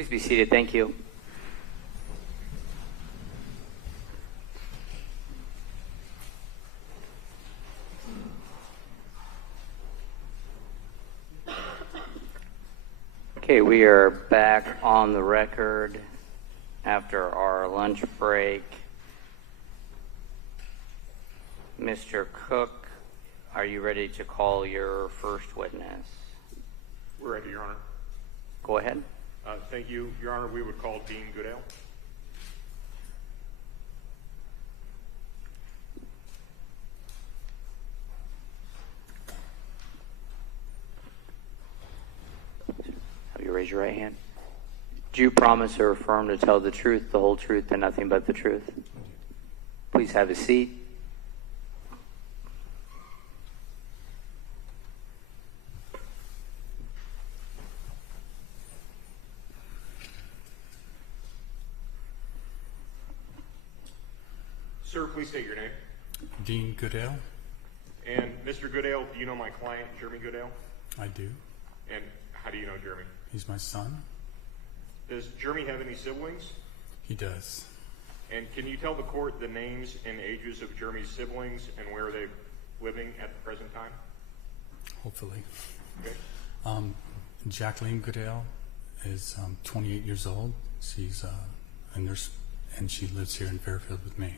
Please be seated. Thank you. Okay, we are back on the record after our lunch break. Mr. Cook, are you ready to call your first witness? We're ready, Your Honor. Go ahead. Thank you, Your Honor. We would call Dean Goodale. Have you raise your right hand? Do you promise or affirm to tell the truth, the whole truth, and nothing but the truth? Please have a seat. Sir, please state your name. Dean Goodale. And Mr. Goodale, do you know my client, Jeremy Goodale? I do. And how do you know Jeremy? He's my son. Does Jeremy have any siblings? He does. And can you tell the court the names and ages of Jeremy's siblings and where they're living at the present time? Hopefully. Okay. Jacqueline Goodale is 28 years old. She's a nurse, and she lives here in Fairfield with me.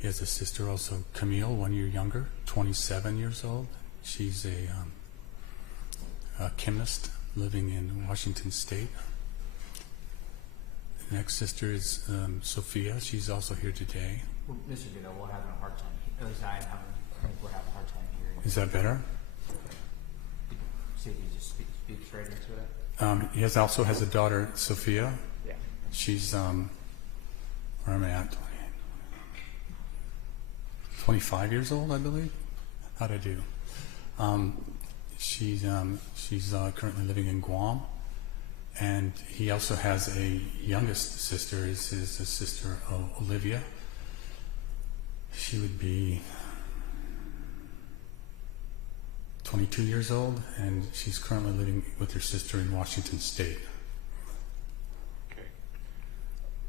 He has a sister also, Camille, 1 year younger, 27 years old. She's a chemist living in Washington State. The next sister is Sophia. She's also here today. Well, Mr. Goodale, we're having a hard time. At least I think we're having a hard time hearing. Is that better? See if you just speak straight into it. He also has a daughter, Sophia. Yeah. She's, where am I at? 25 years old, I believe. How'd I do? She's currently living in Guam, and he also has a youngest sister. Is his sister Olivia. She would be 22 years old, and she's currently living with her sister in Washington State. Okay.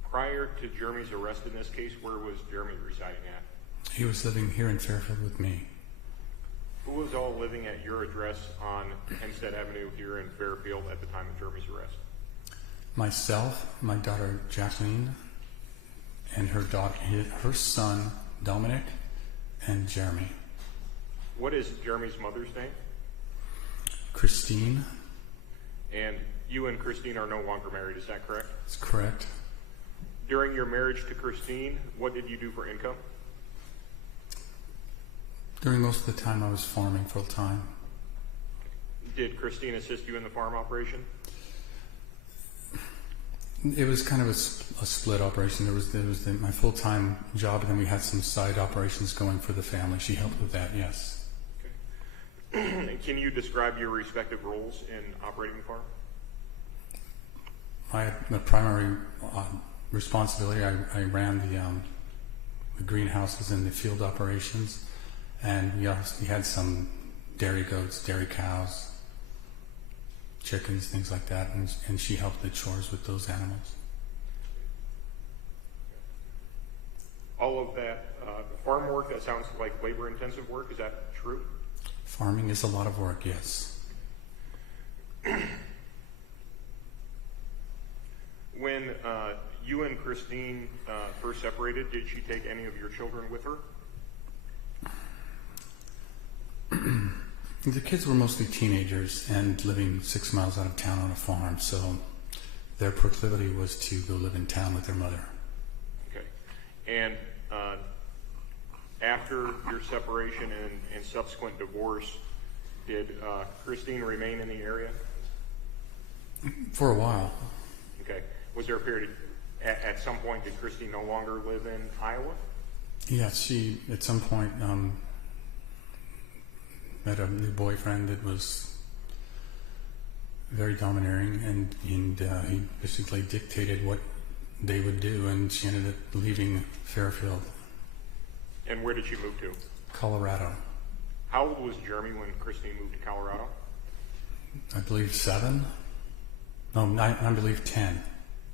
Prior to Jeremy's arrest in this case, where was Jeremy residing at? He was living here in Fairfield with me. Who was all living at your address on Hempstead Avenue here in Fairfield at the time of Jeremy's arrest? Myself, my daughter Jacqueline, and her son Dominic, and Jeremy. What is Jeremy's mother's name? Christine. And you and Christine are no longer married, is that correct? That's correct. During your marriage to Christine, what did you do for income? During most of the time I was farming full time. Did Christine assist you in the farm operation? It was kind of a split operation. There was my full-time job, and then we had some side operations going for the family. She helped with that, yes. Okay. Can you describe your respective roles in operating the farm? I had the primary responsibility. I ran the greenhouses and the field operations, and we had some dairy goats, dairy cows, chickens, things like that, and she helped the chores with those animals. All of that farm work, that sounds like labor-intensive work, is that true? Farming is a lot of work, yes. When you and Christine first separated, did she take any of your children with her? The kids were mostly teenagers and living 6 miles out of town on a farm, so their proclivity was to go live in town with their mother. Okay. And after your separation and subsequent divorce, did Christine remain in the area? For a while. Okay. Was there a period, at some point, did Christine no longer live in Iowa? Yeah, she, at some point, met a new boyfriend that was very domineering, and he basically dictated what they would do, and she ended up leaving Fairfield. And where did she move to? Colorado. How old was Jeremy when Christine moved to Colorado? I believe 7. No, I believe 10.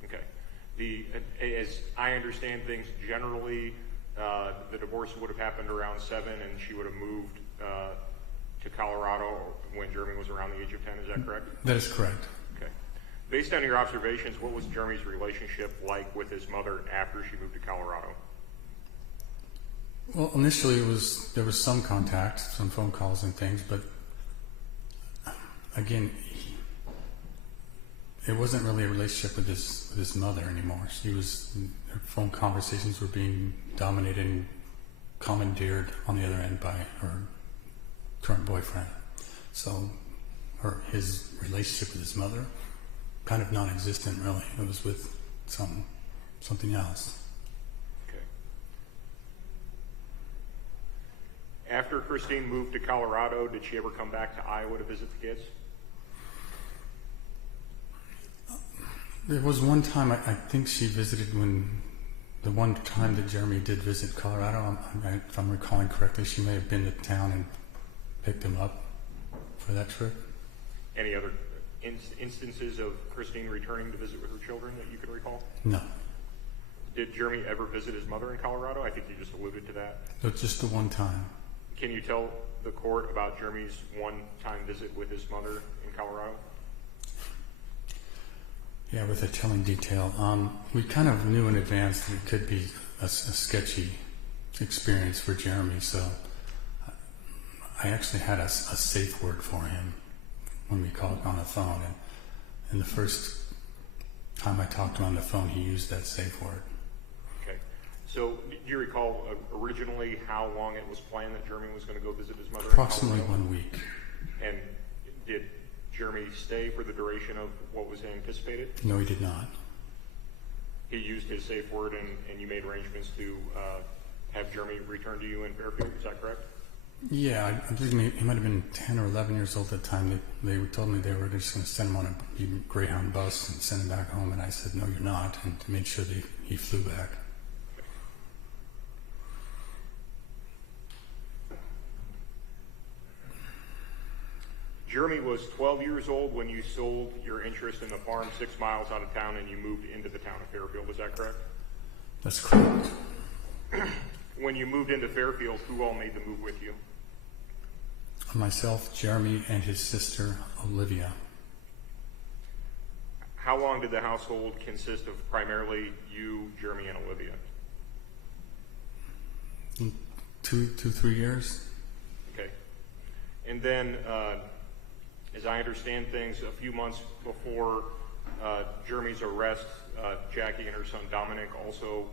Okay. As I understand things, generally, the divorce would have happened around 7, and she would have moved to Colorado when Jeremy was around the age of 10. Is that correct? That is correct. Okay. Based on your observations, what was Jeremy's relationship like with his mother after she moved to Colorado? Well, initially there was some contact, some phone calls and things, but again, it wasn't really a relationship with his mother anymore. Her phone conversations were being dominated and commandeered on the other end by her current boyfriend. So his relationship with his mother, kind of non-existent really. It was with something else. Okay. After Christine moved to Colorado, did she ever come back to Iowa to visit the kids? There was one time, I think she visited the one time that Jeremy did visit Colorado, if I'm recalling correctly, she may have been to town and picked him up for that trip. Any other instances of Christine returning to visit with her children that you can recall? No. Did Jeremy ever visit his mother in Colorado? I think you just alluded to that. But just the one time. Can you tell the court about Jeremy's one-time visit with his mother in Colorado? Yeah, with a telling detail. We kind of knew in advance that it could be a sketchy experience for Jeremy, so I actually had a safe word for him when we called on the phone, and the first time I talked to him on the phone, he used that safe word. Okay. So do you recall originally how long it was planned that Jeremy was going to go visit his mother? Approximately 1 week. And did Jeremy stay for the duration of what was anticipated? No, he did not. He used his safe word, and you made arrangements to have Jeremy return to you in Fairfield. Is that correct? Yeah, I believe he might have been 10 or 11 years old at the time. They told me they were just going to send him on a Greyhound bus and send him back home, and I said, no, you're not, and made sure that he flew back. Jeremy was 12 years old when you sold your interest in the farm 6 miles out of town and you moved into the town of Fairfield. Is that correct? That's correct. When you moved into Fairfield, who all made the move with you? Myself, Jeremy, and his sister, Olivia. How long did the household consist of primarily you, Jeremy, and Olivia? 3 years. Okay. And then, as I understand things, a few months before Jeremy's arrest, Jackie and her son Dominic also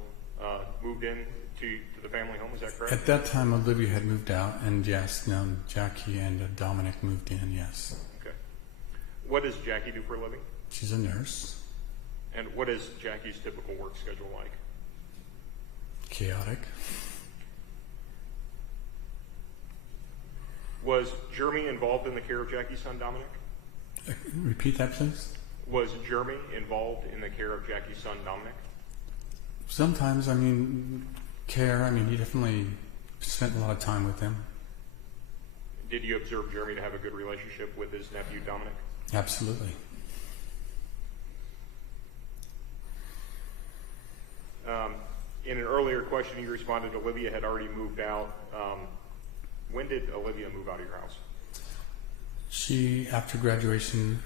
moved in to the family home. Is that correct? At that time, Olivia had moved out, and yes, now Jackie and Dominic moved in, yes. Okay. What does Jackie do for a living? She's a nurse. And what is Jackie's typical work schedule like? Chaotic. Was Jeremy involved in the care of Jackie's son Dominic? Repeat that, please. Was Jeremy involved in the care of Jackie's son Dominic? Sometimes, he definitely spent a lot of time with him. Did you observe Jeremy to have a good relationship with his nephew Dominic? Absolutely. In an earlier question, you responded Olivia had already moved out. When did Olivia move out of your house? She, after graduation,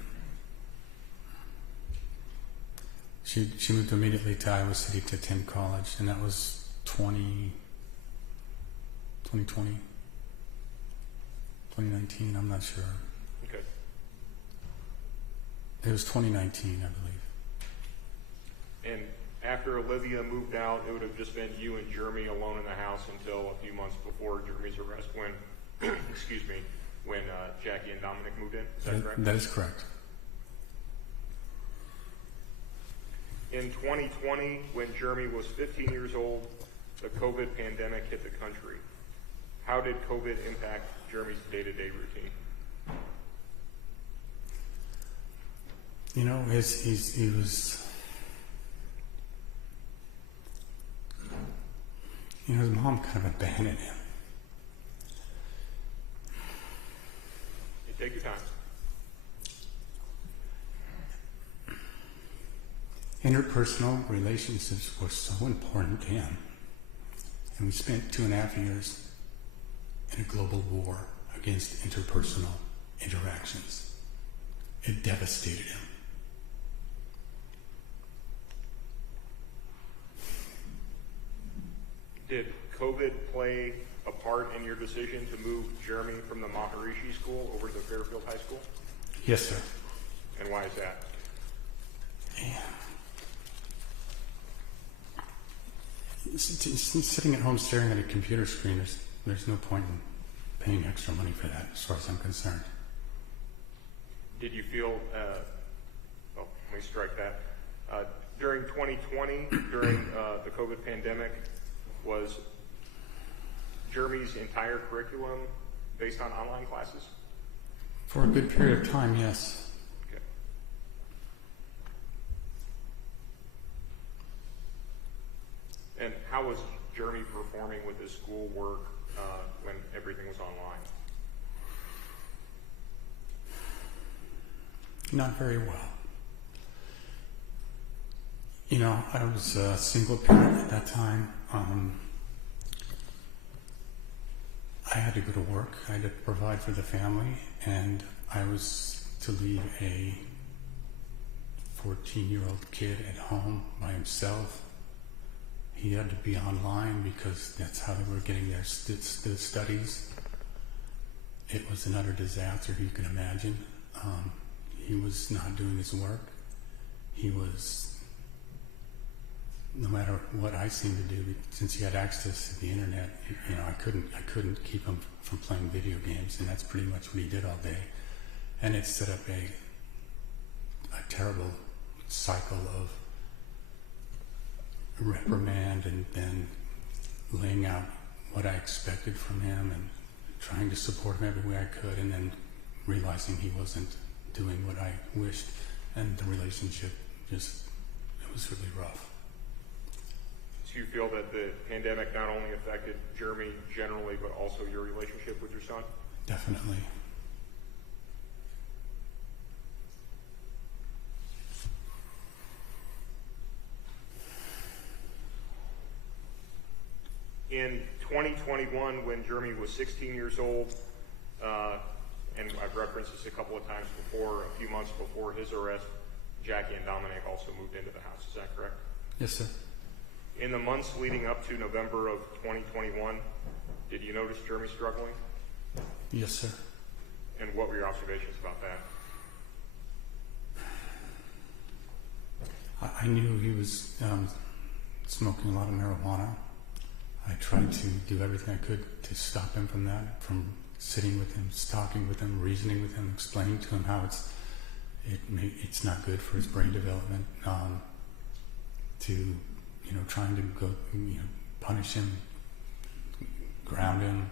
she moved immediately to Iowa City to attend college, and that was 2020, 2019, I'm not sure. Okay. It was 2019, I believe. And after Olivia moved out, it would have just been you and Jeremy alone in the house until a few months before Jeremy's arrest when, when Jackie and Dominic moved in. Is that correct? That is correct. In 2020, when Jeremy was 15 years old, the COVID pandemic hit the country. How did COVID impact Jeremy's day-to-day routine? His mom kind of abandoned him. You take your time. Interpersonal relationships were so important to him. And we spent 2.5 years in a global war against interpersonal interactions. It devastated him. Did COVID play a part in your decision to move Jeremy from the Maharishi School over to the Fairfield High School? Yes, sir. And why is that? Sitting at home staring at a computer screen, there's no point in paying extra money for that, as far as I'm concerned. Did you feel, let me strike that. During 2020, during the COVID pandemic, was Jeremy's entire curriculum based on online classes? For a good period of time, yes. Okay. And how was Jeremy performing with his schoolwork when everything was online? Not very well. You know, I was a single parent at that time. I had to go to work. I had to provide for the family, and I was to leave a 14-year-old kid at home by himself. He had to be online because that's how they were getting their studies. It was an utter disaster, you can imagine. He was not doing his work. He was, no matter what I seemed to do, since he had access to the internet, you know, I couldn't keep him from playing video games, and that's pretty much what he did all day. And it set up a terrible cycle of reprimand and then laying out what I expected from him and trying to support him every way I could, and then realizing he wasn't doing what I wished, and the relationship just, it was really rough. So you feel that the pandemic not only affected Jeremy generally, but also your relationship with your son? Definitely. In 2021, when Jeremy was 16 years old, and I've referenced this a couple of times before, a few months before his arrest, Jackie and Dominic also moved into the house. Is that correct? Yes, sir. In the months leading up to November of 2021, did you notice Jeremy struggling? Yes, sir. And what were your observations about that? I knew he was smoking a lot of marijuana. I tried to do everything I could to stop him from that, from sitting with him, talking with him, reasoning with him, explaining to him how it's not good for his brain development, to, trying to go, punish him, ground him,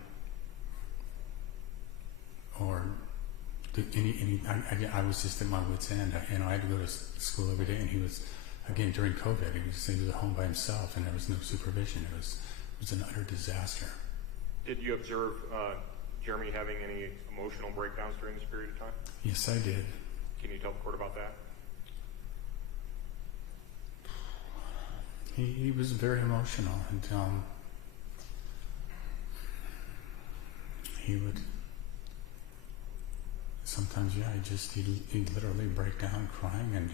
or do I was just at my wit's end. I had to go to school every day, and he was, again, during COVID, he was at home by himself, and there was no supervision. It was an utter disaster. Did you observe Jeremy having any emotional breakdowns during this period of time? Yes, I did. Can you tell the court about that? He was very emotional, and he would sometimes, he'd literally break down crying, and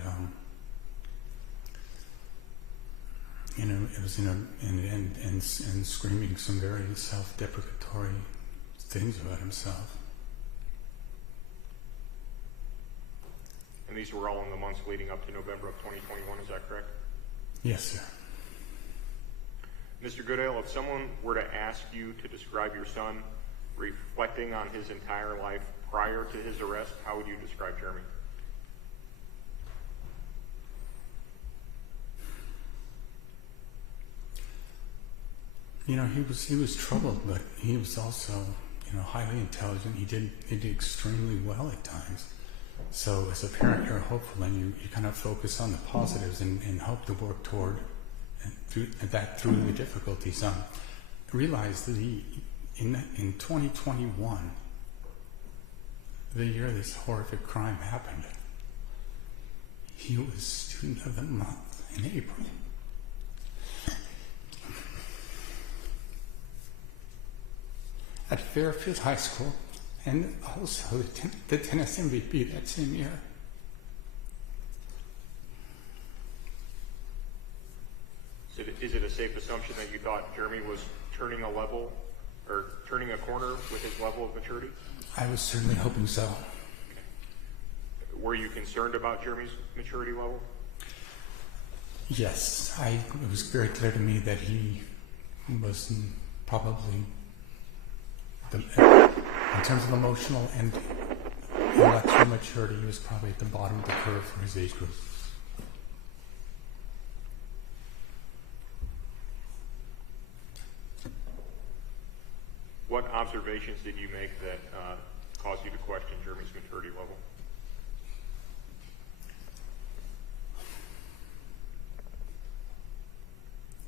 it was and screaming some very self-deprecatory things about himself. And these were all in the months leading up to November of 2021, is that correct? Yes, sir. Mr. Goodale, if someone were to ask you to describe your son reflecting on his entire life prior to his arrest, how would you describe Jeremy? He was troubled, but he was also, highly intelligent. He did extremely well at times. So as a parent, you're hopeful, and you kind of focus on the positives and hope to work toward through the difficulties. Realize that in 2021, the year this horrific crime happened, he was Student of the Month in April. At Fairfield High School, and also the tennis MVP that same year. Is it a safe assumption that you thought Jeremy was turning a level or turning a corner with his level of maturity? I was certainly hoping so. Were you concerned about Jeremy's maturity level? Yes, it was very clear to me that he was probably, in terms of emotional and intellectual maturity, he was probably at the bottom of the curve for his age group. What observations did you make that caused you to question Jeremy's maturity level?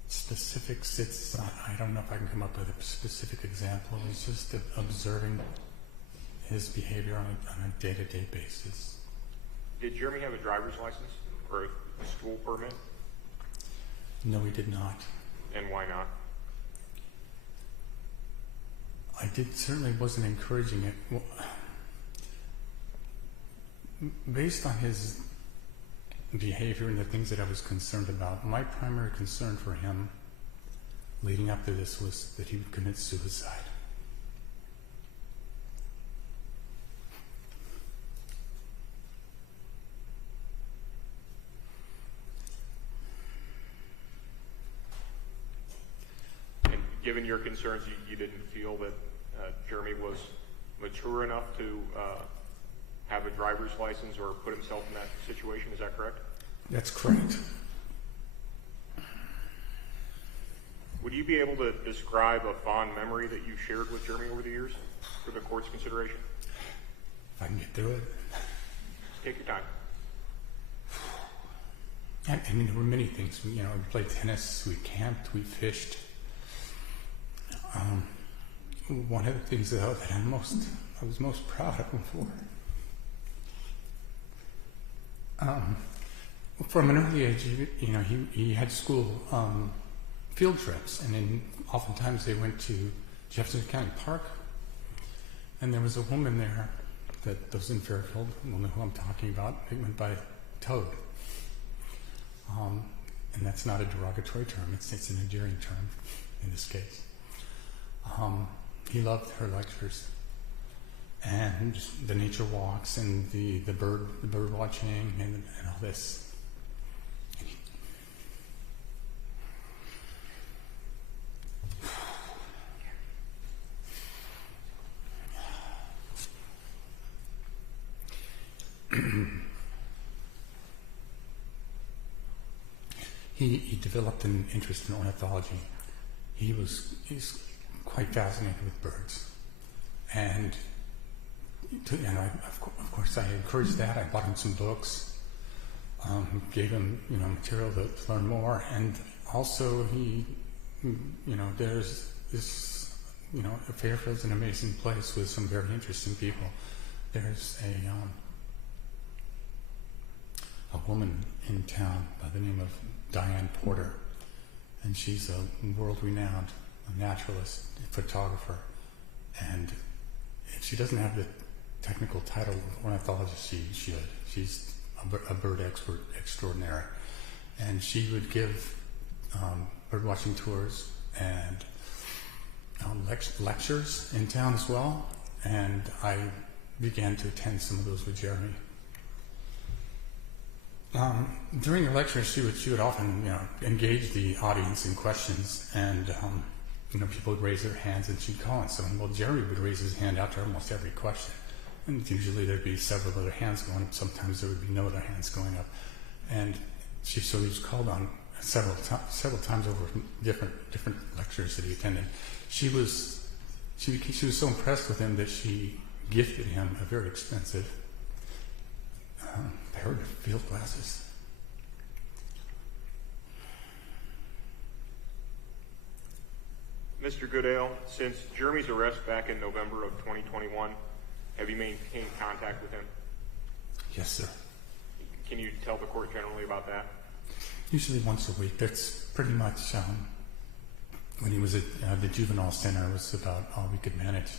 Specifics, I don't know if I can come up with a specific example. It's just observing his behavior on a day-to-day basis. Did Jeremy have a driver's license or a school permit? No, he did not. And why not? I certainly wasn't encouraging it. Well, based on his behavior and the things that I was concerned about, my primary concern for him leading up to this was that he would commit suicide. And given your concerns, you didn't feel that Jeremy was mature enough to have a driver's license or put himself in that situation, is that correct? That's correct. Would you be able to describe a fond memory that you shared with Jeremy over the years for the court's consideration? If I can get through it. Just take your time. I mean, there were many things. We played tennis, we camped, we fished. One of the things, though, that I was most proud of him for. From an early age, he had school field trips, and then oftentimes they went to Jefferson County Park, and there was a woman there that was in Fairfield, will know who I'm talking about. They went by Toad, and that's not a derogatory term; it's an endearing term in this case. He loved her lectures and the nature walks and the bird watching and all this. He developed an interest in ornithology. He's quite fascinated with birds, and of course I encouraged that. I bought him some books, gave him material to learn more, and also there's this Fairfield's an amazing place with some very interesting people. There's a woman in town by the name of Diane Porter, and she's a world-renowned naturalist, photographer, and she doesn't have the technical title of ornithologist she should. She's a bird expert extraordinary, and she would give bird watching tours and lectures in town as well, and I began to attend some of those with Jeremy. During the lectures, she would often engage the audience in questions, and people would raise their hands, and she'd call on someone. Well, Jeremy would raise his hand after almost every question, and usually there'd be several other hands going up. Sometimes there would be no other hands going up, and he was called on several times over different lectures that he attended. She was so impressed with him that she gifted him a very expensive pair of field glasses. Mr. Goodale, since Jeremy's arrest back in November of 2021, have you maintained contact with him? Yes, sir. Can you tell the court generally about that? Usually once a week. That's pretty much when he was at the juvenile center. It was about all we could manage.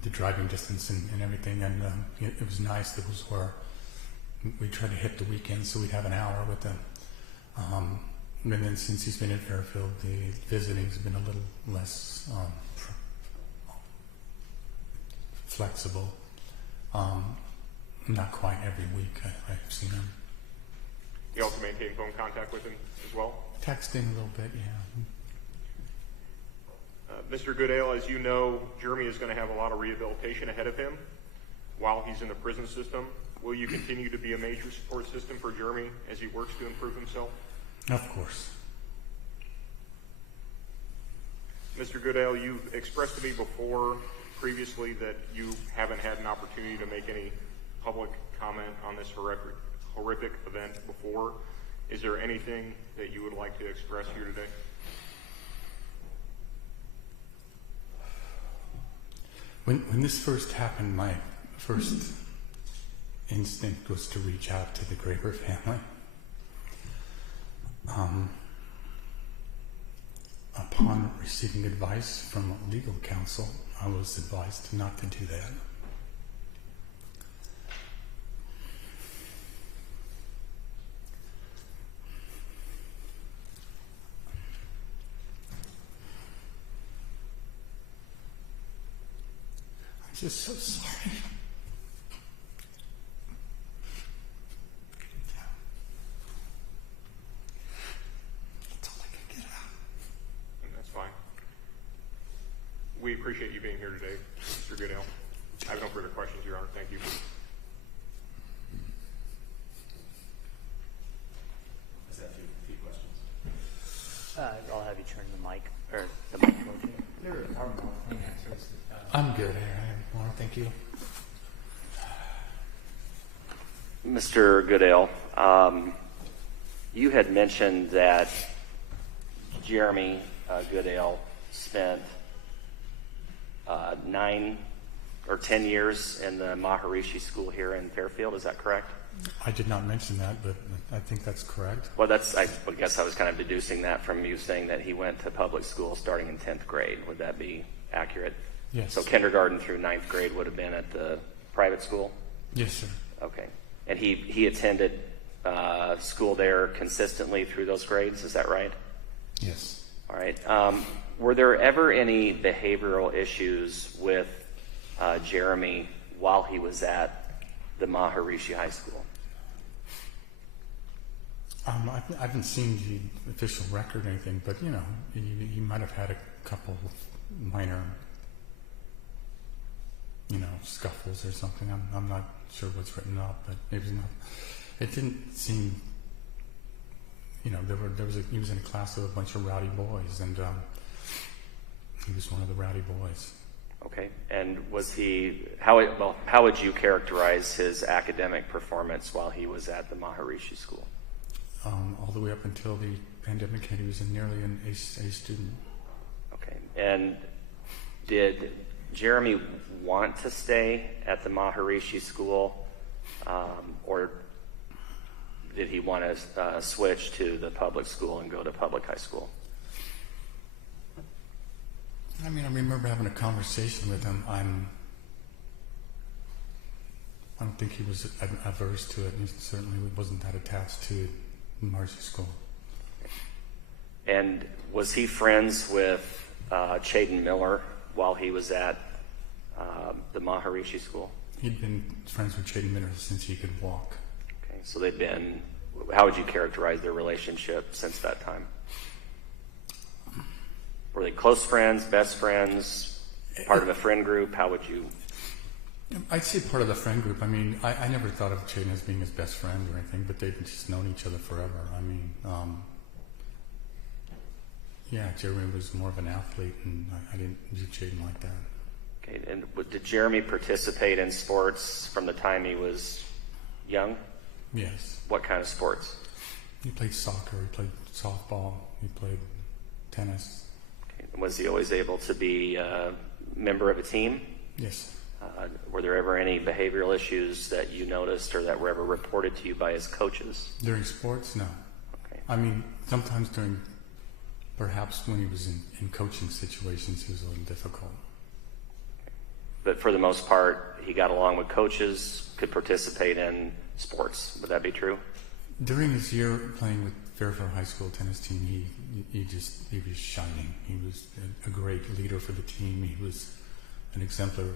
The driving distance and everything, and it was nice. That was where we tried to hit the weekends, so we'd have an hour with them. And then since he's been in Fairfield, the visiting's been a little less flexible. Not quite every week I've seen him. You also maintain phone contact with him as well? Texting a little bit, yeah. Mr. Goodale, as you know, Jeremy is going to have a lot of rehabilitation ahead of him while he's in the prison system. Will you continue to be a major support system for Jeremy as he works to improve himself? Of course. Mr. Goodale, you've expressed to me previously that you haven't had an opportunity to make any public comment on this horrific event before. Is there anything that you would like to express here today? When this first happened, my first instinct was to reach out to the Graber family. Upon receiving advice from legal counsel, I was advised not to do that. I'm just so sorry. We appreciate you being here today, Mr. Goodale. I have no further questions, Your Honor. Thank you. Is that a few questions? I'll have you turn the mic, or the microphone to you. There are more answers. I'm good. I have more. Thank you. Mr. Goodale, you had mentioned that Jeremy Goodale spent 9 or 10 years in the Maharishi School here in Fairfield. Is that correct? I did not mention that, but I think that's correct. Well, I guess I was kind of deducing that from you saying that he went to public school starting in 10th grade. Would that be accurate? Yes. So kindergarten through 9th grade would have been at the private school? Yes, sir. Okay. And he attended school there consistently through those grades, is that right? Yes. All right. Were there ever any behavioral issues with Jeremy while he was at the Maharishi High School? I haven't seen the official record or anything, but he might have had a couple of minor, scuffles or something. I'm not sure what's written up, but maybe not. It didn't seem. He was in a class of a bunch of rowdy boys, and he was one of the rowdy boys. Okay. And was he? How would you characterize his academic performance while he was at the Maharishi School? All the way up until the pandemic hit, he was nearly an A student. Okay. And did Jeremy want to stay at the Maharishi School, or did he want to switch to the public school and go to public high school? I remember having a conversation with him. I don't think he was averse to it. He certainly wasn't that attached to Maharishi School. And was he friends with Willard Miller while he was at the Maharishi School? He'd been friends with Willard Miller since he could walk. Okay, so they've been. How would you characterize their relationship since that time? Were they close friends, best friends, part of a friend group? How would you? I'd say part of the friend group. I never thought of Chaden as being his best friend or anything, but they've just known each other forever. Jeremy was more of an athlete, and I didn't view Chaden like that. Okay, and did Jeremy participate in sports from the time he was young? Yes. What kind of sports? He played soccer, he played softball, he played tennis. Okay. Was he always able to be a member of a team? Yes. Were there ever any behavioral issues that you noticed or that were ever reported to you by his coaches? During sports, no. Okay. I mean, sometimes during, perhaps when he was in coaching situations, he was a little difficult. But for the most part, he got along with coaches, could participate in sports. Would that be true? During his year playing with Fairfield High School tennis team, he was shining. He was a great leader for the team. He was an exemplar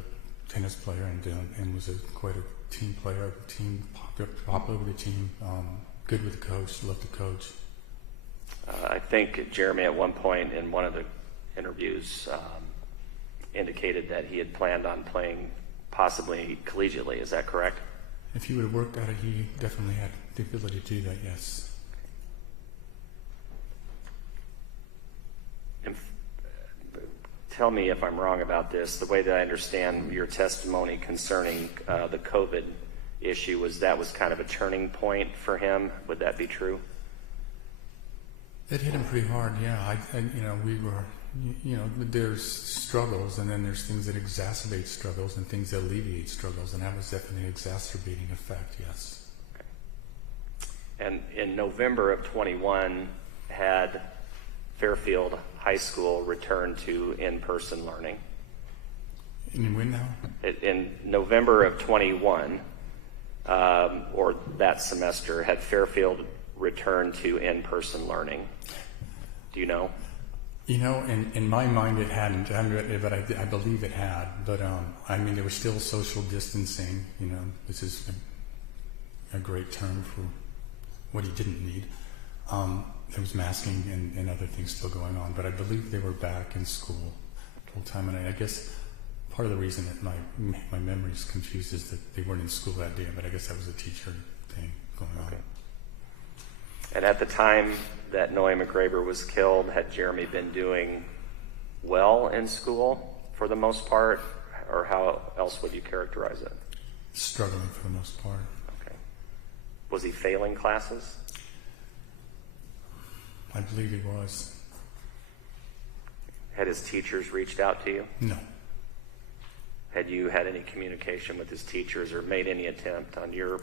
tennis player and was quite a team player. Team popular with the team. Good with the coach. Loved the coach. I think Jeremy at one point in one of the interviews indicated that he had planned on playing possibly collegiately. Is that correct? If he would have worked at it, he definitely had the ability to do that, yes. And tell me if I'm wrong about this. The way that I understand your testimony concerning the COVID issue was kind of a turning point for him. Would that be true? It hit him pretty hard, yeah. We were, there's struggles, and then there's things that exacerbate struggles and things that alleviate struggles, and that was definitely an exacerbating effect, yes. Okay. And in November of 21, had Fairfield High School returned to in-person learning? And when now? In November of 21, or that semester, had Fairfield returned to in-person learning? Do you know? In my mind it hadn't, but I believe it had. But there was still social distancing. This is a great term for what he didn't need. There was masking and other things still going on, but I believe they were back in school full time. And I guess part of the reason that my memory is confused is that they weren't in school that day, but I guess that was a teacher thing going on. Okay. And at the time that Nohema Graber was killed, had Jeremy been doing well in school for the most part, or how else would you characterize it? Struggling for the most part. Okay. Was he failing classes? I believe he was. Had his teachers reached out to you? No. Had you had any communication with his teachers or made any attempt on your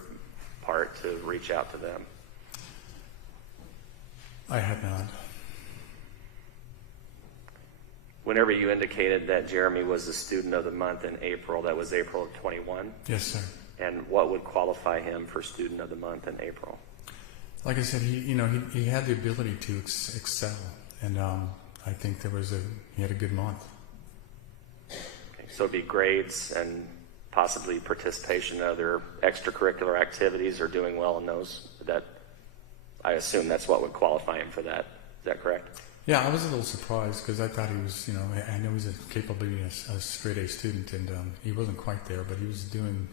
part to reach out to them? I had not. Whenever you indicated that Jeremy was the student of the month in April, that was April of 21? Yes, sir. And what would qualify him for student of the month in April? Like I said, he had the ability to excel, and I think he had a good month. Okay, so it'd be grades and possibly participation in other extracurricular activities or doing well in those. I assume that's what would qualify him for that. Is that correct? Yeah, I was a little surprised because I thought he was, I know he's capable of being a straight A student, and he wasn't quite there, but he was doing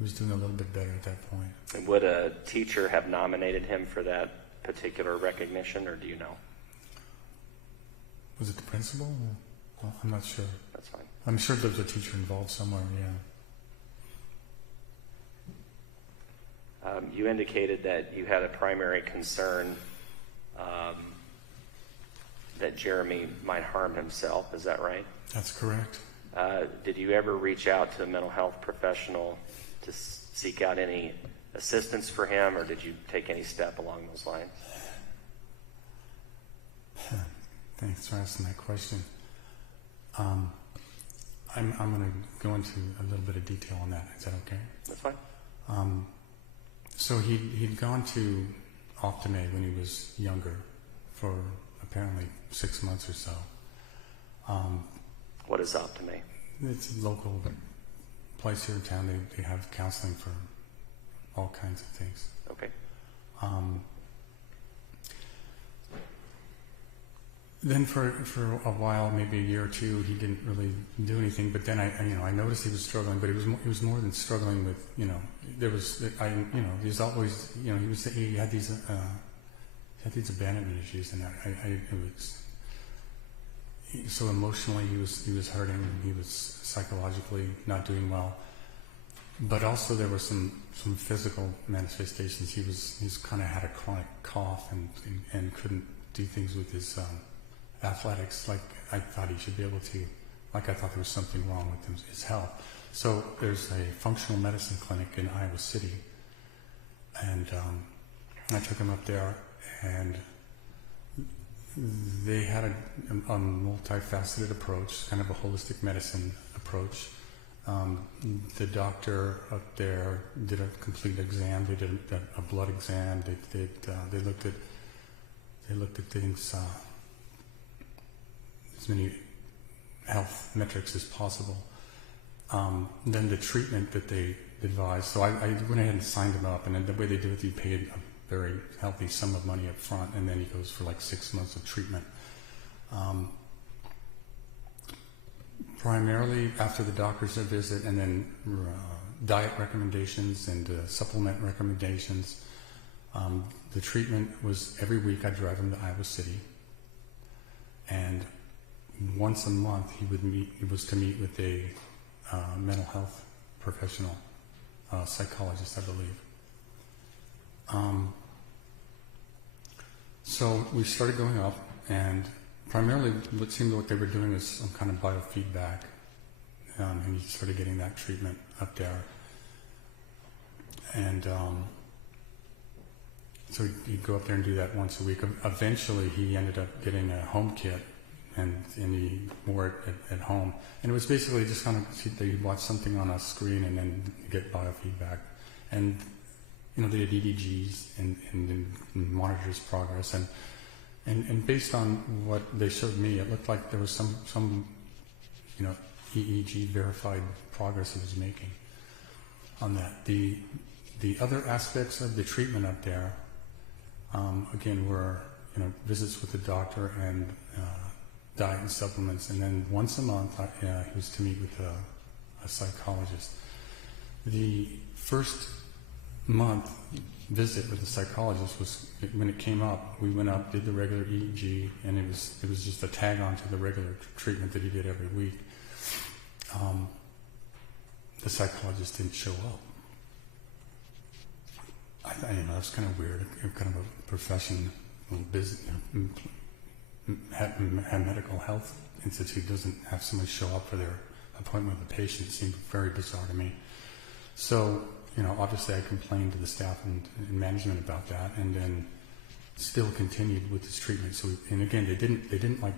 a little bit better at that point. And would a teacher have nominated him for that particular recognition, or do you know? Was it the principal? Well, I'm not sure. That's fine. I'm sure there was a teacher involved somewhere, yeah. You indicated that you had a primary concern that Jeremy might harm himself. Is that right? That's correct. Did you ever reach out to a mental health professional to seek out any assistance for him, or did you take any step along those lines? Thanks for asking that question. I'm going to go into a little bit of detail on that. Is that okay? That's fine. So he'd gone to Optime when he was younger for apparently 6 months or so. What is Optime? It's a local place here in town. They have counseling for all kinds of things. Okay. Then for a while, maybe a year or two, he didn't really do anything. But then I noticed he was struggling. But he was more than struggling with, there was he was always, he had these abandonment issues, and it was so emotionally he was hurting. He was psychologically not doing well. But also there were some physical manifestations. He's kind of had a chronic cough and couldn't do things with his athletics like I thought he should be able to. Like I thought there was something wrong with his health. So there's a functional medicine clinic in Iowa City, and I took him up there, and they had a multifaceted approach, kind of a holistic medicine approach. The doctor up there did a complete exam. They did a blood exam. They looked at things, as many health metrics as possible. Then the treatment that they advised. So I went ahead and signed him up, and then the way they do it, he paid a very healthy sum of money up front, and then he goes for like 6 months of treatment. Primarily after the doctor's visit, and then diet recommendations and supplement recommendations. The treatment was every week. I'd drive him to Iowa City, and once a month he was to meet with a mental health professional, psychologist, I believe. So we started going up, and primarily what seemed like they were doing is some kind of biofeedback, and he started getting that treatment up there. And so he'd go up there and do that once a week. Eventually he ended up getting a home kit, and he wore it at home. And it was basically just kind of, they'd watch something on a screen and then get biofeedback. And they did EEGs and monitors progress. And based on what they showed me, it looked like there was some EEG verified progress he was making on that. The other aspects of the treatment up there, again, were visits with the doctor and diet and supplements, and then once a month he was to meet with a psychologist. The first month visit with the psychologist was, when it came up, we went up, did the regular EEG, and it was just a tag on to the regular treatment that he did every week. The psychologist didn't show up. It was kind of weird. Kind of a profession, business, medical health institute doesn't have someone show up for their appointment with the patient. It seemed very bizarre to me. So, obviously I complained to the staff and management about that, and then still continued with this treatment. So, and again, they didn't like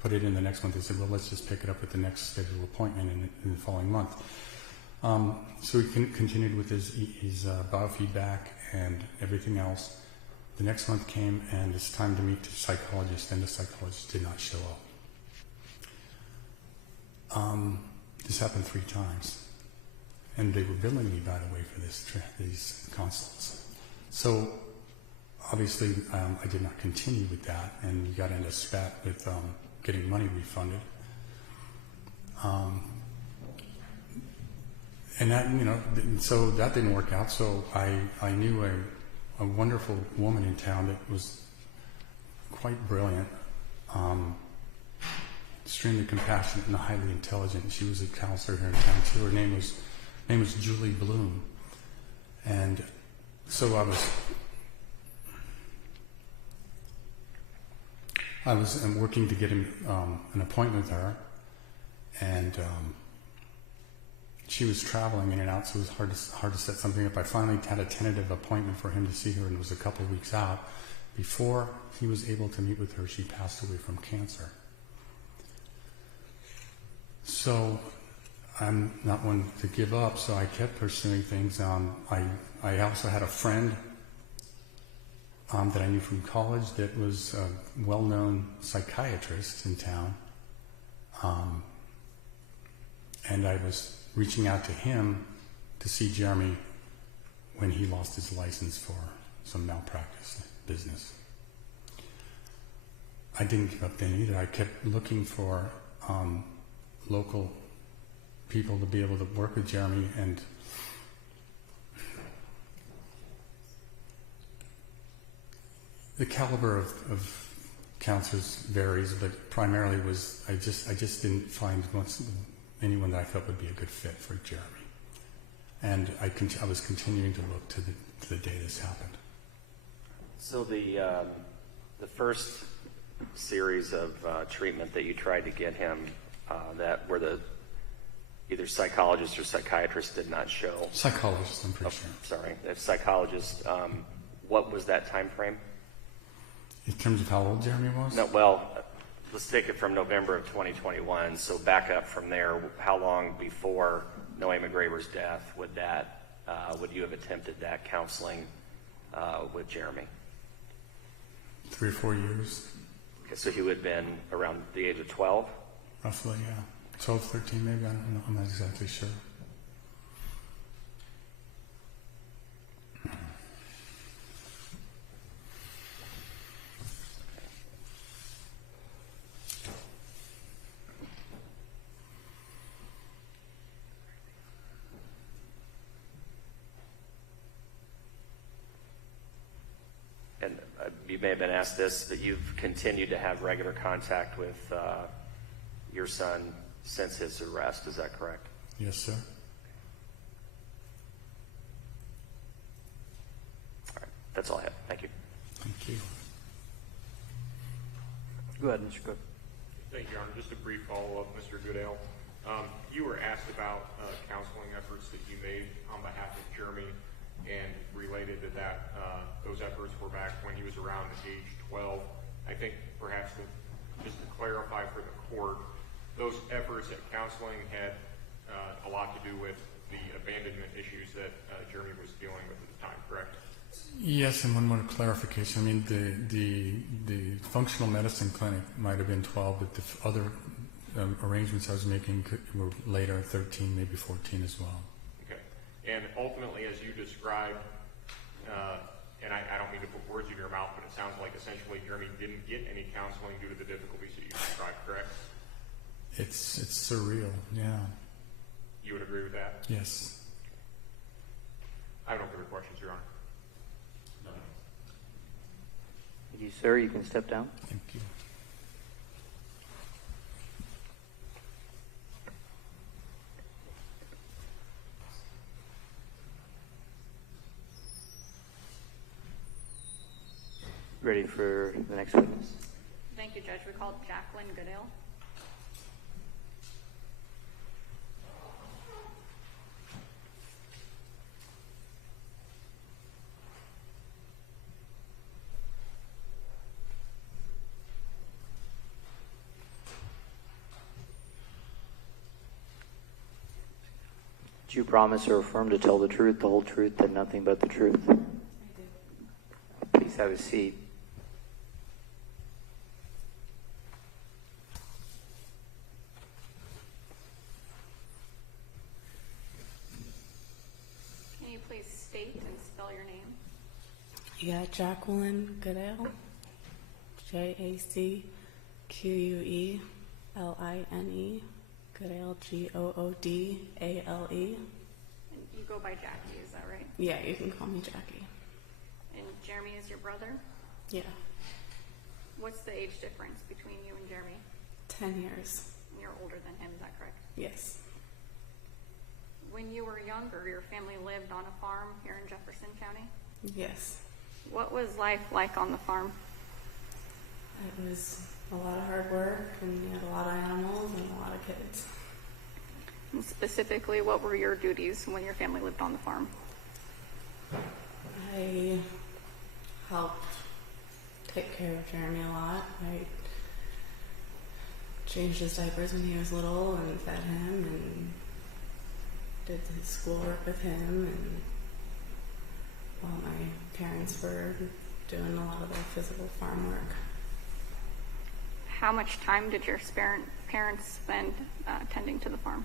put it in the next month. They said, well, let's just pick it up at the next scheduled appointment in the following month. So we continued with his biofeedback and everything else. The next month came, and it's time to meet the psychologist, and the psychologist did not show up. This happened 3 times, and they were billing me, by the way, for these consults. So obviously I did not continue with that, and we got into a spat with getting money refunded. And that, so that didn't work out. So I knew a wonderful woman in town that was quite brilliant, extremely compassionate and highly intelligent. She was a counselor here in town too. Her name was Julie Bloom. And so I was working to get him an appointment with her, and she was traveling in and out, so it was hard to set something up. I finally had a tentative appointment for him to see her, and it was a couple of weeks out. Before he was able to meet with her, she passed away from cancer. So I'm not one to give up, so I kept pursuing things. I also had a friend that I knew from college that was a well-known psychiatrist in town, and I was reaching out to him to see Jeremy when he lost his license for some malpractice business. I didn't give up then either. I kept looking for local people to be able to work with Jeremy, and the caliber of counselors varies, but primarily I just didn't find anyone that I felt would be a good fit for Jeremy. And I was continuing to look to the day this happened. So the first series of treatment that you tried to get him, that were either psychologist or psychiatrist did not show. Psychologist, I'm pretty sure. Sorry, if psychologist, what was that time frame? In terms of how old Jeremy was? No, well, let's take it from November of 2021. So back up from there, how long before Nohema Graber's death would you have attempted that counseling with Jeremy? 3 or 4 years. Okay, so he would have been around the age of 12? Roughly, yeah. 12, 13 maybe, I don't know, I'm not exactly sure. And you may have been asked this, but you've continued to have regular contact with your son since his arrest, is that correct? Yes, sir. All right, that's all I have. Thank you. Thank you. Go ahead, Mr. Cook. Thank you, Your Honor. Just a brief follow-up, Mr. Goodale. You were asked about counseling efforts that you made on behalf of Jeremy, and related to that, those efforts were back when he was around age 12. I think perhaps just to clarify for the court, those efforts at counseling had a lot to do with the abandonment issues that Jeremy was dealing with at the time, correct? Yes, and one more clarification. I mean, the functional medicine clinic might have been 12, but the other arrangements I was making were later, 13, maybe 14 as well. Okay. And ultimately, as you described, and I don't mean to put words in your mouth, but it sounds like essentially Jeremy didn't get any counseling due to the difficulties that you described, correct? It's surreal, yeah. You would agree with that? Yes. I have no further questions, Your Honor. Thank you, sir. You can step down. Thank you. Ready for the next witness? Thank you, Judge. We called Jacqueline Goodale. Do you promise or affirm to tell the truth, the whole truth, and nothing but the truth? I do. Please have a seat. Can you please state and spell your name? Yeah, Jacqueline Goodale. JACQUELINE. Goodale, GOODALE. And you go by Jackie, is that right? Yeah, you can call me Jackie. And Jeremy is your brother? Yeah, What's the age difference between you and Jeremy? 10 years. You're older than him, is that correct? Yes. When you were younger, your family lived on a farm here in Jefferson County. Yes. What was life like on the farm? It was a lot of hard work, and we had a lot of animals and a lot of kids. And specifically, what were your duties when your family lived on the farm? I helped take care of Jeremy a lot. I changed his diapers when he was little and fed him and did his schoolwork with him, and while my parents were doing a lot of the physical farm work. How much time did your parents spend tending to the farm?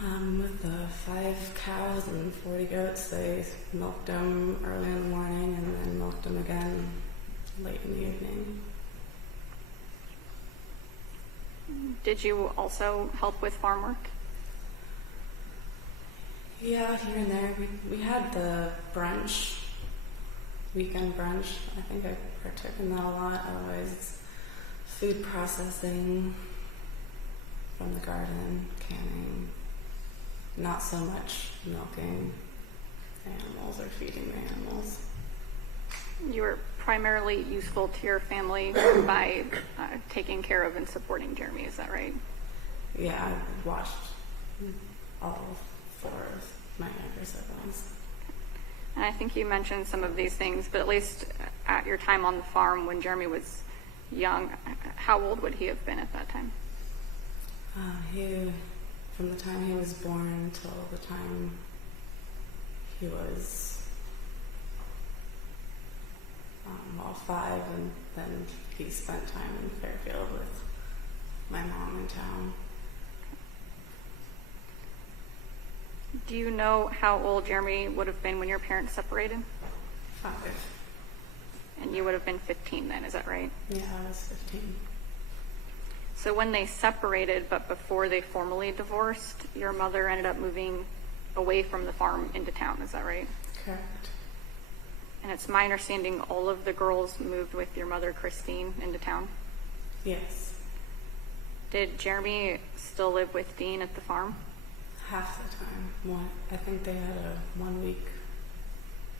With the 5 cows and 40 goats, they milked them early in the morning and then milked them again late in the evening. Did you also help with farm work? Yeah, here and there. We had the brunch, weekend brunch. I think I partook in that a lot. Otherwise, food processing from the garden, canning, not so much milking animals or feeding the animals. You were primarily useful to your family by taking care of and supporting Jeremy, is that right? Yeah, I watched all four of my younger siblings. And I think you mentioned some of these things, but at least at your time on the farm when Jeremy was young, how old would he have been at that time? From the time he was born until the time he was 5, and then he spent time in Fairfield with my mom in town. Do you know how old Jeremy would have been when your parents separated? 5. And you would have been 15 then, is that right? Yeah, I was 15. So when they separated, but before they formally divorced, your mother ended up moving away from the farm into town, is that right? Correct. And it's my understanding all of the girls moved with your mother, Christine, into town? Yes. Did Jeremy still live with Dean at the farm? Half the time. I think they had a 1 week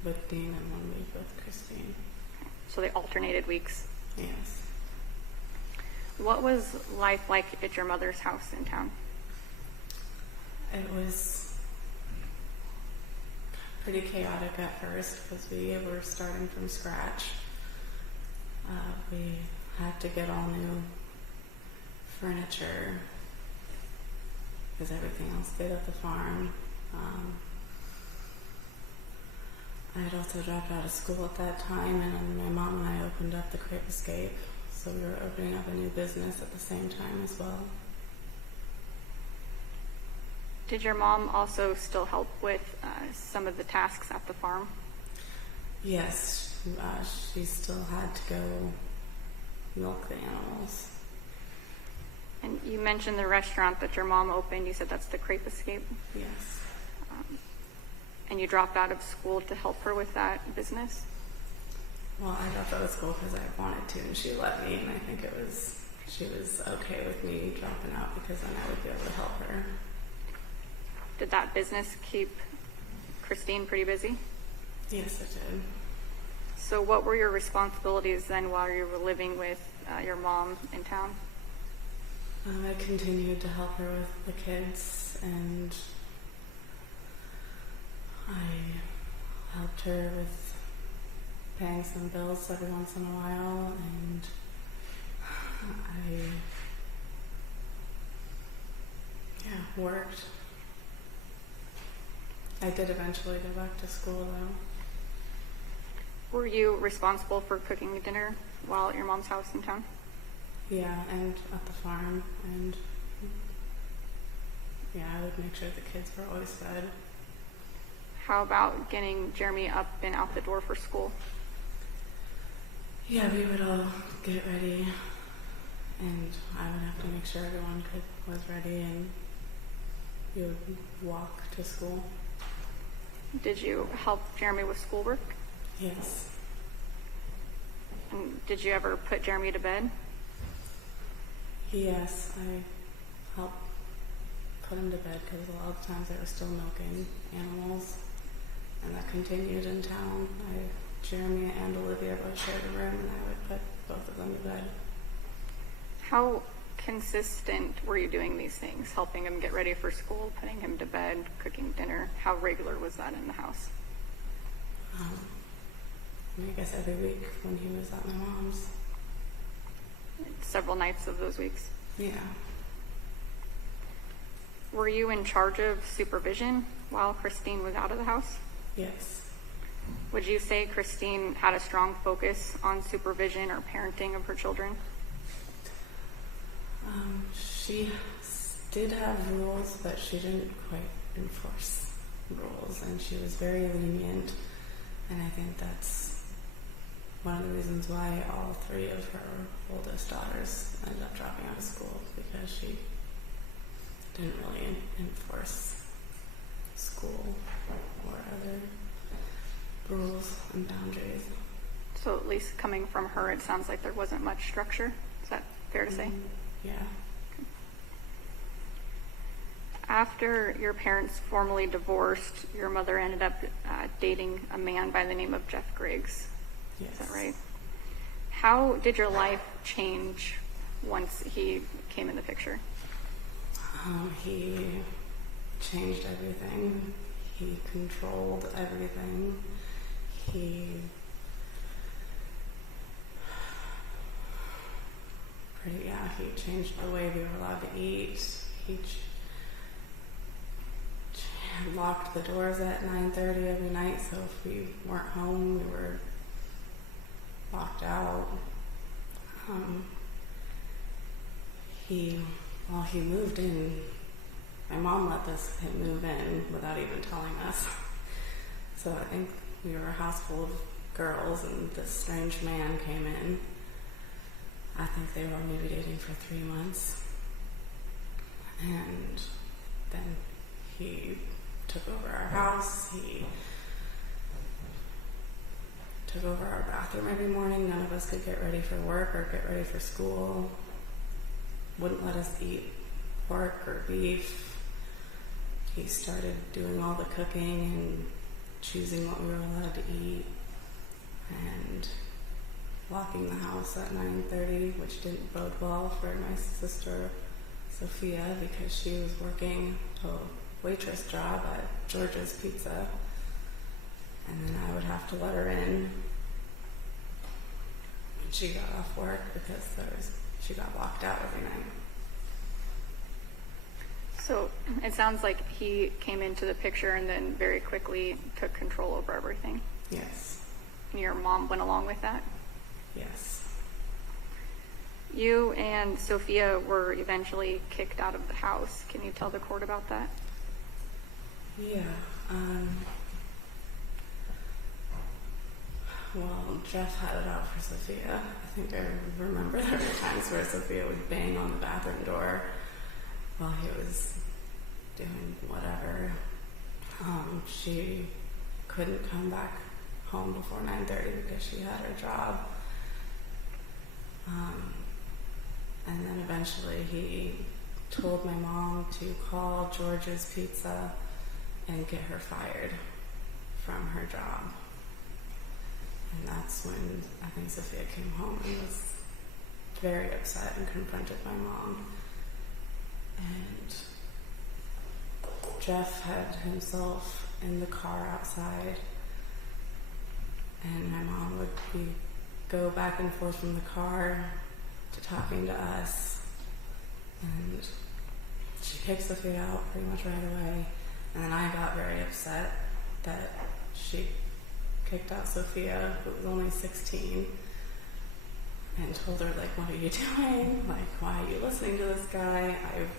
with Dean and 1 week with Christine. So they alternated weeks. Yes. What was life like at your mother's house in town? It was pretty chaotic at first because we were starting from scratch. We had to get all new furniture because everything else stayed at the farm. I had also dropped out of school at that time, and my mom and I opened up the Crepe Escape, so we were opening up a new business at the same time as well. Did your mom also still help with some of the tasks at the farm? Yes, she still had to go milk the animals. And you mentioned the restaurant that your mom opened. You said that's the Crepe Escape. Yes. And you dropped out of school to help her with that business? Well, I dropped out of school because I wanted to, and she let me, and I think she was okay with me dropping out because then I would be able to help her. Did that business keep Christine pretty busy? Yes, it did. So what were your responsibilities then while you were living with your mom in town? I continued to help her with the kids, and I helped her with paying some bills every once in a while, and I worked. I did eventually go back to school, though. Were you responsible for cooking dinner while at your mom's house in town? Yeah, and at the farm, and yeah, I would make sure the kids were always fed. How about getting Jeremy up and out the door for school? Yeah, we would all get ready, and I would have to make sure everyone was ready, and we would walk to school. Did you help Jeremy with schoolwork? Yes. And did you ever put Jeremy to bed? Yes, I helped put him to bed because a lot of times I was still milking animals, and that continued in town. Jeremy and Olivia both shared a room, and I would put both of them to bed. How consistent were you doing these things? Helping him get ready for school, putting him to bed, cooking dinner? How regular was that in the house? I guess every week when he was at my mom's. Several nights of those weeks? Yeah. Were you in charge of supervision while Christine was out of the house? Yes. Would you say Christine had a strong focus on supervision or parenting of her children? She did have rules, but she didn't quite enforce rules, and she was very lenient, and I think that's one of the reasons why all 3 of her oldest daughters ended up dropping out of school, because she didn't really enforce school or other rules and boundaries. So at least coming from her, it sounds like there wasn't much structure. Is that fair to say? Yeah. After your parents formally divorced, your mother ended up dating a man by the name of Jeff Griggs. Yes. Is that right? How did your life change once he came in the picture? He changed everything. He controlled everything. He changed the way we were allowed to eat. He locked the doors at 9:30 every night, so if we weren't home, we were locked out. He moved in. My mom let him move in without even telling us. So I think we were a house full of girls, and this strange man came in. I think they were maybe dating for 3 months. And then he took over our house. He took over our bathroom every morning. None of us could get ready for work or get ready for school. Wouldn't let us eat pork or beef. He started doing all the cooking and choosing what we were allowed to eat, and locking the house at 9:30, which didn't bode well for my sister Sophia, because she was working a waitress job at George's Pizza, and then I would have to let her in when she got off work, because she got locked out every night. So it sounds like he came into the picture and then very quickly took control over everything. Yes. And your mom went along with that? Yes. You and Sophia were eventually kicked out of the house. Can you tell the court about that? Yeah. Well, Jeff had it out for Sophia. I think I remember there were times where Sophia would bang on the bathroom door while he was doing whatever. She couldn't come back home before 9:30 because she had her job. And then eventually he told my mom to call George's Pizza and get her fired from her job. And that's when I think Sophia came home and was very upset and confronted my mom. And Jeff had himself in the car outside, and my mom would go back and forth from the car to talking to us, and she kicked Sophia out pretty much right away. And then I got very upset that she kicked out Sophia, who was only 16, and told her, like, what are you doing? Like, why are you listening to this guy? I've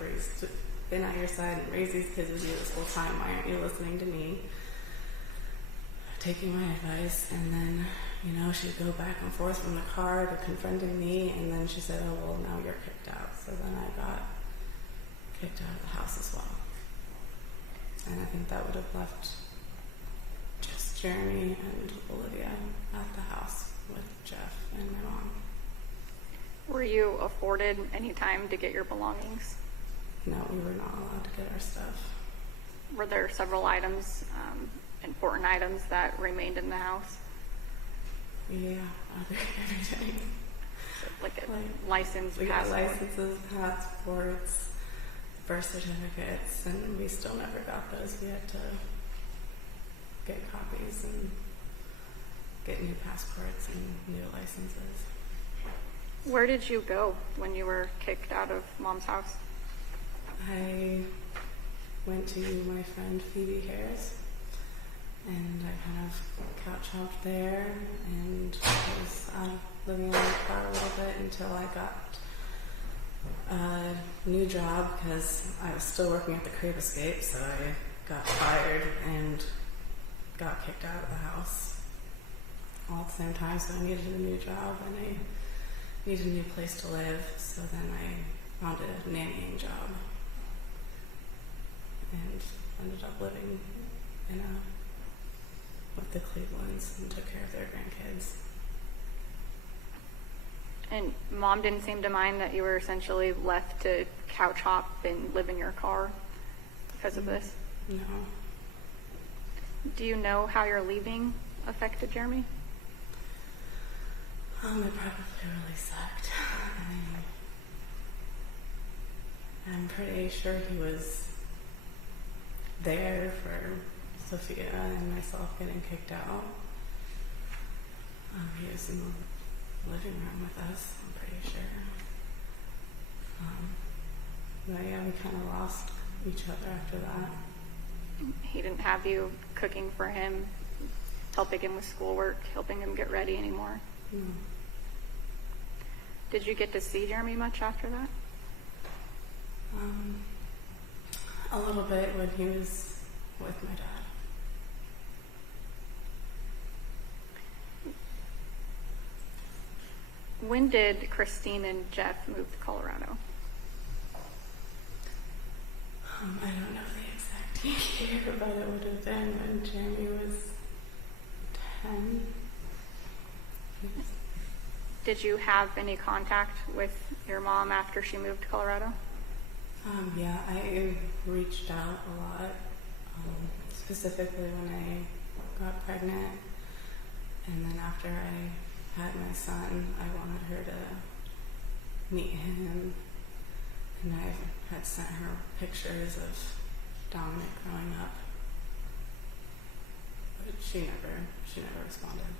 been at your side and raised these kids with you this whole time. Why aren't you listening to me? Taking my advice. And then, she'd go back and forth from the car to confronting me, and then she said, oh, well, now you're kicked out. So then I got kicked out of the house as well. And I think that would have left just Jeremy and Olivia at the house with Jeff and my mom. Were you afforded any time to get your belongings? No, we were not allowed to get our stuff. Were there several items, important items that remained in the house? Yeah, everything. Like a license, we passport? got licenses, passports, birth certificates, and we still never got those. We had to get copies and get new passports and new licenses. Where did you go when you were kicked out of Mom's house? I went to my friend Phoebe Harris, and I kind of couch hopped there, and I was living on the car a little bit until I got a new job, because I was still working at the Crave Escape, so I got fired and got kicked out of the house all at the same time. So I needed a new job and I needed a new place to live, so then I found a nannying job and ended up living with the Clevelands and took care of their grandkids. And Mom didn't seem to mind that you were essentially left to couch hop and live in your car because of this? No. Do you know how your leaving affected Jeremy? It probably really sucked. I'm pretty sure he was there for Sophia and myself getting kicked out. He was in the living room with us, I'm pretty sure. But yeah, we kind of lost each other after that. He didn't have you cooking for him, helping him with schoolwork, helping him get ready anymore? No. Did you get to see Jeremy much after that? A little bit when he was with my dad. When did Christine and Jeff move to Colorado? I don't know the exact year, but it would have been when Jeremy was 10. Did you have any contact with your mom after she moved to Colorado? Yeah, I reached out a lot, specifically when I got pregnant. And then after I had my son, I wanted her to meet him. And I had sent her pictures of Dominic growing up. But she never responded.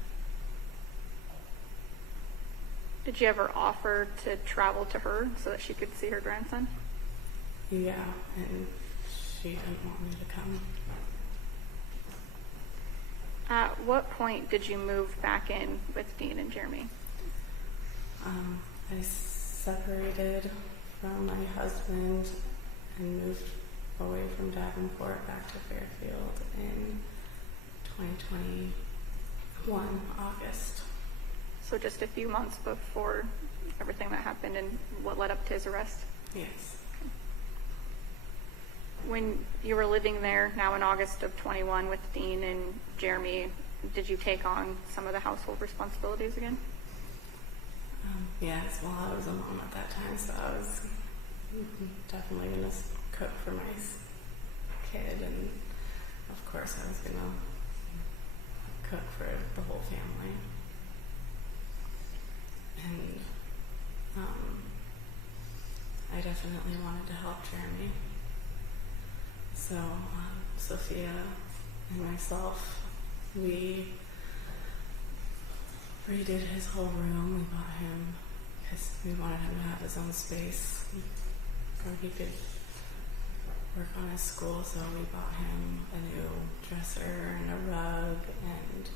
Did you ever offer to travel to her so that she could see her grandson? Yeah, and she didn't want me to come. At what point did you move back in with Dean and Jeremy? I separated from my husband and moved away from Davenport back to Fairfield in 2021, August. So just a few months before everything that happened and what led up to his arrest? Yes. When you were living there, now in August of 21 with Dean and Jeremy, did you take on some of the household responsibilities again? Yes, well, I was a mom at that time, so I was definitely going to cook for my kid, and of course I was going to cook for the whole family. And I definitely wanted to help Jeremy. So Sophia and myself, we redid his whole room. We bought him, because we wanted him to have his own space where he could work on his school. So we bought him a new dresser and a rug and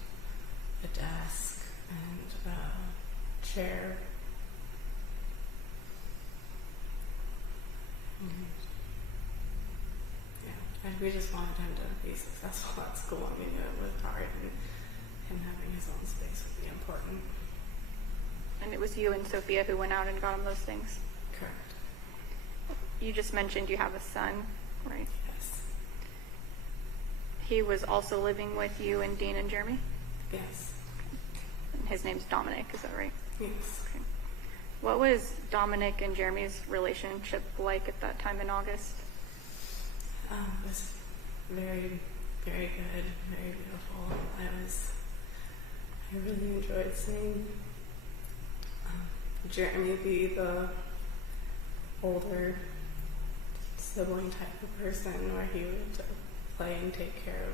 a desk and a chair. And we just wanted him to be successful at school. I mean, it was hard, and him having his own space would be important. And it was you and Sophia who went out and got him those things? Correct. You just mentioned you have a son, right? Yes. He was also living with you and Dean and Jeremy? Yes. And his name's Dominic, is that right? Yes. Okay. What was Dominic and Jeremy's relationship like at that time in August? It was very, very good, very beautiful. I really enjoyed seeing Jeremy be the older sibling type of person where he would play and take care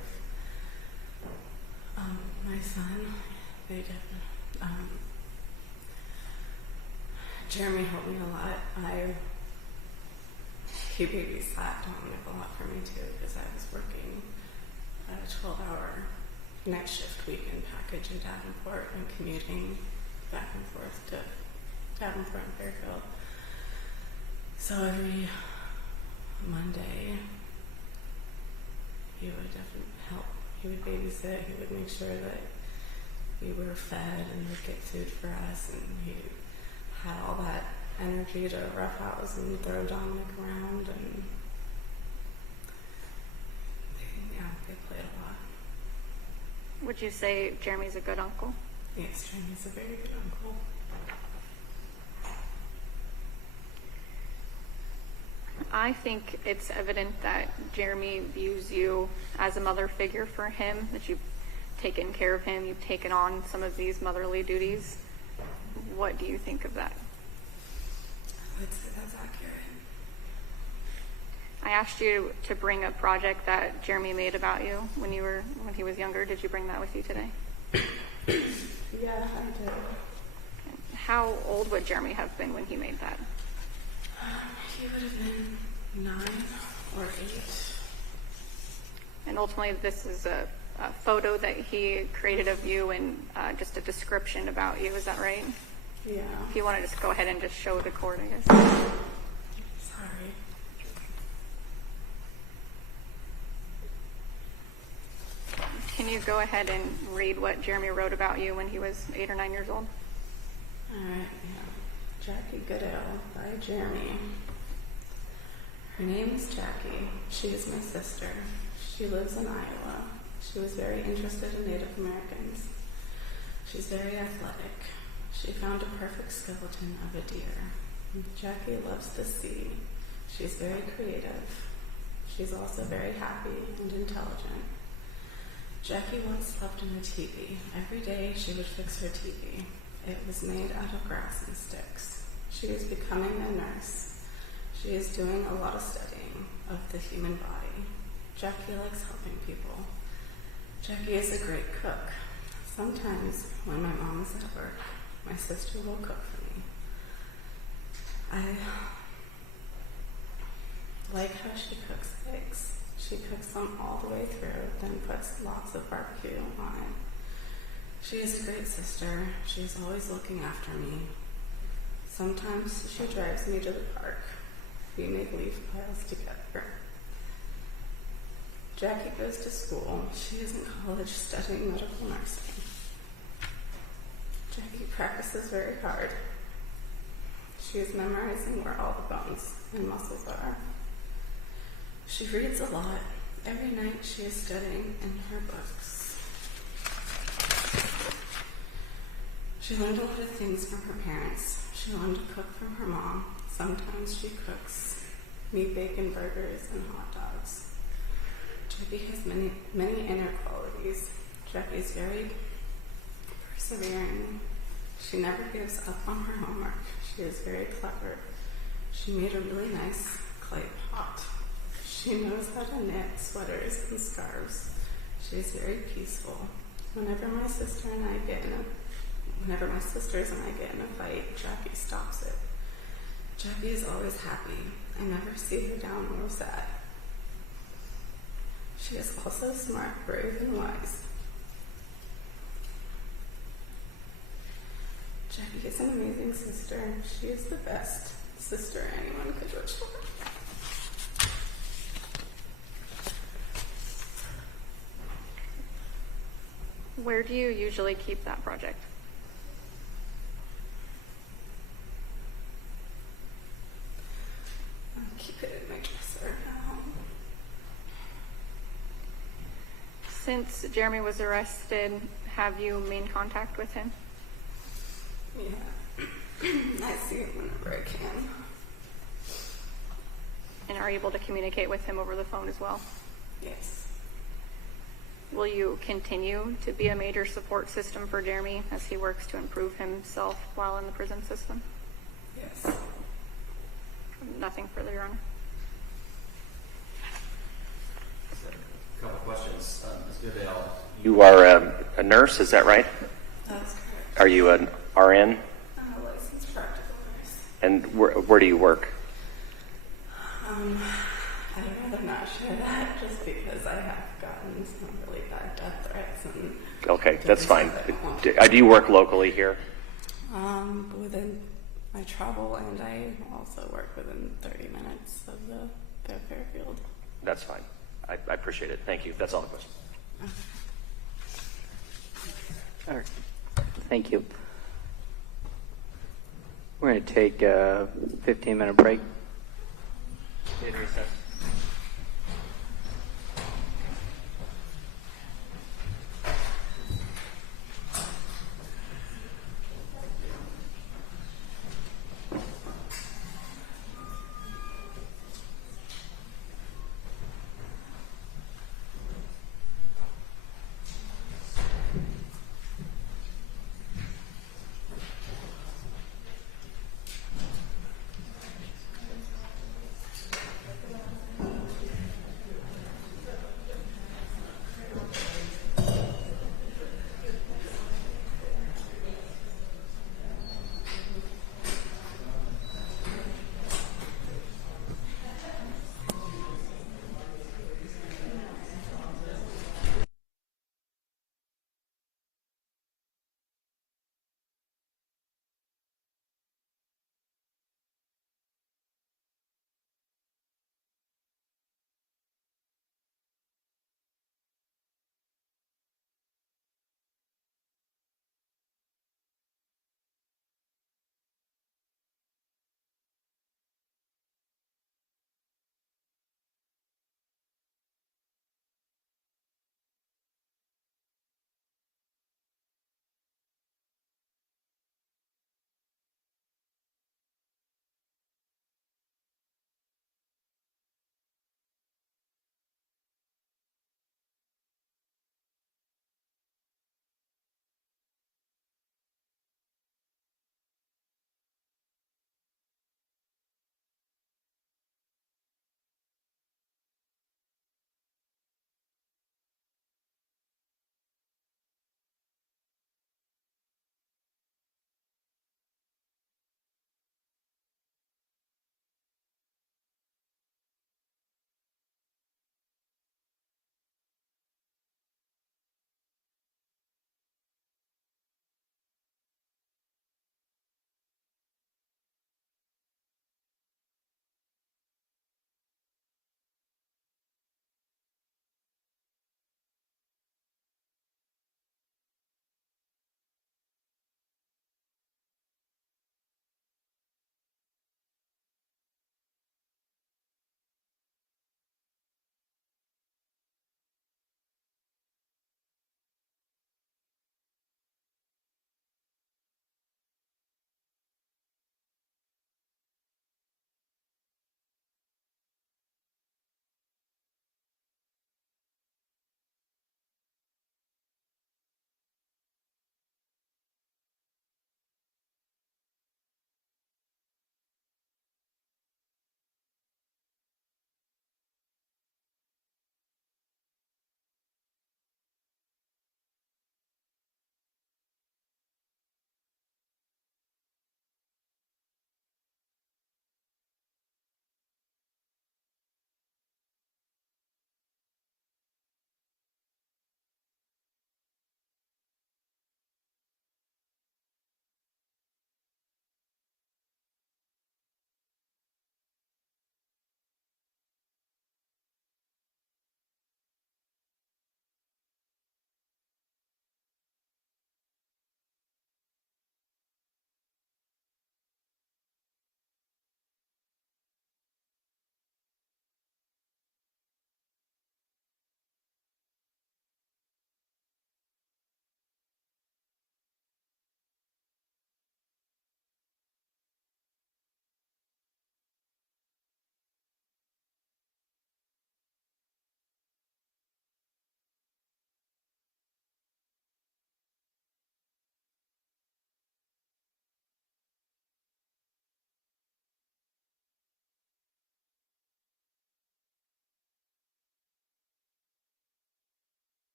of my son. They definitely. Jeremy helped me a lot. He babysat Dominic a lot for me too, because I was working a 12-hour night shift weekend package in Davenport and commuting back and forth to Davenport and Fairfield. So every Monday, he would definitely help. He would babysit. He would make sure that we were fed and would get food for us, and he had all that energy to roughhouse and throw Dominic around, and they played a lot. Would you say Jeremy's a good uncle? Yes, Jeremy's a very good uncle. I think it's evident that Jeremy views you as a mother figure for him, that you've taken care of him, you've taken on some of these motherly duties. What do you think of that? I would say that's accurate. I asked you to bring a project that Jeremy made about you when he was younger. Did you bring that with you today? Yeah, I did. How old would Jeremy have been when he made that? He would have been 9 or 8. And ultimately, this is a photo that he created of you and just a description about you. Is that right? Yeah. If you want to just go ahead and just show the court, I guess. Sorry. Can you go ahead and read what Jeremy wrote about you when he was 8 or 9 years old? All right, yeah. Jackie Goodale by Jeremy. Her name is Jackie. She is my sister. She lives in Iowa. She was very interested in Native Americans. She's very athletic. She found a perfect skeleton of a deer. Jackie loves the sea. She's very creative. She's also very happy and intelligent. Jackie once slept in a teepee. Every day she would fix her teepee. It was made out of grass and sticks. She is becoming a nurse. She is doing a lot of studying of the human body. Jackie likes helping people. Jackie is a great cook. Sometimes when my mom is at work, my sister will cook for me. I like how she cooks eggs. She cooks them all the way through, then puts lots of barbecue on it. She is a great sister. She is always looking after me. Sometimes she drives me to the park. We make leaf piles together. Jackie goes to school. She is in college studying medical nursing. Jackie practices very hard. She is memorizing where all the bones and muscles are. She reads a lot. Every night she is studying in her books. She learned a lot of things from her parents. She learned to cook from her mom. Sometimes she cooks me bacon burgers and hot dogs. Jackie has many inner qualities. Jackie is very persevering. She never gives up on her homework. She is very clever. She made a really nice clay pot. She knows how to knit sweaters and scarves. She is very peaceful. Whenever my sisters and I get in a fight, Jackie stops it. Jackie is always happy. I never see her down or sad. She is also smart, brave, and wise. Jackie is an amazing sister. She is the best sister anyone could wish for. Where do you usually keep that project? I keep it in my dresser. Since Jeremy was arrested, have you made contact with him? Yeah. I see him whenever I can. And are able to communicate with him over the phone as well? Yes. Will you continue to be a major support system for Jeremy as he works to improve himself while in the prison system? Yes. Nothing further, Your Honor. A couple questions. Ms. Goodale, you are a nurse, is that right? That's correct. Are you an RN? I'm a licensed practical nurse. And where do you work? I'd rather not share that just because I have gotten some really bad death threats. And Okay, that's fine. Do you work locally here? Within my travel, and I also work within 30 minutes of the Fairfield. That's fine. I appreciate it. Thank you. That's all the questions. All right. Thank you. We're going to take a 15-minute break. In recess.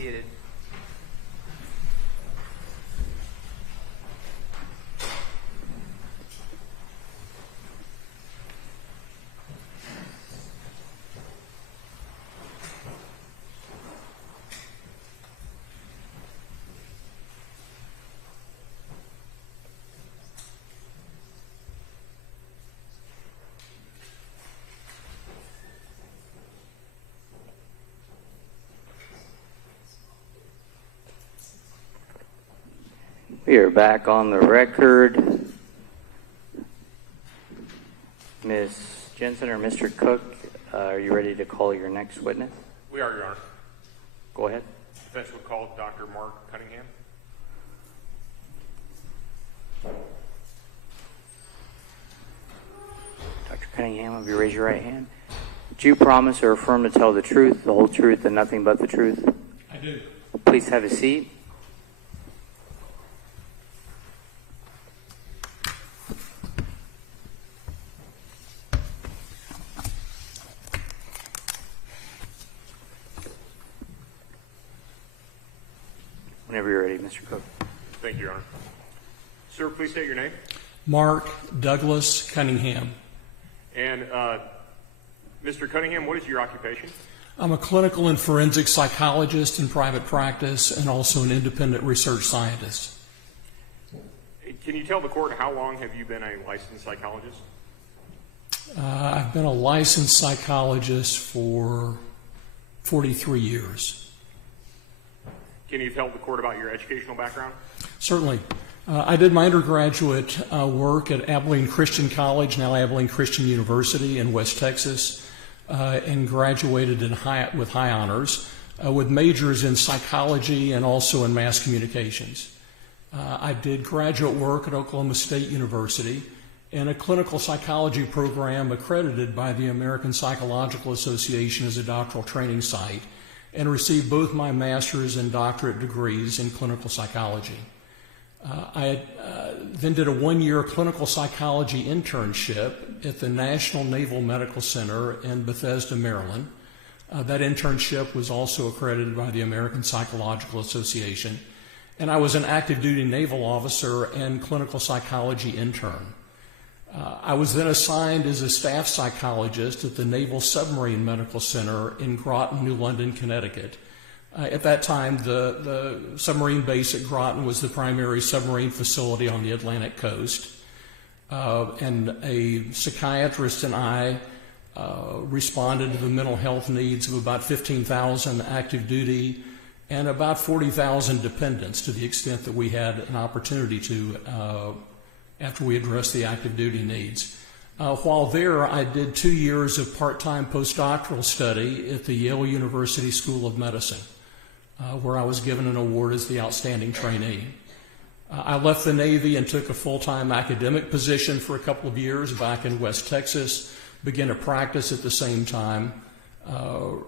seated. We are back on the record. Ms. Jensen or Mr. Cook, are you ready to call your next witness? We are, Your Honor. Go ahead. Defense would call Dr. Mark Cunningham. Dr. Cunningham, will you raise your right hand? Do you promise or affirm to tell the truth, the whole truth, and nothing but the truth? I do. Please have a seat. Whenever you're ready, Mr. Cook. Thank you, Your Honor. Sir, please state your name. Mark Douglas Cunningham. And Mr. Cunningham, what is your occupation? I'm a clinical and forensic psychologist in private practice and also an independent research scientist. Can you tell the court how long have you been a licensed psychologist? I've been a licensed psychologist for 43 years. Can you tell the court about your educational background? Certainly. I did my undergraduate work at Abilene Christian College, now Abilene Christian University in West Texas, and graduated with high honors, with majors in psychology and also in mass communications. I did graduate work at Oklahoma State University in a clinical psychology program accredited by the American Psychological Association as a doctoral training site, and received both my master's and doctorate degrees in clinical psychology. I then did a one-year clinical psychology internship at the National Naval Medical Center in Bethesda, Maryland. That internship was also accredited by the American Psychological Association. And I was an active duty naval officer and clinical psychology intern. I was then assigned as a staff psychologist at the Naval Submarine Medical Center in Groton, New London, Connecticut. At that time, the submarine base at Groton was the primary submarine facility on the Atlantic coast. And a psychiatrist and I responded to the mental health needs of about 15,000 active duty and about 40,000 dependents, to the extent that we had an opportunity to after we addressed the active duty needs. While there, I did 2 years of part-time postdoctoral study at the Yale University School of Medicine, where I was given an award as the outstanding trainee. I left the Navy and took a full-time academic position for a couple of years back in West Texas, began to practice at the same time,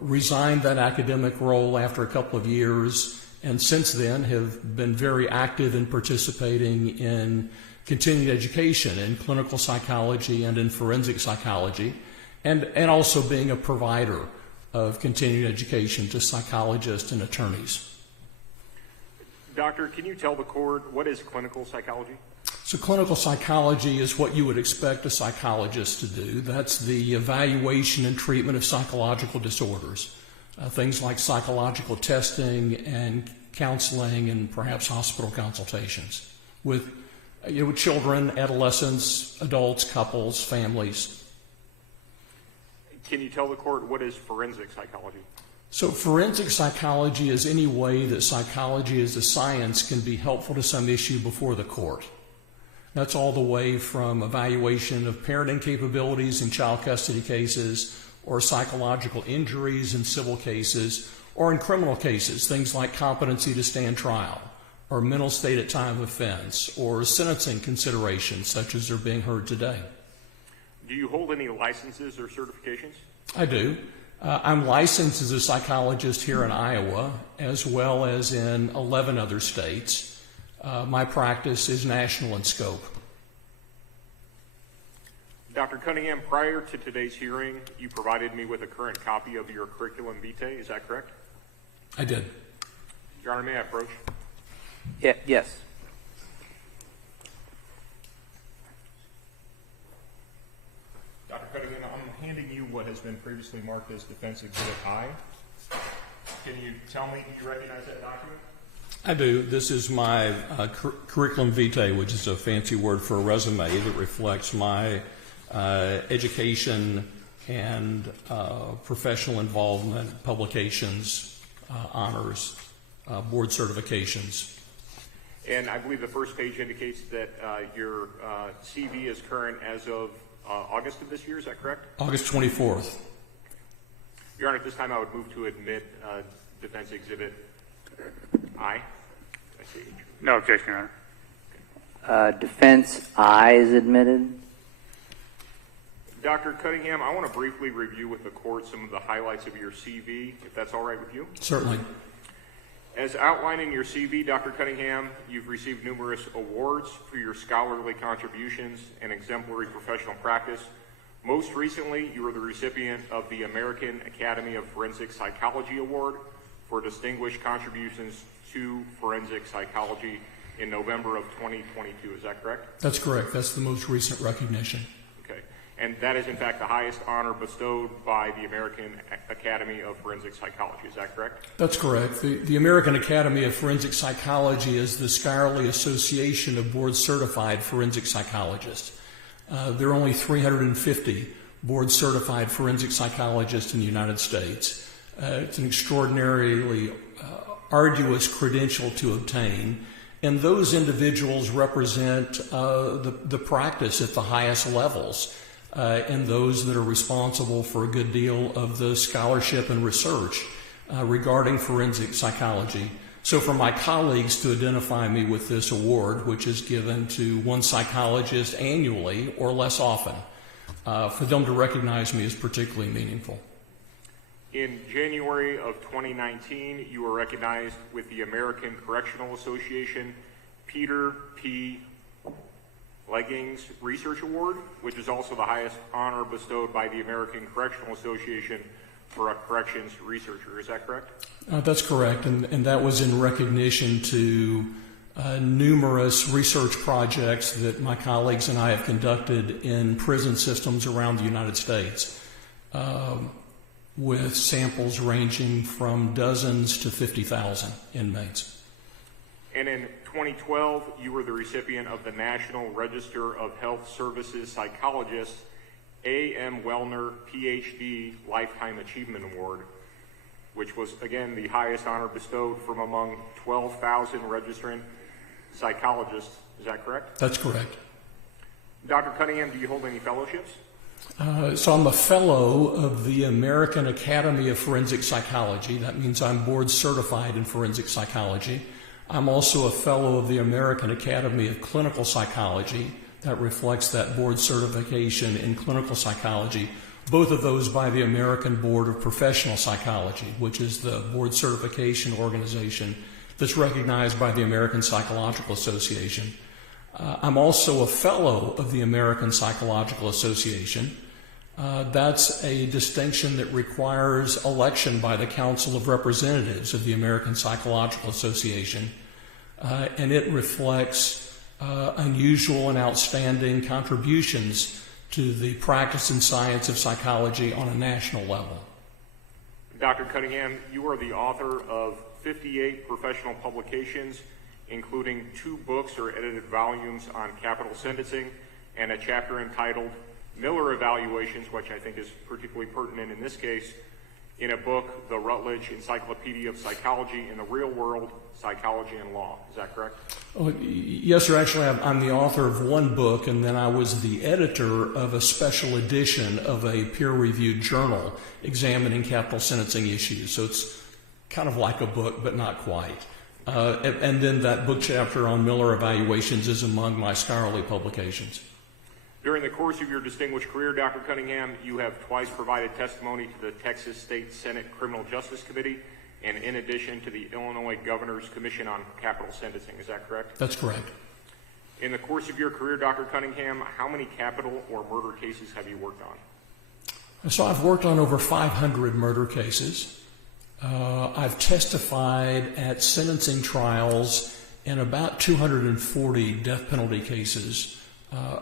resigned that academic role after a couple of years, and since then have been very active in participating in continuing education in clinical psychology and in forensic psychology, and also being a provider of continuing education to psychologists and attorneys. Doctor, can you tell the court what is clinical psychology? So clinical psychology is what you would expect a psychologist to do. That's the evaluation and treatment of psychological disorders, things like psychological testing and counseling and perhaps hospital consultations with children, adolescents, adults, couples, families. Can you tell the court what is forensic psychology? So forensic psychology is any way that psychology as a science can be helpful to some issue before the court. That's all the way from evaluation of parenting capabilities in child custody cases, or psychological injuries in civil cases, or in criminal cases, things like competency to stand trial, or mental state at time of offense, or sentencing considerations such as are being heard today. Do you hold any licenses or certifications? I do. I'm licensed as a psychologist here in Iowa, as well as in 11 other states. My practice is national in scope. Dr. Cunningham, prior to today's hearing, you provided me with a current copy of your curriculum vitae. Is that correct? I did. Your Honor, may I approach? Yeah, yes. Dr. Cunningham, I'm handing you what has been previously marked as Defense Exhibit I. Can you tell me, do you recognize that document? I do. This is my curriculum vitae, which is a fancy word for a resume that reflects my education and professional involvement, publications, honors, board certifications. And I believe the first page indicates that your CV is current as of August of this year, is that correct? August 24th. Your Honor, at this time I would move to admit Defense Exhibit I. No objection, Your Honor. Defense I is admitted. Dr. Cunningham, I want to briefly review with the court some of the highlights of your CV, if that's all right with you. Certainly. As outlined in your CV, Dr. Cunningham, you've received numerous awards for your scholarly contributions and exemplary professional practice. Most recently, you were the recipient of the American Academy of Forensic Psychology Award for distinguished contributions to forensic psychology in November of 2022. Is that correct? That's correct. That's the most recent recognition. Okay. And that is, in fact, the highest honor bestowed by the American Academy of Forensic Psychology. Is that correct? That's correct. The American Academy of Forensic Psychology is the scholarly association of board-certified forensic psychologists. There are only 350 board-certified forensic psychologists in the United States. It's an extraordinarily arduous credential to obtain, and those individuals represent the practice at the highest levels, and those that are responsible for a good deal of the scholarship and research regarding forensic psychology. So for my colleagues to identify me with this award, which is given to one psychologist annually or less often, for them to recognize me is particularly meaningful. In January of 2019, you were recognized with the American Correctional Association Peter P. Leggings Research Award, which is also the highest honor bestowed by the American Correctional Association for a corrections researcher. Is that correct? That's correct, and that was in recognition to numerous research projects that my colleagues and I have conducted in prison systems around the United States, with samples ranging from dozens to 50,000 inmates. And in 2012, you were the recipient of the National Register of Health Services Psychologists A.M. Wellner, Ph.D. Lifetime Achievement Award, which was, again, the highest honor bestowed from among 12,000 registrant psychologists. Is that correct? That's correct. Dr. Cunningham, do you hold any fellowships? So I'm a fellow of the American Academy of Forensic Psychology. That means I'm board certified in forensic psychology. I'm also a fellow of the American Academy of Clinical Psychology. That reflects that board certification in clinical psychology, both of those by the American Board of Professional Psychology, which is the board certification organization that's recognized by the American Psychological Association. I'm also a fellow of the American Psychological Association. That's a distinction that requires election by the Council of Representatives of the American Psychological Association, and it reflects unusual and outstanding contributions to the practice and science of psychology on a national level. Dr. Cunningham, you are the author of 58 professional publications, including 2 books or edited volumes on capital sentencing and a chapter entitled Miller Evaluations, which I think is particularly pertinent in this case, in a book, The Rutledge Encyclopedia of Psychology in the Real World, Psychology and Law. Is that correct? Oh, yes, sir. Actually, I'm the author of one book, and then I was the editor of a special edition of a peer-reviewed journal examining capital sentencing issues. So it's kind of like a book, but not quite. And then that book chapter on Miller Evaluations is among my scholarly publications. During the course of your distinguished career, Dr. Cunningham, you have twice provided testimony to the Texas State Senate Criminal Justice Committee, and in addition to the Illinois Governor's Commission on Capital Sentencing. Is that correct? That's correct. In the course of your career, Dr. Cunningham, how many capital or murder cases have you worked on? So I've worked on over 500 murder cases. I've testified at sentencing trials in about 240 death penalty cases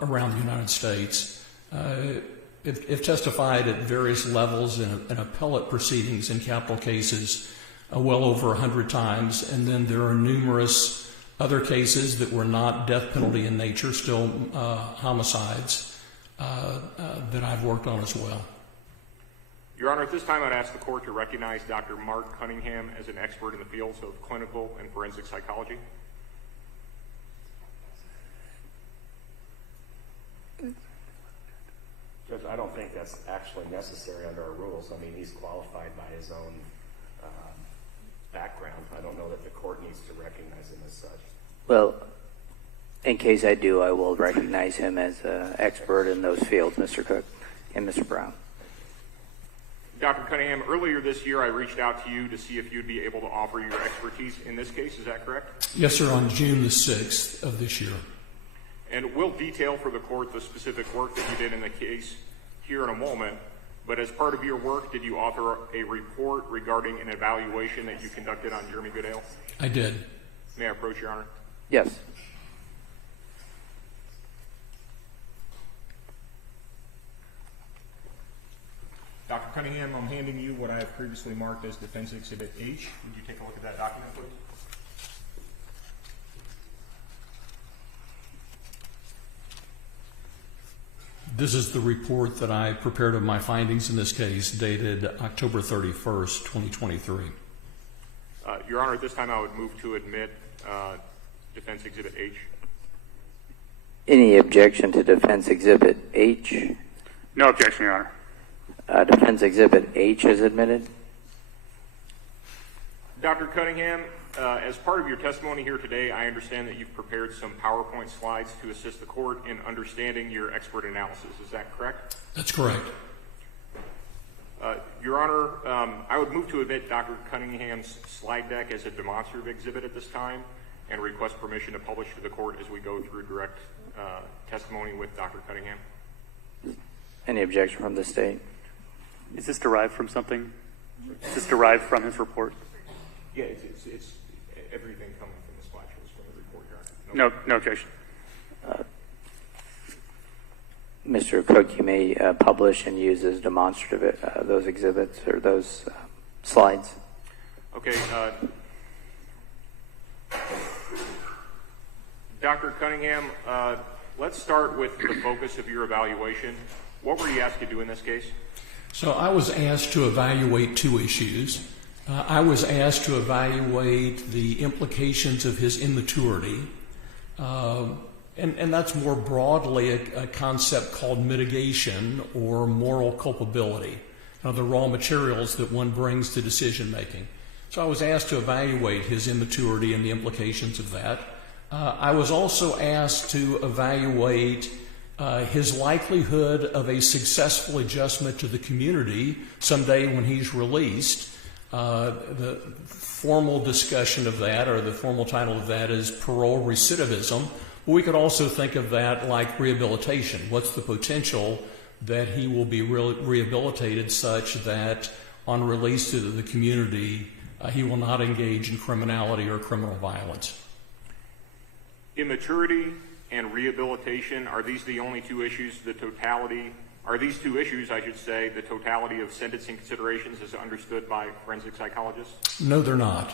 around the United States. I've testified at various levels in appellate proceedings in capital cases well over 100 times, and then there are numerous other cases that were not death penalty in nature, still homicides, that I've worked on as well. Your Honor, at this time I'd ask the court to recognize Dr. Mark Cunningham as an expert in the fields of clinical and forensic psychology. Judge, I don't think that's actually necessary under our rules. I mean, he's qualified by his own background. I don't know that the court needs to recognize him as such. Well, in case I do, I will recognize him as an expert in those fields, Mr. Cook and Mr. Brown. Dr. Cunningham, earlier this year I reached out to you to see if you'd be able to offer your expertise in this case. Is that correct? Yes, sir, on June the 6th of this year. And we'll detail for the court the specific work that you did in the case here in a moment. But as part of your work, did you author a report regarding an evaluation that you conducted on Jeremy Goodale? I did. May I approach, Your Honor? Yes. Dr. Cunningham, I'm handing you what I have previously marked as Defense Exhibit H. Would you take a look at that document, please? This is the report that I prepared of my findings in this case, dated October 31st, 2023. Your Honor, at this time I would move to admit Defense Exhibit H. Any objection to Defense Exhibit H? No objection, Your Honor. Defense Exhibit H is admitted. Dr. Cunningham, as part of your testimony here today, I understand that you've prepared some PowerPoint slides to assist the court in understanding your expert analysis. Is that correct? That's correct. Your Honor, I would move to admit Dr. Cunningham's slide deck as a demonstrative exhibit at this time and request permission to publish to the court as we go through direct testimony with Dr. Cunningham. Any objection from the state? Is this derived from something? Is this derived from his report? Yeah, it's everything coming from the slide shows from the report, Your Honor. No objection. Mr. Cook, you may publish and use as demonstrative those exhibits or those slides. Okay. Dr. Cunningham, let's start with the focus of your evaluation. What were you asked to do in this case? So I was asked to evaluate two issues. I was asked to evaluate the implications of his immaturity, and that's more broadly a concept called mitigation or moral culpability, the raw materials that one brings to decision making. So I was asked to evaluate his immaturity and the implications of that. I was also asked to evaluate his likelihood of a successful adjustment to the community someday when he's released. The formal discussion of that, or the formal title of that, is parole recidivism. We could also think of that like rehabilitation. What's the potential that he will be rehabilitated such that on release to the community, he will not engage in criminality or criminal violence? Immaturity and rehabilitation, are these the only two issues, are these two issues, I should say, the totality of sentencing considerations as understood by forensic psychologists? No, they're not.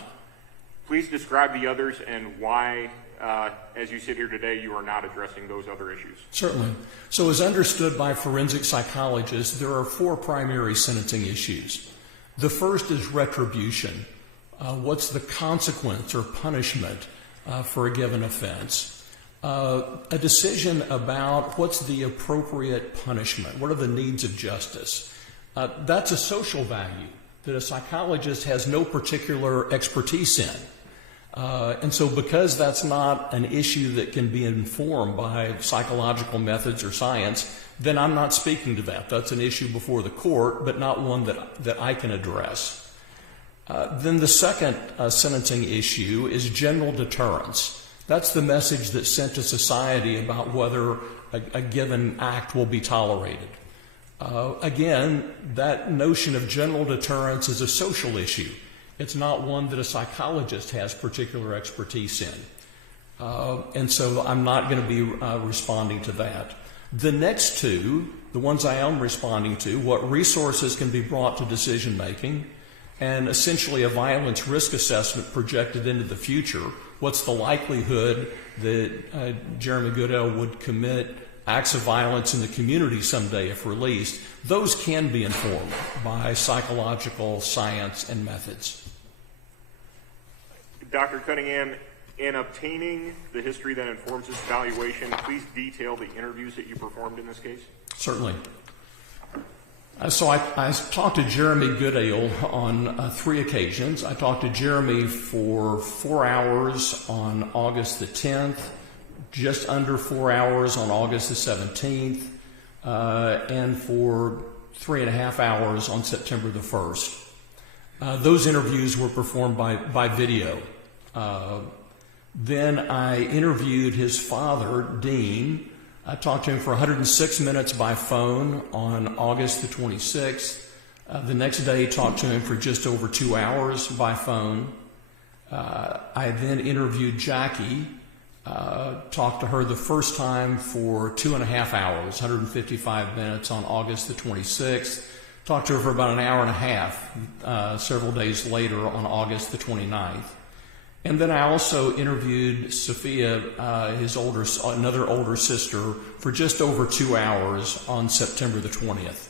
Please describe the others and why, as you sit here today, you are not addressing those other issues. Certainly. So as understood by forensic psychologists, there are four primary sentencing issues. The first is retribution. What's the consequence or punishment for a given offense? A decision about what's the appropriate punishment, what are the needs of justice. That's a social value that a psychologist has no particular expertise in. And so because that's not an issue that can be informed by psychological methods or science, then I'm not speaking to that. That's an issue before the court, but not one that I can address. Then the second sentencing issue is general deterrence. That's the message that's sent to society about whether a given act will be tolerated. Again, that notion of general deterrence is a social issue. It's not one that a psychologist has particular expertise in. And so I'm not going to be responding to that. The next two, the ones I am responding to, what resources can be brought to decision making, and essentially a violence risk assessment projected into the future. What's the likelihood that Jeremy Goodale would commit acts of violence in the community someday if released? Those can be informed by psychological science and methods. Dr. Cunningham, in obtaining the history that informs this evaluation, please detail the interviews that you performed in this case. Certainly. So I talked to Jeremy Goodale on 3 occasions. I talked to Jeremy for 4 hours on August the 10th, just under 4 hours on August the 17th, and for 3.5 hours on September the 1st. Those interviews were performed by video. Then I interviewed his father, Dean. I talked to him for 106 minutes by phone on August the 26th. The next day, talked to him for just over 2 hours by phone. I then interviewed Jackie, talked to her the first time for 2.5 hours, 155 minutes on August the 26th. Talked to her for about an hour and a half several days later on August the 29th. And then I also interviewed Sophia, another older sister, for just over 2 hours on September the 20th.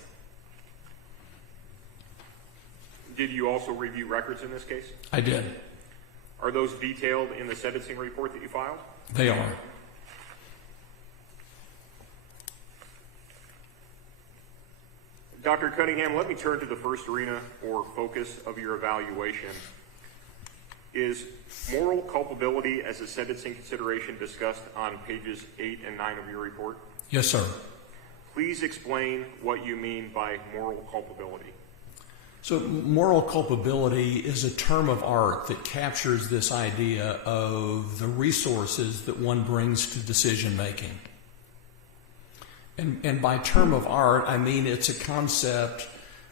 Did you also review records in this case? I did. Are those detailed in the sentencing report that you filed? They are. Dr. Cunningham, let me turn to the first arena or focus of your evaluation. Is moral culpability as a sentencing consideration discussed on pages 8 and 9 of your report? Yes, sir. Please explain what you mean by moral culpability. So moral culpability is a term of art that captures this idea of the resources that one brings to decision making. And by term of art, I mean it's a concept,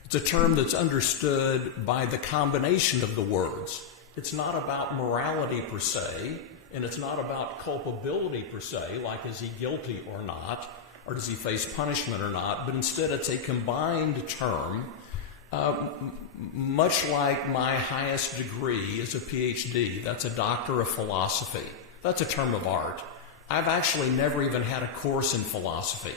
it's a term that's understood by the combination of the words. It's not about morality per se, and it's not about culpability per se, like is he guilty or not, or does he face punishment or not, but instead it's a combined term, much like my highest degree is a PhD. That's a doctor of philosophy. That's a term of art. I've actually never even had a course in philosophy.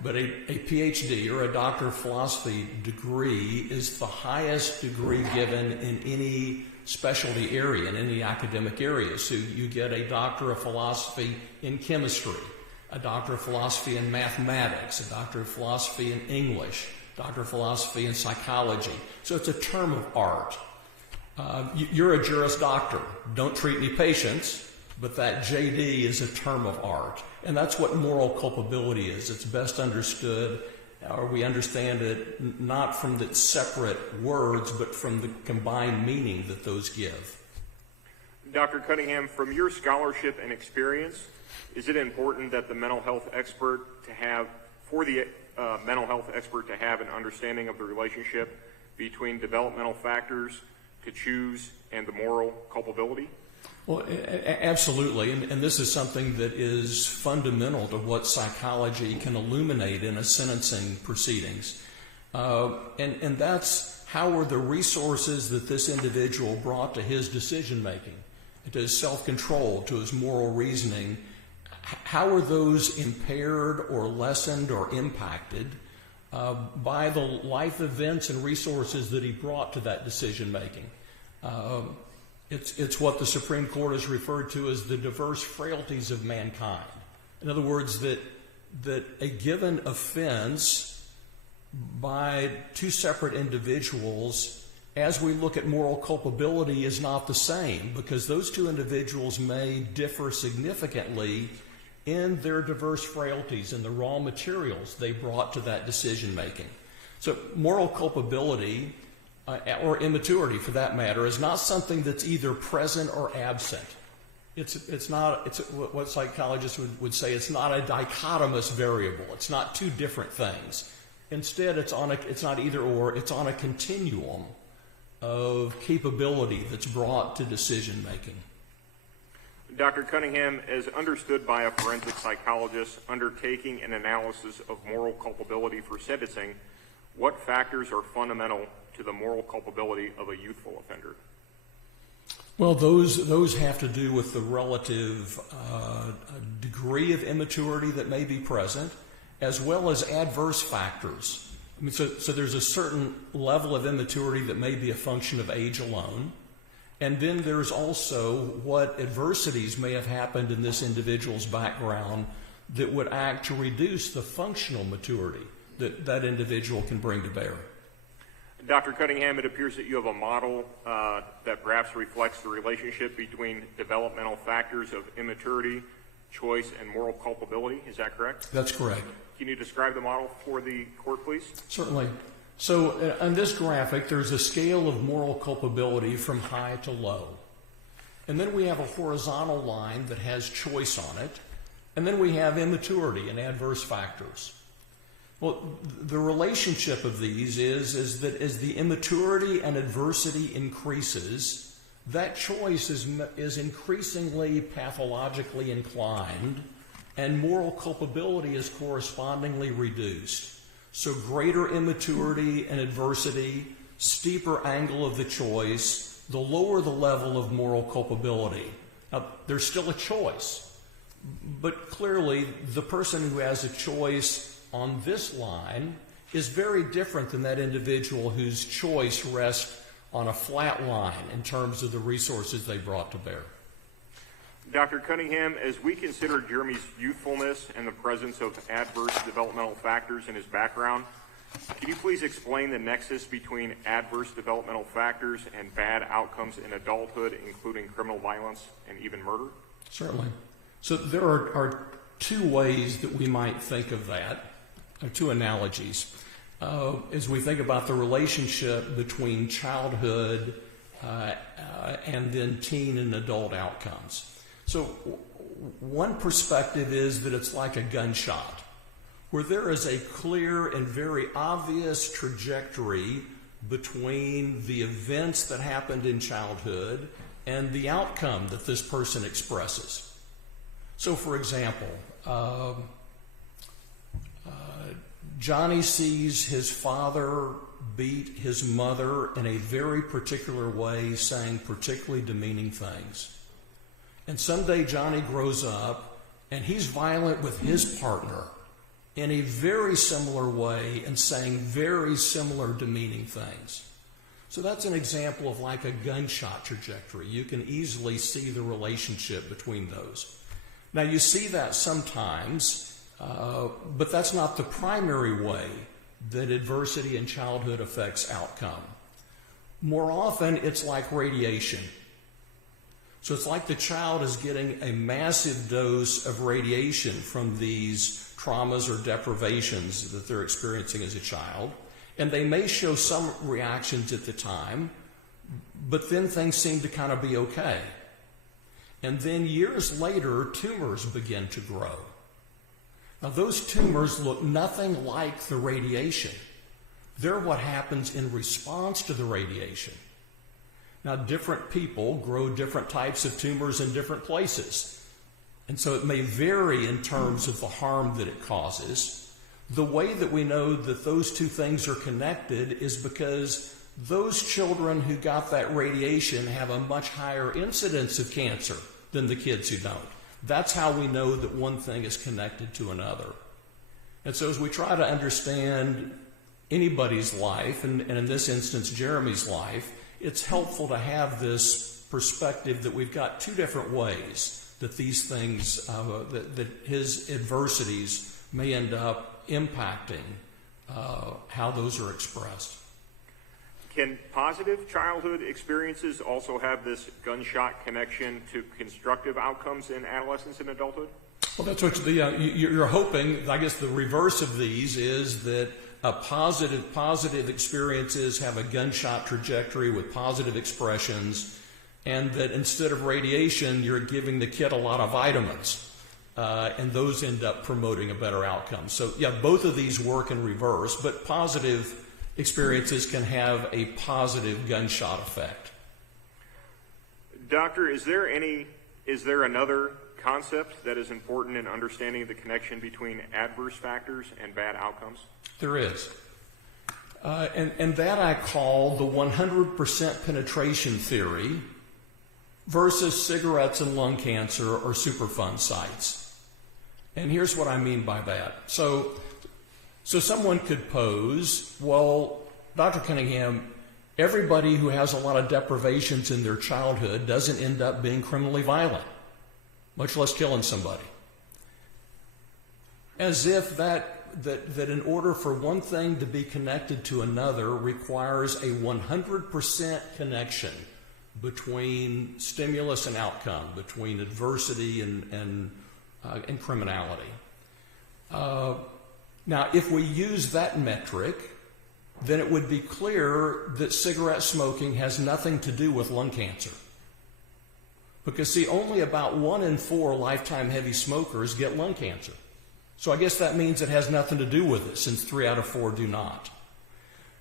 But a PhD or a doctor of philosophy degree is the highest degree given in any specialty area, in any academic area. So you get a doctor of philosophy in chemistry, a doctor of philosophy in mathematics, a doctor of philosophy in English, doctor of philosophy in psychology. So it's a term of art. You're a Juris Doctor. Don't treat any patients, but that JD is a term of art. And that's what moral culpability is. It's best understood, or we understand it not from the separate words, but from the combined meaning that those give. Dr. Cunningham, from your scholarship and experience, is it important that the mental health expert to have, mental health expert to have an understanding of the relationship between developmental factors to choose and the moral culpability? Well, absolutely, and this is something that is fundamental to what psychology can illuminate in a sentencing proceedings. And that's how were the resources that this individual brought to his decision-making, to his self-control, to his moral reasoning, how are those impaired or lessened or impacted by the life events and resources that he brought to that decision-making? It's what the Supreme Court has referred to as the diverse frailties of mankind. In other words, that a given offense by two separate individuals, as we look at moral culpability, is not the same, because those two individuals may differ significantly in their diverse frailties and the raw materials they brought to that decision making. So moral culpability, or immaturity for that matter, is not something that's either present or absent. It's what psychologists would say, it's not a dichotomous variable. It's not two different things. Instead, it's not either or, it's on a continuum of capability that's brought to decision making. Dr. Cunningham, as understood by a forensic psychologist undertaking an analysis of moral culpability for sentencing, what factors are fundamental to the moral culpability of a youthful offender? Well, those have to do with the relative degree of immaturity that may be present, as well as adverse factors. I mean, so there's a certain level of immaturity that may be a function of age alone. And then there's also what adversities may have happened in this individual's background that would act to reduce the functional maturity that that individual can bring to bear. Dr. Cunningham, it appears that you have a model that perhaps reflects the relationship between developmental factors of immaturity, choice, and moral culpability. Is that correct? That's correct. Can you describe the model for the court, please? Certainly. So on this graphic, there's a scale of moral culpability from high to low. And then we have a horizontal line that has choice on it. And then we have immaturity and adverse factors. Well, the relationship of these is that as the immaturity and adversity increases, that choice is increasingly pathologically inclined, and moral culpability is correspondingly reduced. So greater immaturity and adversity, steeper angle of the choice, the lower the level of moral culpability. Now, there's still a choice, but clearly the person who has a choice on this line is very different than that individual whose choice rests on a flat line in terms of the resources they brought to bear. Dr. Cunningham, as we consider Jeremy's youthfulness and the presence of adverse developmental factors in his background, can you please explain the nexus between adverse developmental factors and bad outcomes in adulthood, including criminal violence and even murder? Certainly. So there are two ways that we might think of that, or two analogies. As we think about the relationship between childhood and then teen and adult outcomes. So one perspective is that it's like a gunshot, where there is a clear and very obvious trajectory between the events that happened in childhood and the outcome that this person expresses. So, for example, Johnny sees his father beat his mother in a very particular way, saying particularly demeaning things. And someday Johnny grows up and he's violent with his partner in a very similar way and saying very similar demeaning things. So that's an example of like a gunshot trajectory. You can easily see the relationship between those. Now you see that sometimes, but that's not the primary way that adversity in childhood affects outcome. More often it's like radiation. So it's like the child is getting a massive dose of radiation from these traumas or deprivations that they're experiencing as a child. And they may show some reactions at the time, but then things seem to kind of be okay. And then years later, tumors begin to grow. Now those tumors look nothing like the radiation. They're what happens in response to the radiation. Now, different people grow different types of tumors in different places. And so it may vary in terms of the harm that it causes. The way that we know that those two things are connected is because those children who got that radiation have a much higher incidence of cancer than the kids who don't. That's how we know that one thing is connected to another. And so as we try to understand anybody's life, and in this instance, Jeremy's life, it's helpful to have this perspective that we've got two different ways that these things, that his adversities may end up impacting how those are expressed. Can positive childhood experiences also have this gunshot connection to constructive outcomes in adolescence and adulthood? Well, that's what you're hoping. I guess the reverse of these is that positive experiences have a gunshot trajectory with positive expressions, and that instead of radiation, you're giving the kid a lot of vitamins, and those end up promoting a better outcome. So, yeah, both of these work in reverse, but positive experiences can have a positive gunshot effect. Doctor, is there another concept that is important in understanding the connection between adverse factors and bad outcomes? There is. And that I call the 100% penetration theory versus cigarettes and lung cancer or Superfund sites. And here's what I mean by that. So someone could pose, well, Dr. Cunningham, everybody who has a lot of deprivations in their childhood doesn't end up being criminally violent, much less killing somebody. As if that in order for one thing to be connected to another requires a 100% connection between stimulus and outcome, between adversity and criminality. Now, if we use that metric, then it would be clear that cigarette smoking has nothing to do with lung cancer. Because, see, only about 1 in 4 lifetime heavy smokers get lung cancer. So I guess that means it has nothing to do with it, since 3 out of 4 do not.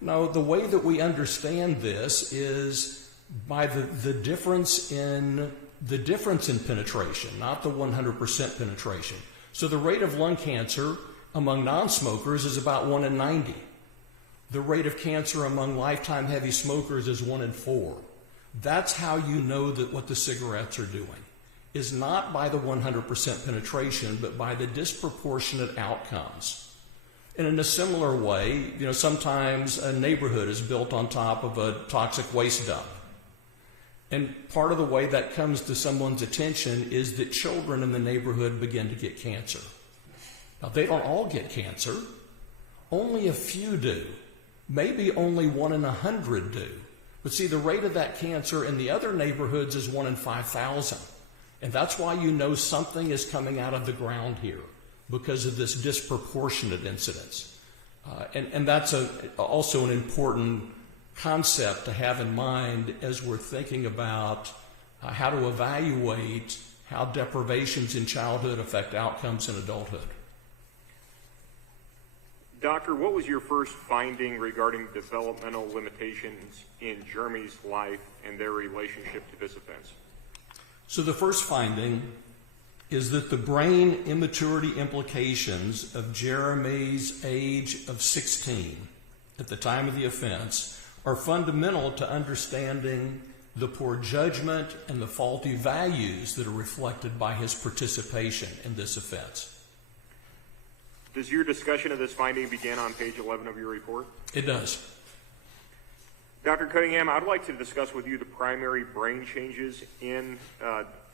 Now, the way that we understand this is by the difference in penetration, not the 100% penetration. So the rate of lung cancer among non-smokers is about 1 in 90. The rate of cancer among lifetime heavy smokers is 1 in 4. That's how you know that what the cigarettes are doing is not by the 100% penetration, but by the disproportionate outcomes. And in a similar way, sometimes a neighborhood is built on top of a toxic waste dump. And part of the way that comes to someone's attention is that children in the neighborhood begin to get cancer. Now, they don't all get cancer. Only a few do. Maybe only 1 in 100 do. But see, the rate of that cancer in the other neighborhoods is 1 in 5,000. And that's why you know something is coming out of the ground here, because of this disproportionate incidence. And that's also an important concept to have in mind as we're thinking about how to evaluate how deprivations in childhood affect outcomes in adulthood. Doctor, what was your first finding regarding developmental limitations in Jeremy's life and their relationship to this offense? So the first finding is that the brain immaturity implications of Jeremy's age of 16 at the time of the offense are fundamental to understanding the poor judgment and the faulty values that are reflected by his participation in this offense. Does your discussion of this finding begin on page 11 of your report? It does. Dr. Cunningham, I'd like to discuss with you the primary brain changes in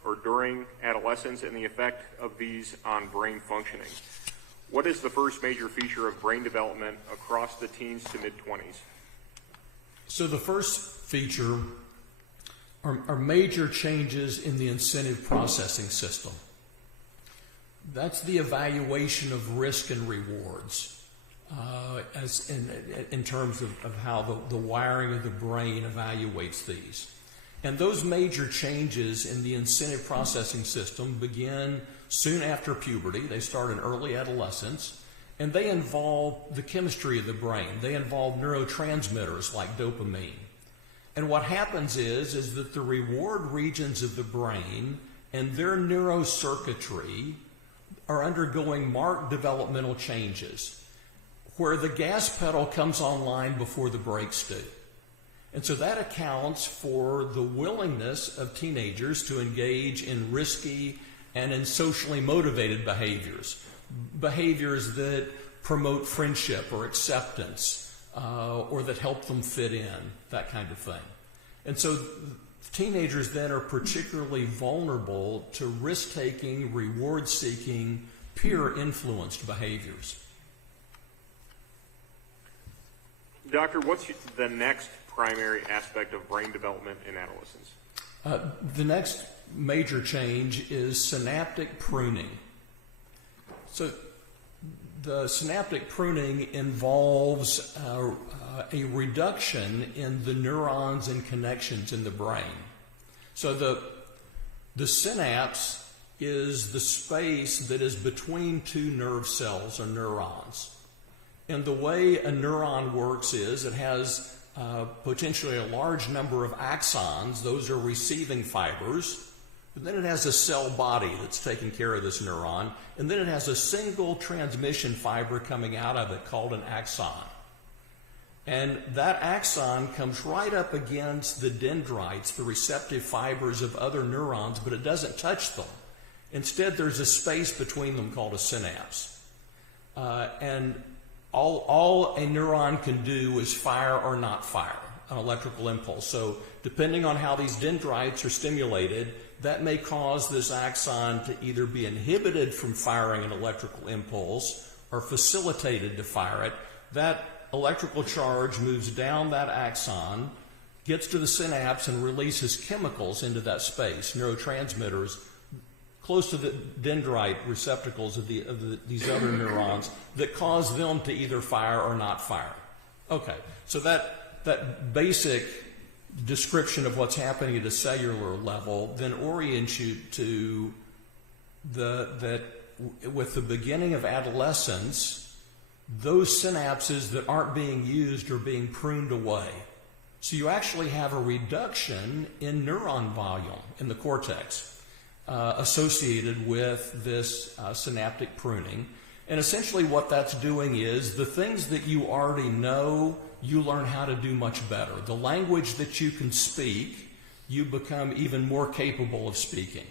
or during adolescence and the effect of these on brain functioning. What is the first major feature of brain development across the teens to mid-20s? So the first feature are major changes in the incentive processing system. That's the evaluation of risk and rewards. As in terms of how the wiring of the brain evaluates these. And those major changes in the incentive processing system begin soon after puberty. They start in early adolescence, and they involve the chemistry of the brain. They involve neurotransmitters like dopamine. And what happens is that the reward regions of the brain and their neurocircuitry are undergoing marked developmental changes, where the gas pedal comes online before the brakes do. And so that accounts for the willingness of teenagers to engage in risky and in socially motivated behaviors. Behaviors that promote friendship or acceptance, or that help them fit in, that kind of thing. And so teenagers then are particularly vulnerable to risk-taking, reward-seeking, peer-influenced behaviors. Doctor, what's the next primary aspect of brain development in adolescence? The next major change is synaptic pruning. So the synaptic pruning involves a reduction in the neurons and connections in the brain. So the synapse is the space that is between two nerve cells or neurons. And the way a neuron works is it has potentially a large number of axons. Those are receiving fibers. But then it has a cell body that's taking care of this neuron. And then it has a single transmission fiber coming out of it called an axon. And that axon comes right up against the dendrites, the receptive fibers of other neurons, but it doesn't touch them. Instead, there's a space between them called a synapse. And all a neuron can do is fire or not fire an electrical impulse. So depending on how these dendrites are stimulated, that may cause this axon to either be inhibited from firing an electrical impulse or facilitated to fire it. That electrical charge moves down that axon, gets to the synapse, and releases chemicals into that space, neurotransmitters, close to the dendrite receptacles of these other neurons that cause them to either fire or not fire. Okay, so that basic description of what's happening at a cellular level then orients you to that with the beginning of adolescence, those synapses that aren't being used are being pruned away. So you actually have a reduction in neuron volume in the cortex associated with this synaptic pruning. And essentially what that's doing is the things that you already know, you learn how to do much better. The language that you can speak, you become even more capable of speaking.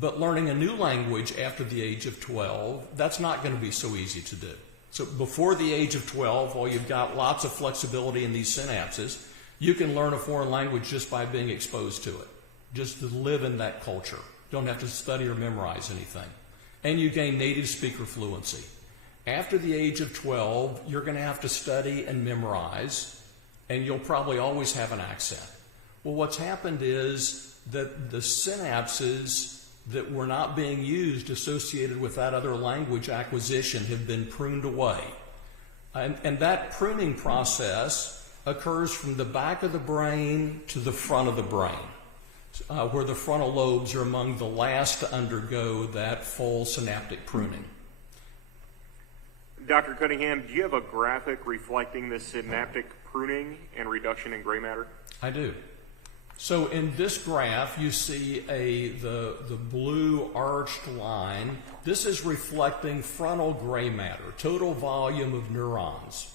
But learning a new language after the age of 12, that's not going to be so easy to do. So before the age of 12, while you've got lots of flexibility in these synapses, you can learn a foreign language just by being exposed to it, just to live in that culture. Don't have to study or memorize anything. And you gain native speaker fluency. After the age of 12, you're going to have to study and memorize, and you'll probably always have an accent. Well, what's happened is that the synapses that were not being used associated with that other language acquisition have been pruned away. And that pruning process occurs from the back of the brain to the front of the brain, where the frontal lobes are among the last to undergo that full synaptic pruning. Dr. Cunningham, do you have a graphic reflecting this synaptic pruning and reduction in gray matter? I do. So in this graph, you see the blue arched line. This is reflecting frontal gray matter, total volume of neurons.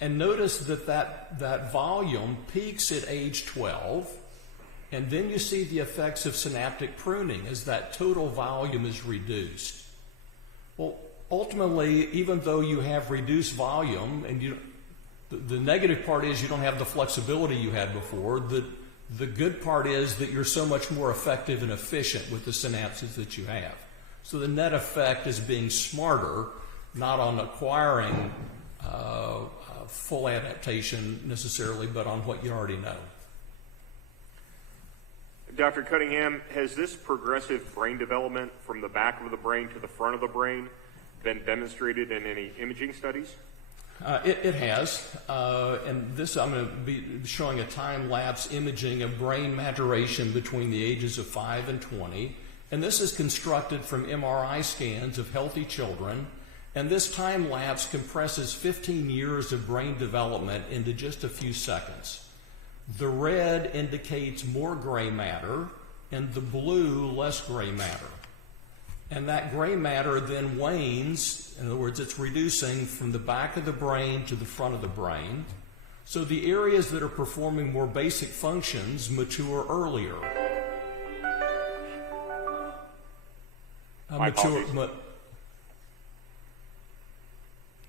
And notice that volume peaks at age 12, and then you see the effects of synaptic pruning as that total volume is reduced. Well, ultimately, even though you have reduced volume, and the negative part is you don't have the flexibility you had before, the good part is that you're so much more effective and efficient with the synapses that you have. So the net effect is being smarter, not on acquiring full adaptation necessarily, but on what you already know. Dr. Cunningham, has this progressive brain development from the back of the brain to the front of the brain been demonstrated in any imaging studies? It has, and this I'm going to be showing a time-lapse imaging of brain maturation between the ages of 5 and 20, and this is constructed from MRI scans of healthy children, and this time-lapse compresses 15 years of brain development into just a few seconds. The red indicates more gray matter, and the blue less gray matter. And that gray matter then wanes, in other words, it's reducing from the back of the brain to the front of the brain. So the areas that are performing more basic functions mature earlier.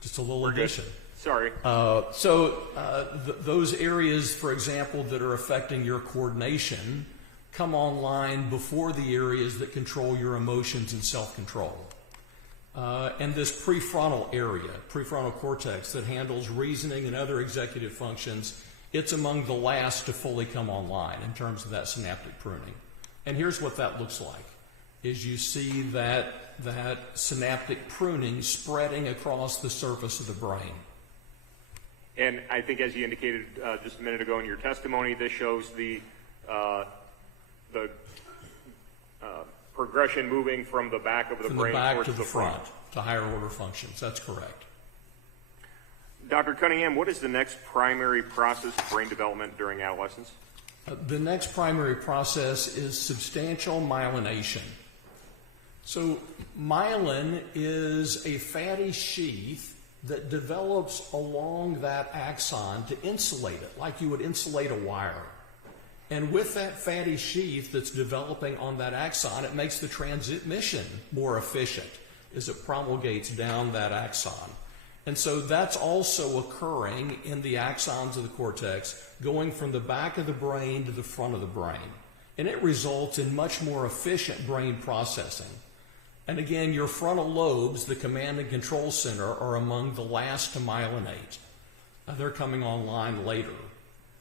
Just a little addition. Sorry. Those areas, for example, that are affecting your coordination come online before the areas that control your emotions and self-control. And this prefrontal area, prefrontal cortex, that handles reasoning and other executive functions, it's among the last to fully come online in terms of that synaptic pruning. And here's what that looks like, is you see that synaptic pruning spreading across the surface of the brain. And I think, as you indicated just a minute ago in your testimony, this shows the progression moving from the back of the From brain the back towards to the front, to higher order functions. That's correct. Dr. Cunningham, what is the next primary process of brain development during adolescence? The next primary process is substantial myelination. So myelin is a fatty sheath that develops along that axon to insulate it, like you would insulate a wire. And with that fatty sheath that's developing on that axon, it makes the transmission more efficient as it promulgates down that axon. And so that's also occurring in the axons of the cortex, going from the back of the brain to the front of the brain. And it results in much more efficient brain processing. And again, your frontal lobes, the command and control center, are among the last to myelinate. They're coming online later.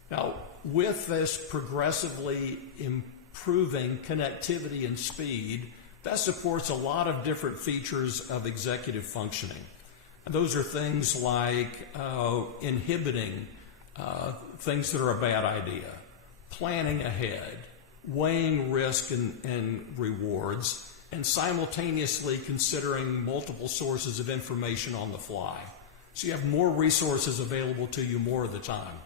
Now, with this progressively improving connectivity and speed, that supports a lot of different features of executive functioning. And those are things like inhibiting things that are a bad idea, planning ahead, weighing risk and rewards, and simultaneously considering multiple sources of information on the fly. So you have more resources available to you more of the time.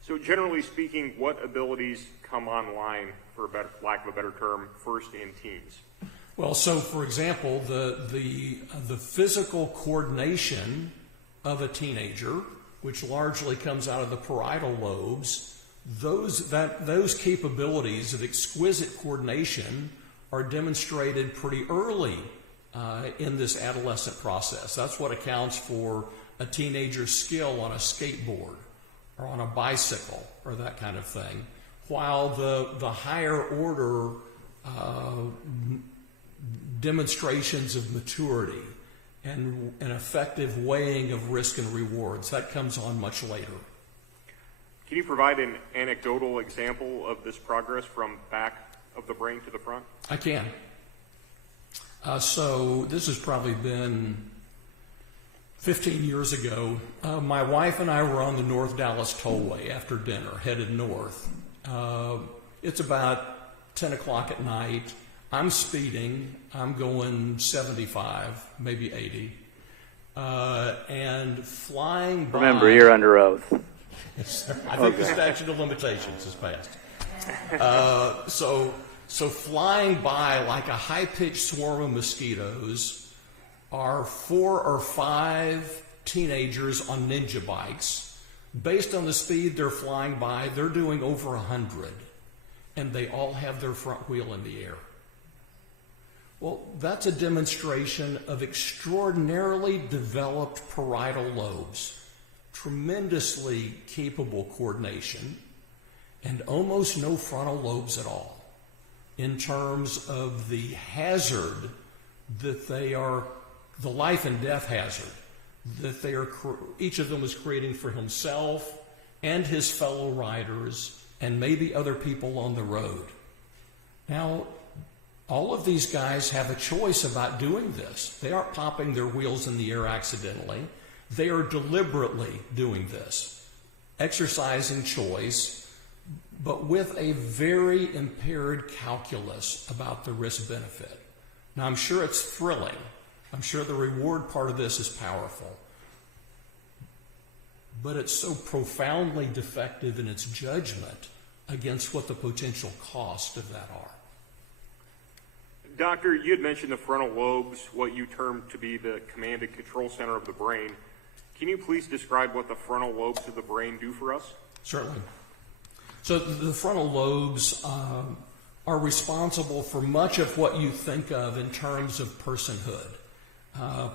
So generally speaking, what abilities come online, for lack of a better term, first in teens? Well, so for example, the physical coordination of a teenager, which largely comes out of the parietal lobes, those capabilities of exquisite coordination are demonstrated pretty early in this adolescent process. That's what accounts for a teenager's skill on a skateboard or on a bicycle or that kind of thing, while the higher order demonstrations of maturity and an effective weighing of risk and rewards, that comes on much later. Can you provide an anecdotal example of this progress from back of the brain to the front? I can. So this has probably been 15 years ago. My wife and I were on the North Dallas Tollway after dinner, headed north. It's about 10 o'clock at night. I'm speeding. I'm going 75, maybe 80. And flying by... Remember, you're under oath. I think the statute of limitations is passed. So flying by like a high-pitched swarm of mosquitoes are 4 or 5 teenagers on ninja bikes. Based on the speed they're flying by, they're doing over 100, and they all have their front wheel in the air. Well, that's a demonstration of extraordinarily developed parietal lobes, tremendously capable coordination, and almost no frontal lobes at all in terms of the hazard that they are, the life and death hazard that they are, each of them is creating for himself and his fellow riders and maybe other people on the road. Now, all of these guys have a choice about doing this. They aren't popping their wheels in the air accidentally. They are deliberately doing this, exercising choice, but with a very impaired calculus about the risk-benefit. Now, I'm sure it's thrilling. I'm sure the reward part of this is powerful. But it's so profoundly defective in its judgment against what the potential cost of that are. Doctor, you had mentioned the frontal lobes, what you termed to be the command and control center of the brain. Can you please describe what the frontal lobes of the brain do for us? Certainly. So the frontal lobes are responsible for much of what you think of in terms of personhood,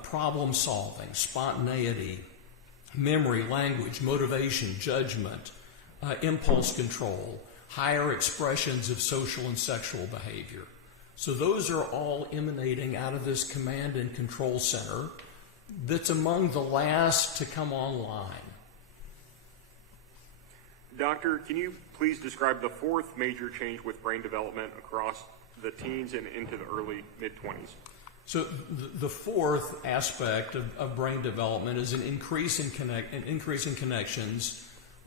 problem solving, spontaneity, memory, language, motivation, judgment, impulse control, higher expressions of social and sexual behavior. So those are all emanating out of this command and control center that's among the last to come online. Doctor, can you please describe the fourth major change with brain development across the teens and into the early mid-20s? So the fourth aspect of brain development is an increase in connections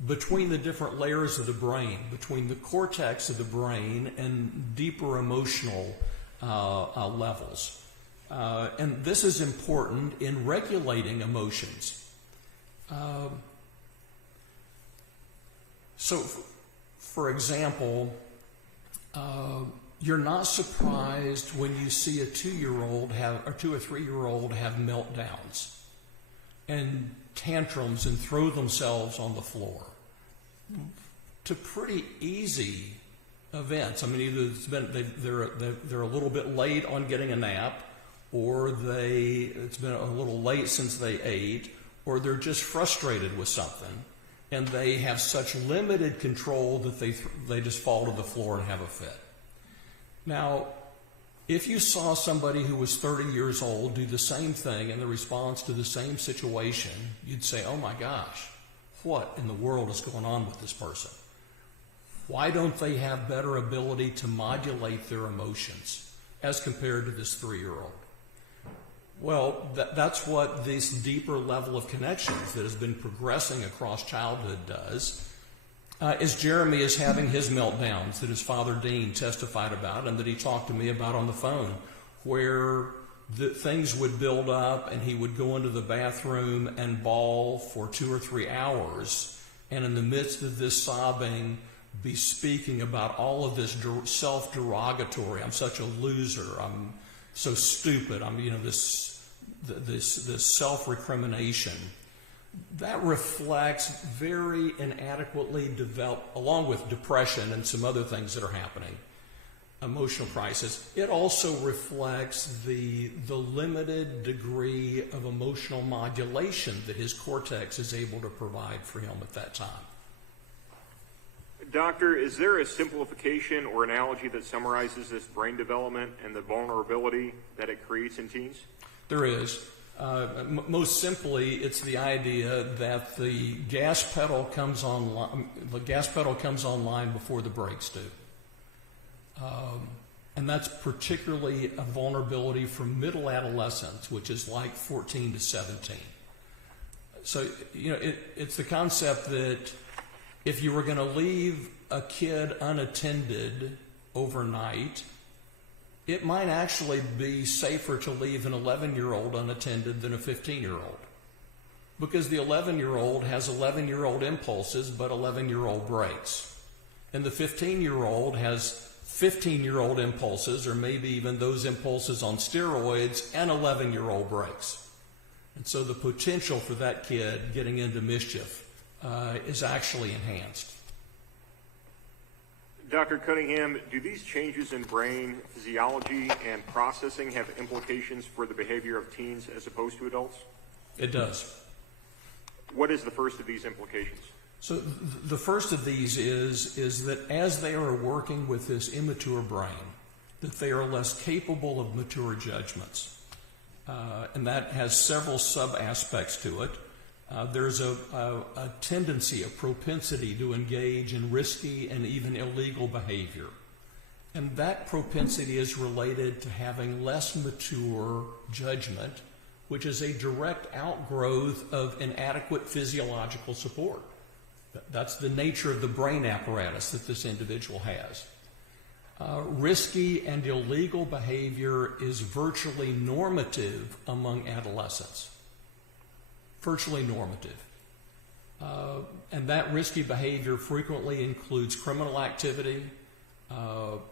between the different layers of the brain, between the cortex of the brain and deeper emotional levels. And this is important in regulating emotions. So, for example, you're not surprised when you see a 2-year-old or 2 or 3-year-old have meltdowns and tantrums and throw themselves on the floor to pretty easy events. I mean, either it's been they're a little bit late on getting a nap, or it's been a little late since they ate, or they're just frustrated with something, and they have such limited control that they just fall to the floor and have a fit. Now, if you saw somebody who was 30 years old do the same thing in the response to the same situation, you'd say, oh my gosh, what in the world is going on with this person? Why don't they have better ability to modulate their emotions as compared to this 3-year-old? Well, that's what this deeper level of connections that has been progressing across childhood does. As Jeremy is having his meltdowns that his father Dean testified about and that he talked to me about on the phone, where things would build up and he would go into the bathroom and bawl for 2 or 3 hours, and in the midst of this sobbing be speaking about all of this self-derogatory, I'm such a loser, I'm so stupid, I'm, this self-recrimination. That reflects very inadequately developed, along with depression and some other things that are happening, emotional crisis. It also reflects the limited degree of emotional modulation that his cortex is able to provide for him at that time. Doctor, is there a simplification or analogy that summarizes this brain development and the vulnerability that it creates in teens? There is. Most simply, it's the idea that the gas pedal comes online before the brakes do. And that's particularly a vulnerability for middle adolescence, which is like 14 to 17. So, it's the concept that if you were going to leave a kid unattended overnight, it might actually be safer to leave an 11-year-old unattended than a 15-year-old. Because the 11-year-old has 11-year-old impulses, but 11-year-old brakes. And the 15-year-old has 15-year-old impulses, or maybe even those impulses on steroids, and 11-year-old brakes. And so the potential for that kid getting into mischief is actually enhanced. Dr. Cunningham, do these changes in brain physiology and processing have implications for the behavior of teens as opposed to adults? It does. What is the first of these implications? So the first of these is that as they are working with this immature brain, that they are less capable of mature judgments. And that has several sub-aspects to it. There's a tendency, a propensity to engage in risky and even illegal behavior. And that propensity is related to having less mature judgment, which is a direct outgrowth of inadequate physiological support. That's the nature of the brain apparatus that this individual has. Risky and illegal behavior is virtually normative among adolescents. Virtually normative. And that risky behavior frequently includes criminal activity.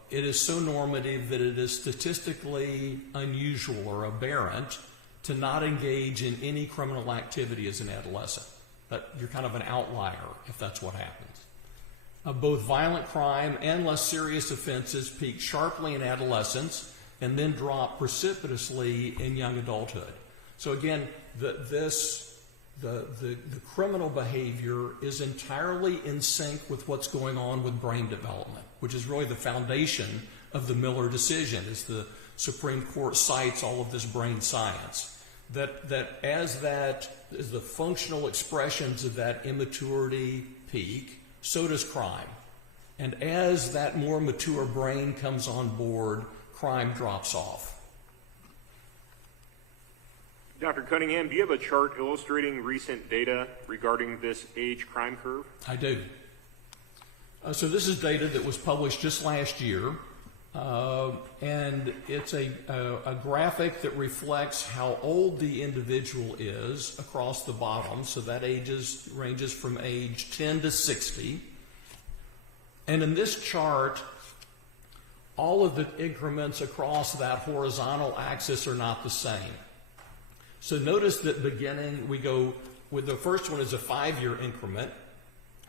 It is so normative that it is statistically unusual or aberrant to not engage in any criminal activity as an adolescent. But you're kind of an outlier if that's what happens. Both violent crime and less serious offenses peak sharply in adolescence and then drop precipitously in young adulthood. So again, the criminal behavior is entirely in sync with what's going on with brain development, which is really the foundation of the Miller decision, as the Supreme Court cites all of this brain science. That as the functional expressions of that immaturity peak, so does crime. And as that more mature brain comes on board, crime drops off. Dr. Cunningham, do you have a chart illustrating recent data regarding this age crime curve? I do. So this is data that was published just last year. And it's a graphic that reflects how old the individual is across the bottom. So that ranges from age 10 to 60. And in this chart, all of the increments across that horizontal axis are not the same. So notice that beginning, we go with the first one is a 5-year increment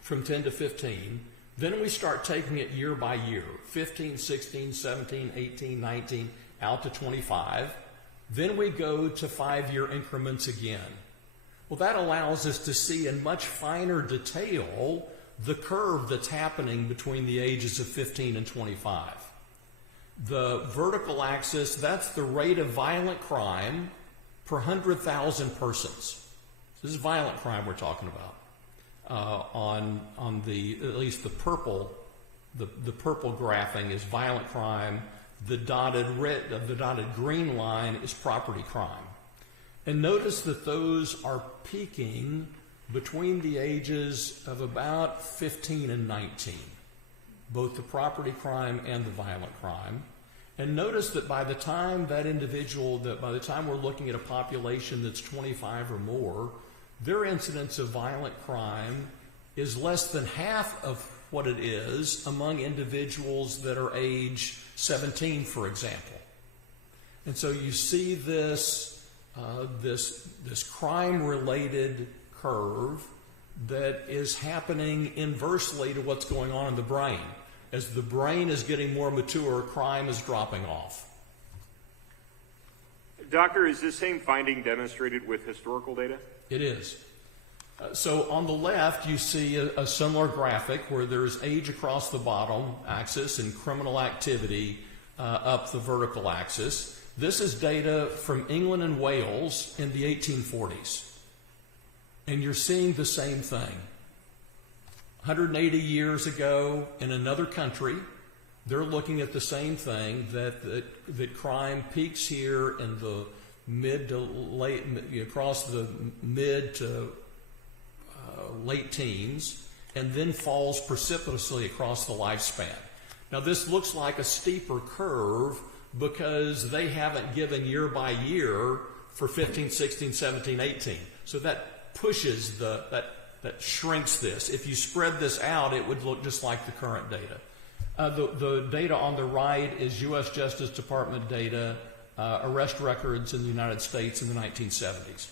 from 10 to 15. Then we start taking it year by year, 15, 16, 17, 18, 19, out to 25. Then we go to 5-year increments again. Well, that allows us to see in much finer detail the curve that's happening between the ages of 15 and 25. The vertical axis, that's the rate of violent crime per 100,000 persons. This is violent crime we're talking about. On the, at least the purple graphing is violent crime. The dotted green line is property crime. And notice that those are peaking between the ages of about 15 and 19, both the property crime and the violent crime. And notice that by the time by the time we're looking at a population that's 25 or more, their incidence of violent crime is less than half of what it is among individuals that are age 17, for example. And so you see this crime-related curve that is happening inversely to what's going on in the brain. As the brain is getting more mature, crime is dropping off. Doctor, is this same finding demonstrated with historical data? It is. So on the left, you see a similar graphic where there's age across the bottom axis and criminal activity up the vertical axis. This is data from England and Wales in the 1840s. And you're seeing the same thing. 180 years ago in another country, they're looking at the same thing, that crime peaks here in the mid to late, across the mid to late teens, and then falls precipitously across the lifespan. Now this looks like a steeper curve because they haven't given year by year for 15, 16, 17, 18. So that pushes that shrinks this. If you spread this out, it would look just like the current data. The data on the right is U.S. Justice Department data, arrest records in the United States in the 1970s.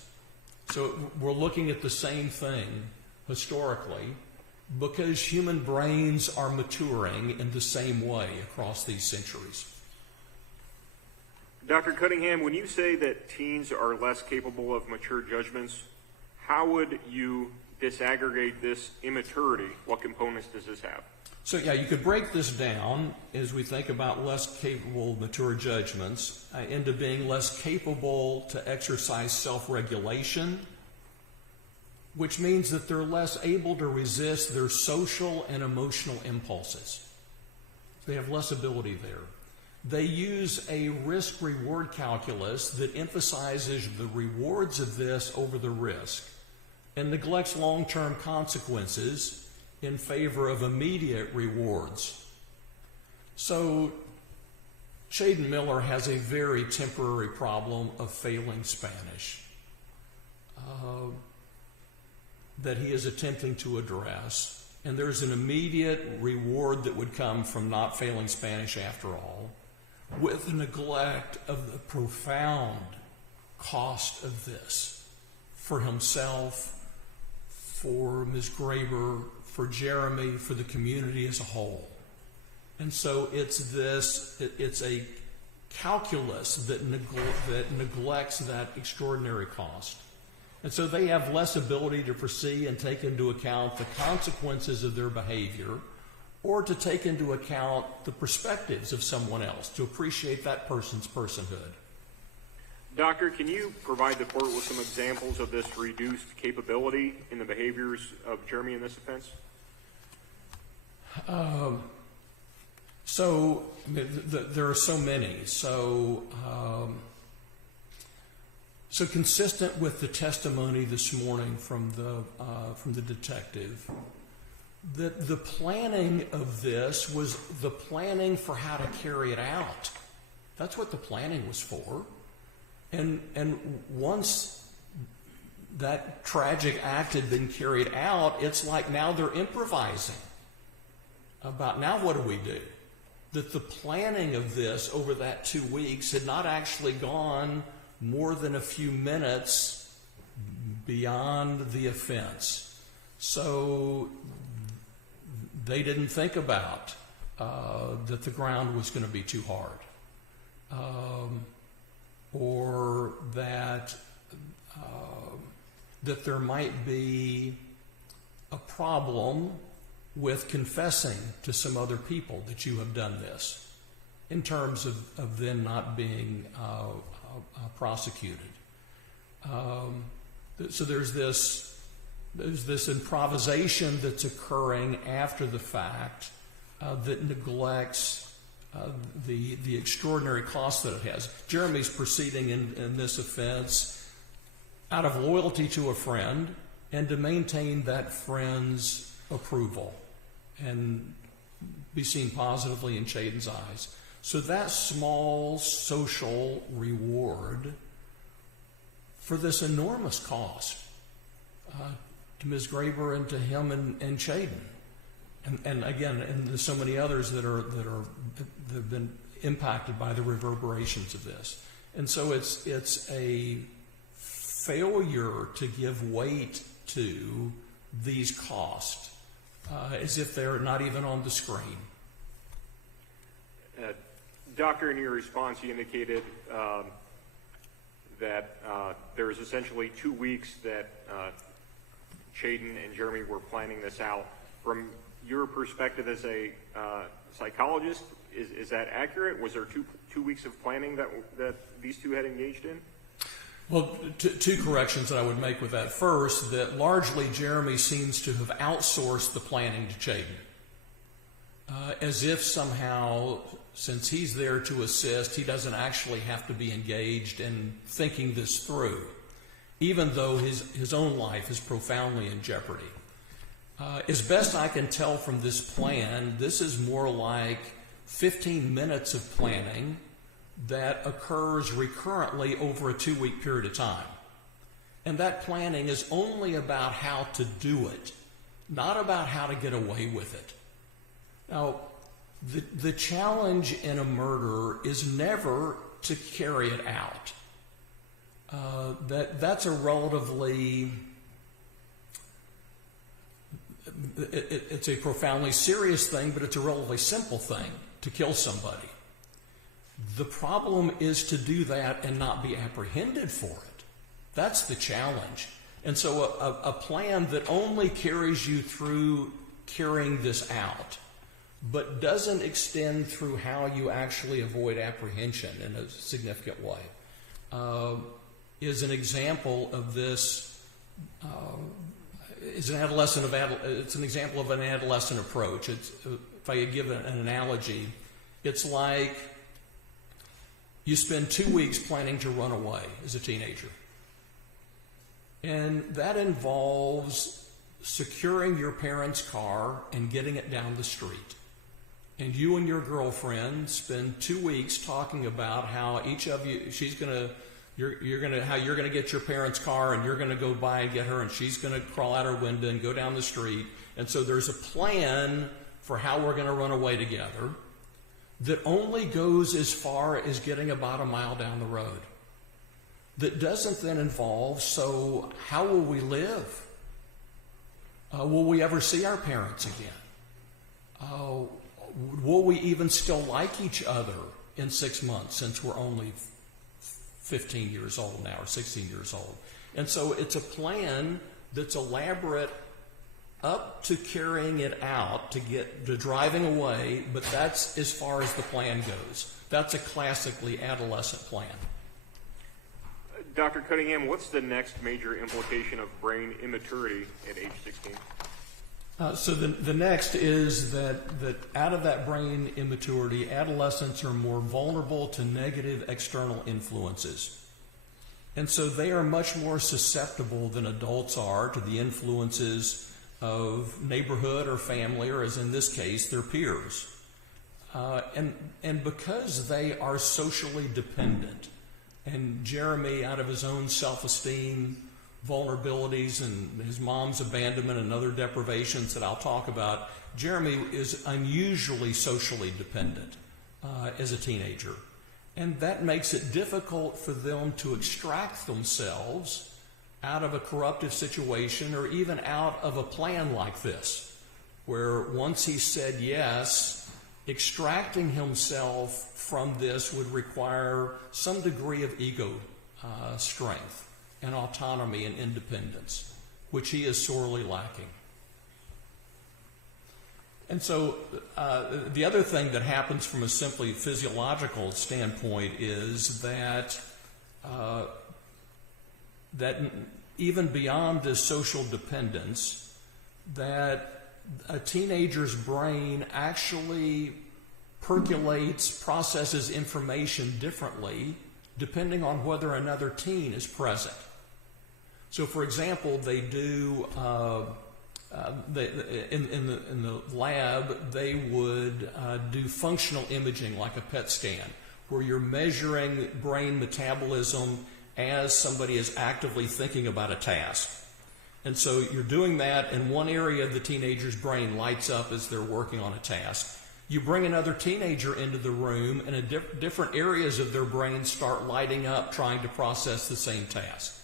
So we're looking at the same thing historically because human brains are maturing in the same way across these centuries. Dr. Cunningham, when you say that teens are less capable of mature judgments, how would you disaggregate this immaturity? What components does this have? So yeah, you could break this down as we think about less capable mature judgments into being less capable to exercise self-regulation, which means that they're less able to resist their social and emotional impulses. They have less ability there. They use a risk-reward calculus that emphasizes the rewards of this over the risk and neglects long-term consequences in favor of immediate rewards. So Shaden Miller has a very temporary problem of failing Spanish that he is attempting to address. And there's an immediate reward that would come from not failing Spanish after all, with the neglect of the profound cost of this for himself, for Ms. Graber, for Jeremy, for the community as a whole. And so it's a calculus that neglects that extraordinary cost. And so they have less ability to foresee and take into account the consequences of their behavior, or to take into account the perspectives of someone else, to appreciate that person's personhood. Doctor, can you provide the court with some examples of this reduced capability in the behaviors of Jeremy in this offense? There are so many. So consistent with the testimony this morning from the detective, that the planning of this was the planning for how to carry it out. That's what the planning was for. And once that tragic act had been carried out, it's like now they're improvising about now what do we do? That the planning of this over that 2 weeks had not actually gone more than a few minutes beyond the offense. So they didn't think about that the ground was going to be too hard, or that that there might be a problem with confessing to some other people that you have done this, in terms of them not being prosecuted. So there's this improvisation that's occurring after the fact that neglects the extraordinary cost that it has. Jeremy's proceeding in this offense out of loyalty to a friend and to maintain that friend's approval and be seen positively in Shaden's eyes. So that small social reward for this enormous cost to Ms. Graber and to him and Shaden, and again, and there's so many others that have been impacted by the reverberations of this. And so it's a failure to give weight to these costs, as if they're not even on the screen. Doctor, in your response, you indicated that there was essentially 2 weeks that Shaden and Jeremy were planning this out. From your perspective as a psychologist, is that accurate? Was there two weeks of planning that these two had engaged in? Well, two corrections that I would make with that. First, that largely Jeremy seems to have outsourced the planning to Shaden, as if somehow, since he's there to assist, he doesn't actually have to be engaged in thinking this through, even though his own life is profoundly in jeopardy. As best I can tell from this plan, this is more like 15 minutes of planning that occurs recurrently over a 2-week period of time. And that planning is only about how to do it, not about how to get away with it. Now, the challenge in a murder is never to carry it out. That's a relatively... It's a profoundly serious thing, but it's a relatively simple thing to kill somebody. The problem is to do that and not be apprehended for it. That's the challenge. And so a plan that only carries you through carrying this out, but doesn't extend through how you actually avoid apprehension in a significant way, is an example of this. It's an example of an adolescent approach. If I could give an analogy, it's like you spend 2 weeks planning to run away as a teenager. And that involves securing your parents' car and getting it down the street. And you and your girlfriend spend 2 weeks talking about how each of you, how you're gonna get your parents' car, and you're gonna go by and get her, and she's gonna crawl out her window and go down the street. And so there's a plan for how we're gonna run away together that only goes as far as getting about a mile down the road. That doesn't then involve, so how will we live? Will we ever see our parents again? Will we even still like each other in 6 months, since we're only 15 years old now, or 16 years old? And so it's a plan that's elaborate up to carrying it out, to get to driving away, but that's as far as the plan goes. That's a classically adolescent plan. Dr. Cunningham, what's the next major implication of brain immaturity at age 16? So the next is that out of that brain immaturity, adolescents are more vulnerable to negative external influences. And so they are much more susceptible than adults are to the influences of neighborhood or family, or as in this case, their peers. And because they are socially dependent, and Jeremy, out of his own self-esteem, vulnerabilities, and his mom's abandonment and other deprivations that I'll talk about, Jeremy is unusually socially dependent as a teenager. And that makes it difficult for them to extract themselves out of a corruptive situation or even out of a plan like this, where once he said yes, extracting himself from this would require some degree of ego strength and autonomy and independence, which he is sorely lacking. And so the other thing that happens from a simply physiological standpoint is that that even beyond this social dependence, that a teenager's brain actually percolates, processes information differently depending on whether another teen is present. So, for example, they do in the lab, they would do functional imaging like a PET scan, where you're measuring brain metabolism as somebody is actively thinking about a task. And so you're doing that, and one area of the teenager's brain lights up as they're working on a task. You bring another teenager into the room, and different areas of their brain start lighting up trying to process the same task.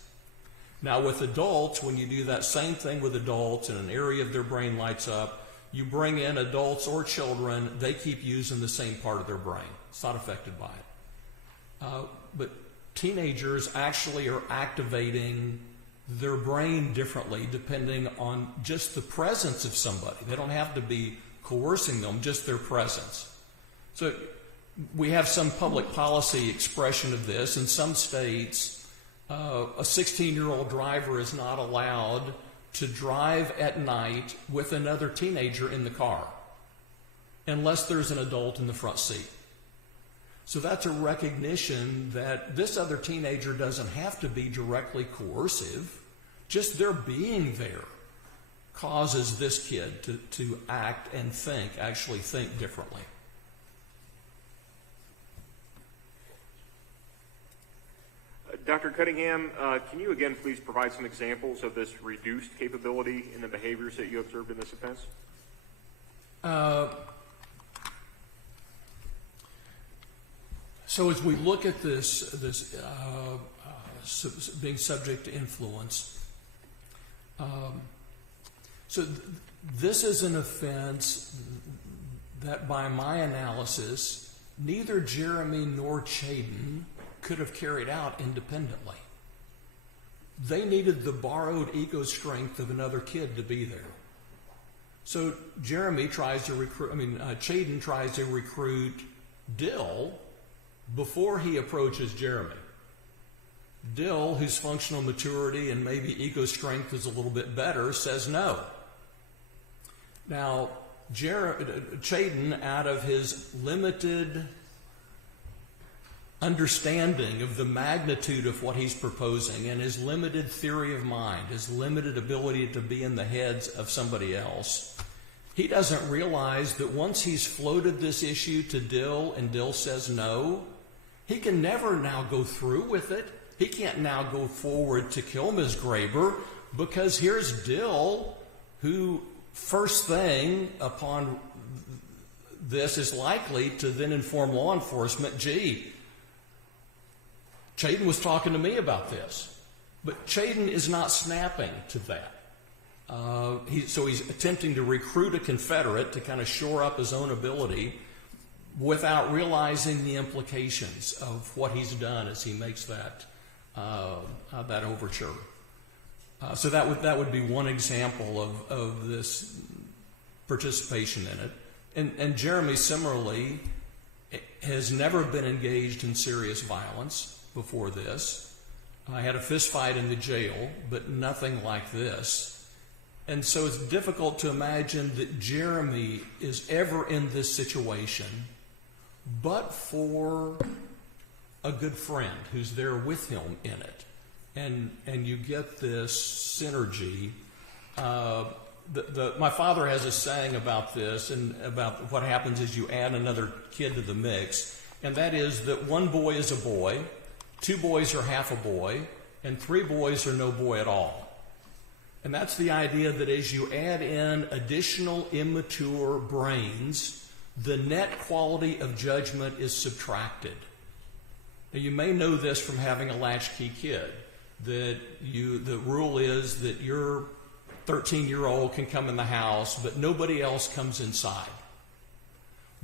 Now with adults, when you do that same thing with adults and an area of their brain lights up, you bring in adults or children, they keep using the same part of their brain. It's not affected by it. But teenagers actually are activating their brain differently depending on just the presence of somebody. They don't have to be coercing them, just their presence. So we have some public policy expression of this. In some states, a 16-year-old driver is not allowed to drive at night with another teenager in the car unless there's an adult in the front seat. So that's a recognition that this other teenager doesn't have to be directly coercive. Just their being there causes this kid to act and actually think differently. Dr. Cunningham, can you again please provide some examples of this reduced capability in the behaviors that you observed in this offense? So as we look at this being subject to influence, this is an offense that by my analysis, neither Jeremy nor Chaden could have carried out independently. They needed the borrowed ego strength of another kid to be there. So Chaden tries to recruit Dill before he approaches Jeremy. Dill, whose functional maturity and maybe ego strength is a little bit better, says no. Now, Chaden, out of his limited understanding of the magnitude of what he's proposing and his limited theory of mind, his limited ability to be in the heads of somebody else, he doesn't realize that once he's floated this issue to Dill and Dill says no, he can never now go through with it. He can't now go forward to kill Ms. Graber because here's Dill, who first thing upon this is likely to then inform law enforcement, gee, Chaden was talking to me about this. But Chaden is not snapping to that. So he's attempting to recruit a Confederate to kind of shore up his own ability without realizing the implications of what he's done as he makes that overture. So that would be one example of this participation in it. And Jeremy similarly has never been engaged in serious violence before this. I had a fist fight in the jail, but nothing like this. And so it's difficult to imagine that Jeremy is ever in this situation but for a good friend who's there with him in it. And you get this synergy my father has a saying about this and about what happens as you add another kid to the mix, and that is that one boy is a boy, two boys are half a boy, and three boys are no boy at all. And that's the idea that as you add in additional immature brains, the net quality of judgment is subtracted. Now, you may know this from having a latchkey kid, that the rule is that your 13-year-old can come in the house, but nobody else comes inside.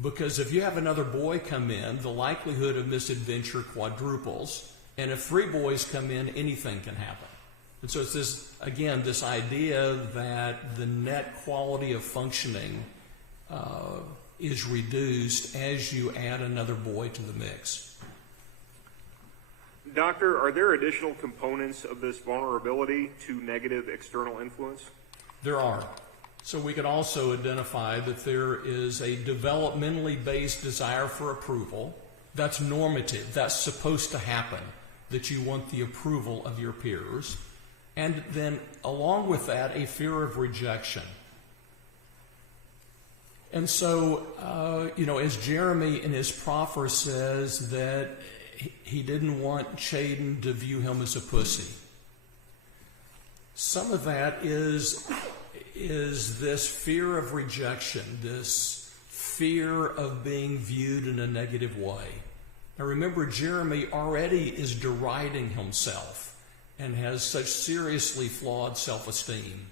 Because if you have another boy come in, the likelihood of misadventure quadruples, and if three boys come in, anything can happen. And so it's this idea that the net quality of functioning is reduced as you add another boy to the mix. Doctor, are there additional components of this vulnerability to negative external influence? There are. So we can also identify that there is a developmentally based desire for approval. That's normative. That's supposed to happen, that you want the approval of your peers. And then along with that, a fear of rejection. And so, as Jeremy in his proffer says that he didn't want Chaden to view him as a pussy. Some of that is this fear of rejection, this fear of being viewed in a negative way. Now remember, Jeremy already is deriding himself and has such seriously flawed self-esteem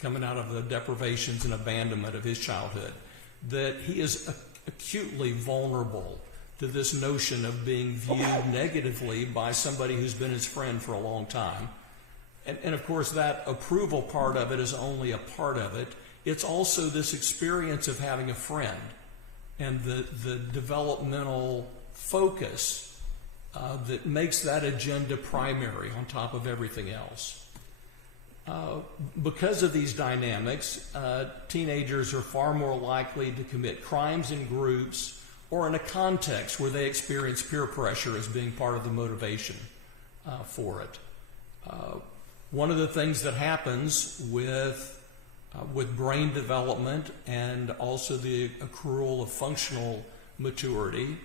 coming out of the deprivations and abandonment of his childhood, that he is acutely vulnerable to this notion of being viewed negatively by somebody who's been his friend for a long time. And of course, that approval part of it is only a part of it. It's also this experience of having a friend and the developmental focus that makes that agenda primary on top of everything else. Because of these dynamics, teenagers are far more likely to commit crimes in groups or in a context where they experience peer pressure as being part of the motivation for it. One of the things that happens with brain development and also the accrual of functional maturity,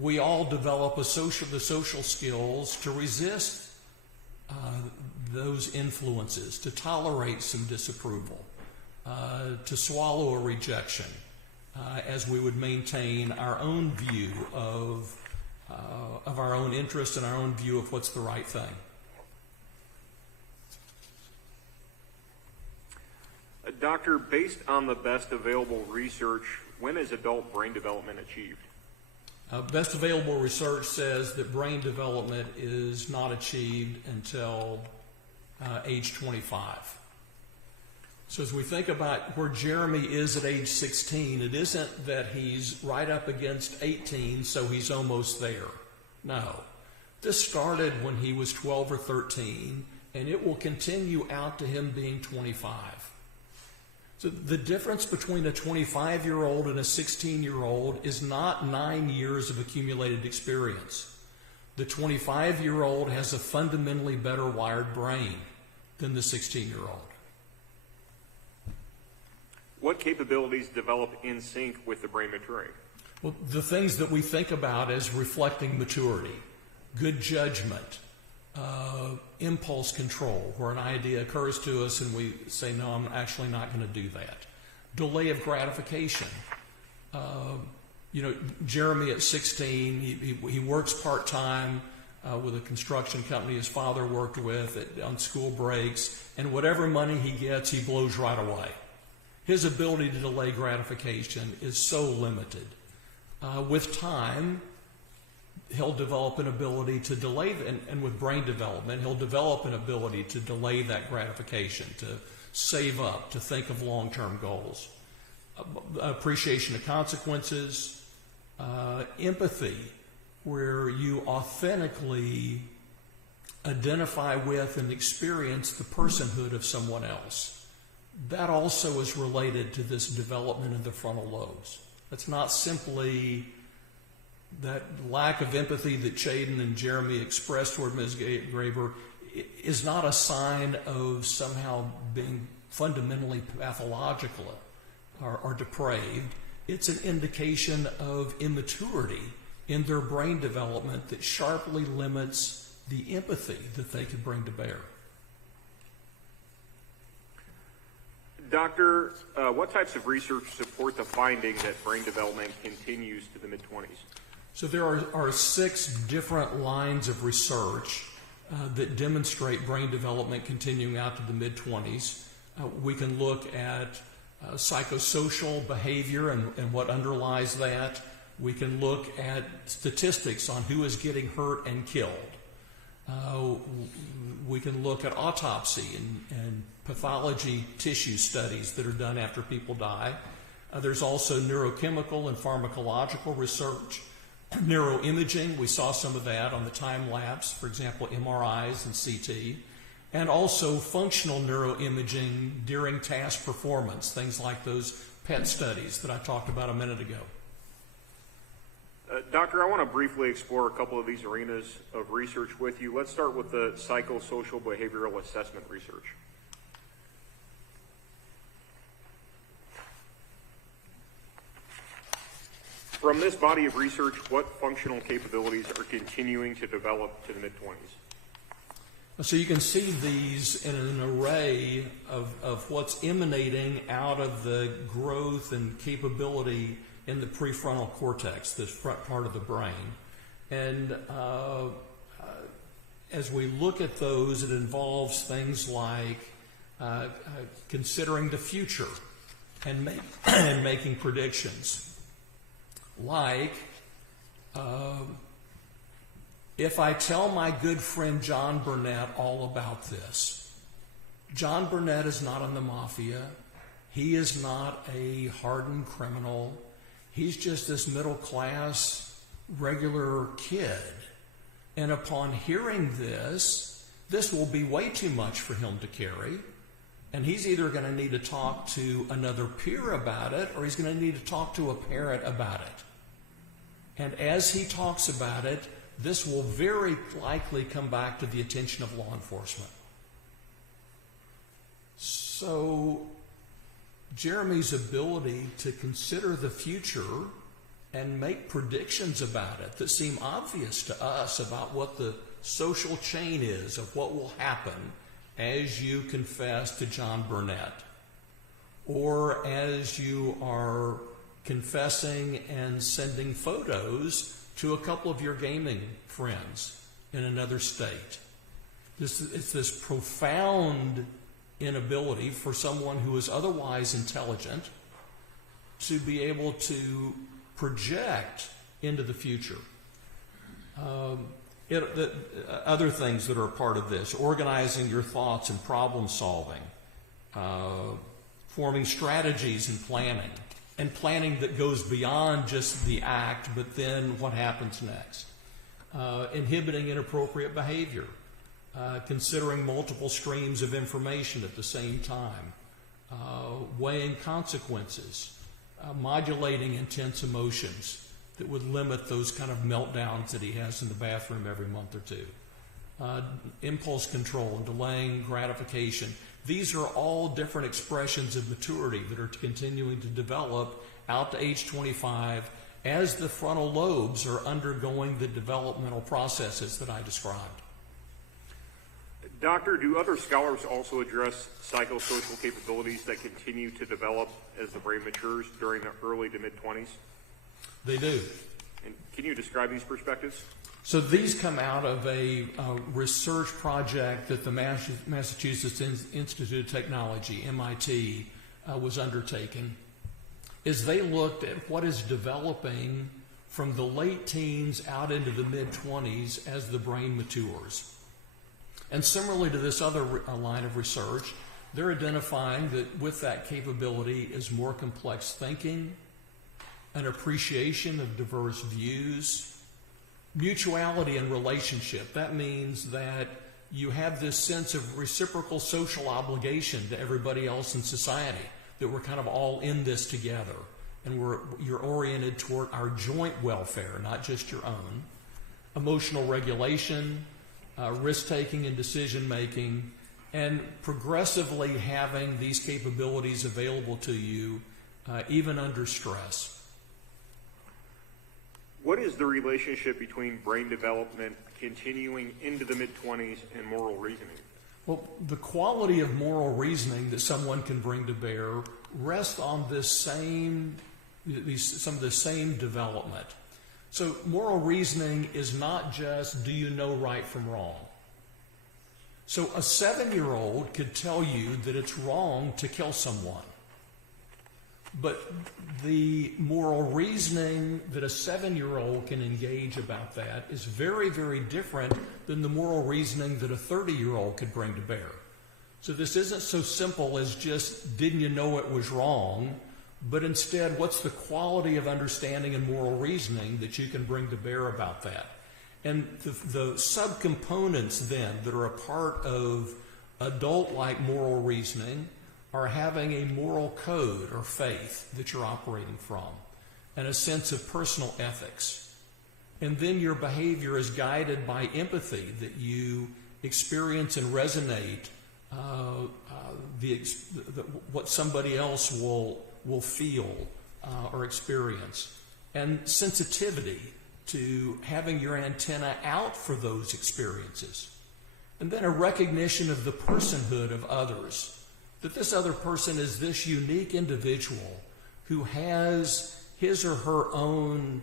we all develop the social skills to resist those influences, to tolerate some disapproval, to swallow a rejection, as we would maintain our own view of our own interest and our own view of what's the right thing. Doctor, based on the best available research, when is adult brain development achieved? Best available research says that brain development is not achieved until age 25. So as we think about where Jeremy is at age 16, it isn't that he's right up against 18, so he's almost there. No. This started when he was 12 or 13, and it will continue out to him being 25. So the difference between a 25-year-old and a 16-year-old is not 9 years of accumulated experience. The 25-year-old has a fundamentally better wired brain than the 16-year-old. What capabilities develop in sync with the brain maturing? Well, the things that we think about as reflecting maturity: good judgment, impulse control, where an idea occurs to us and we say, no, I'm actually not going to do that. Delay of gratification. Jeremy at 16, he works part-time with a construction company his father worked with on school breaks, and whatever money he gets, he blows right away. His ability to delay gratification is so limited. With time, he'll develop an ability to delay, and with brain development, he'll develop an ability to delay that gratification, to save up, to think of long-term goals. Appreciation of consequences, empathy, where you authentically identify with and experience the personhood of someone else. That also is related to this development of the frontal lobes. It's not simply that lack of empathy that Chaden and Jeremy expressed toward Ms. Graber is not a sign of somehow being fundamentally pathological or depraved. It's an indication of immaturity in their brain development that sharply limits the empathy that they could bring to bear. Doctor, what types of research support the finding that brain development continues to the mid-20s? So there are 6 different lines of research that demonstrate brain development continuing out to the mid-20s. We can look at psychosocial behavior and what underlies that. We can look at statistics on who is getting hurt and killed. We can look at autopsy and pathology tissue studies that are done after people die. There's also neurochemical and pharmacological research. Neuroimaging, we saw some of that on the time lapse, for example, MRIs and CT. And also functional neuroimaging during task performance, things like those PET studies that I talked about a minute ago. Doctor, I want to briefly explore a couple of these arenas of research with you. Let's start with the psychosocial behavioral assessment research. From this body of research, what functional capabilities are continuing to develop to the mid-20s? So you can see these in an array of what's emanating out of the growth and capability in the prefrontal cortex, this front part of the brain. And as we look at those, it involves things like considering the future and making predictions. Like, if I tell my good friend John Burnett all about this, John Burnett is not in the mafia. He is not a hardened criminal. He's just this middle-class, regular kid. And upon hearing this will be way too much for him to carry. And he's either going to need to talk to another peer about it, or he's going to need to talk to a parent about it. And as he talks about it, this will very likely come back to the attention of law enforcement. So Jeremy's ability to consider the future and make predictions about it that seem obvious to us about what the social chain is of what will happen as you confess to John Burnett, or as you are confessing and sending photos to a couple of your gaming friends in another state. It's this profound inability for someone who is otherwise intelligent to be able to project into the future. Other things that are a part of this: organizing your thoughts and problem solving, forming strategies and planning that goes beyond just the act, but then what happens next. Inhibiting inappropriate behavior, considering multiple streams of information at the same time, weighing consequences, modulating intense emotions that would limit those kind of meltdowns that he has in the bathroom every month or two. Impulse control and delaying gratification. These are all different expressions of maturity that are continuing to develop out to age 25 as the frontal lobes are undergoing the developmental processes that I described. Doctor, do other scholars also address psychosocial capabilities that continue to develop as the brain matures during the early to mid-20s? They do. And can you describe these perspectives? So these come out of a research project that the Massachusetts Institute of Technology, MIT, was undertaking. Is they looked at what is developing from the late teens out into the mid-20s as the brain matures. And similarly to this other line of research, they're identifying that with that capability is more complex thinking, an appreciation of diverse views, mutuality in relationship. That means that you have this sense of reciprocal social obligation to everybody else in society, that we're kind of all in this together, and you're oriented toward our joint welfare, not just your own. Emotional regulation, risk-taking and decision-making, and progressively having these capabilities available to you even under stress. What is the relationship between brain development continuing into the mid-20s and moral reasoning? Well, the quality of moral reasoning that someone can bring to bear rests on some of the same development. So moral reasoning is not just, do you know right from wrong? So a 7-year-old could tell you that it's wrong to kill someone. But the moral reasoning that a 7-year-old can engage about that is very, very different than the moral reasoning that a 30-year-old could bring to bear. So this isn't so simple as just, didn't you know it was wrong? But instead, what's the quality of understanding and moral reasoning that you can bring to bear about that? And the subcomponents then that are a part of adult-like moral reasoning are having a moral code or faith that you're operating from, and a sense of personal ethics. And then your behavior is guided by empathy that you experience and resonate what somebody else will feel or experience, and sensitivity to having your antenna out for those experiences. And then a recognition of the personhood of others, that this other person is this unique individual who has his or her own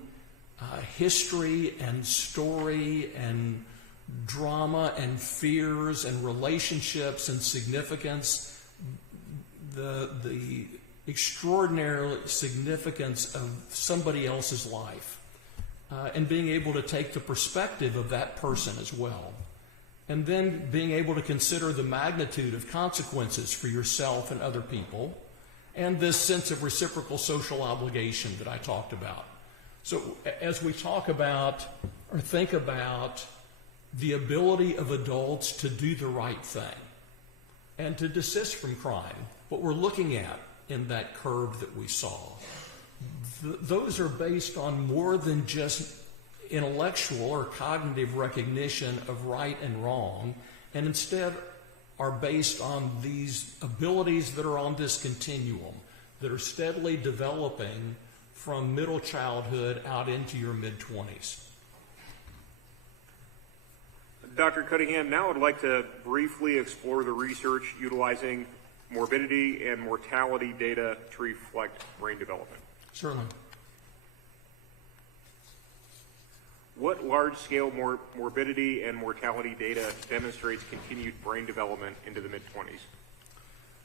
history and story and drama and fears and relationships and significance, the extraordinary significance of somebody else's life, and being able to take the perspective of that person as well. And then being able to consider the magnitude of consequences for yourself and other people, and this sense of reciprocal social obligation that I talked about. So as we talk about or think about the ability of adults to do the right thing and to desist from crime, what we're looking at in that curve that we saw, those are based on more than just intellectual or cognitive recognition of right and wrong, and instead are based on these abilities that are on this continuum, that are steadily developing from middle childhood out into your mid-20s. Dr. Cunningham, now I'd like to briefly explore the research utilizing morbidity and mortality data to reflect brain development. Certainly. What large-scale morbidity and mortality data demonstrates continued brain development into the mid-20s?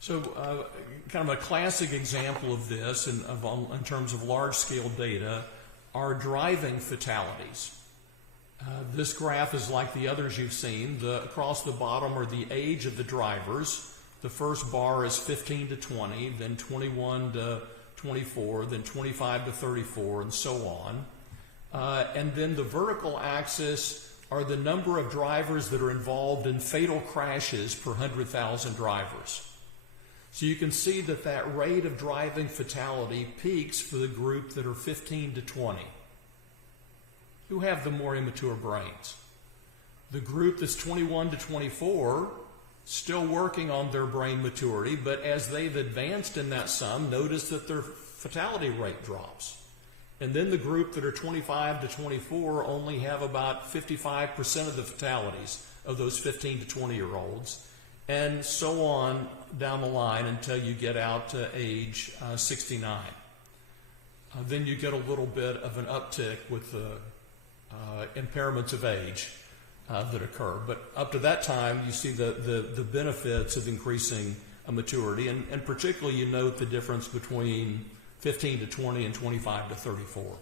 So kind of a classic example of this in terms of large-scale data are driving fatalities. This graph is like the others you've seen. Across the bottom are the age of the drivers. The first bar is 15 to 20, then 21 to 24, then 25 to 34, and so on. And then the vertical axis are the number of drivers that are involved in fatal crashes per 100,000 drivers. So you can see that rate of driving fatality peaks for the group that are 15 to 20, who have the more immature brains. The group that's 21 to 24, still working on their brain maturity, but as they've advanced in that sum, notice that their fatality rate drops. And then the group that are 25 to 24 only have about 55% of the fatalities of those 15 to 20-year-olds, and so on down the line until you get out to age 69. Then you get a little bit of an uptick with the impairments of age that occur. But up to that time, you see the benefits of increasing maturity, and particularly you note the difference between 15 to 20 and 25 to 34.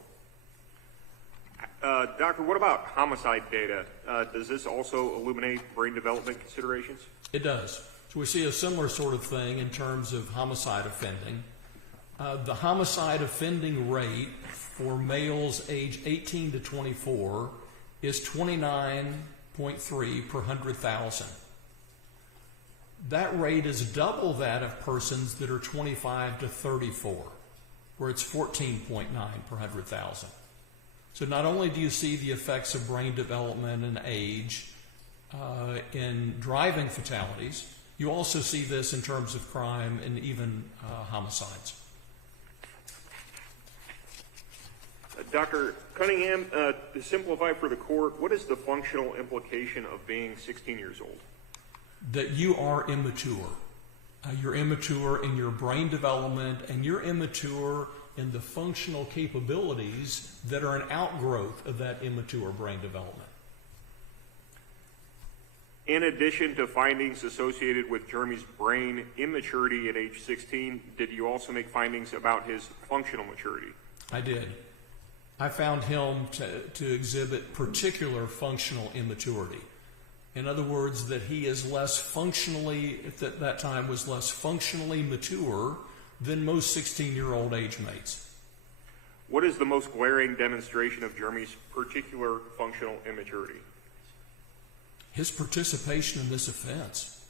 Doctor, what about homicide data? Does this also illuminate brain development considerations? It does. So we see a similar sort of thing in terms of homicide offending. The homicide offending rate for males age 18 to 24 is 29.3 per 100,000. That rate is double that of persons that are 25 to 34, where it's 14.9 per 100,000. So not only do you see the effects of brain development and age in driving fatalities, You also see this in terms of crime and even homicides. Dr. Cunningham, to simplify for the court, what is the functional implication of being 16 years old? That you are immature. You're immature in your brain development, and you're immature in the functional capabilities that are an outgrowth of that immature brain development. In addition to findings associated with Jeremy's brain immaturity at age 16, did you also make findings about his functional maturity? I did. I found him to exhibit particular functional immaturity. In other words, that he is less functionally, at that time, was less functionally mature than most 16-year-old age mates. What is the most glaring demonstration of Jeremy's particular functional immaturity? His participation in this offense.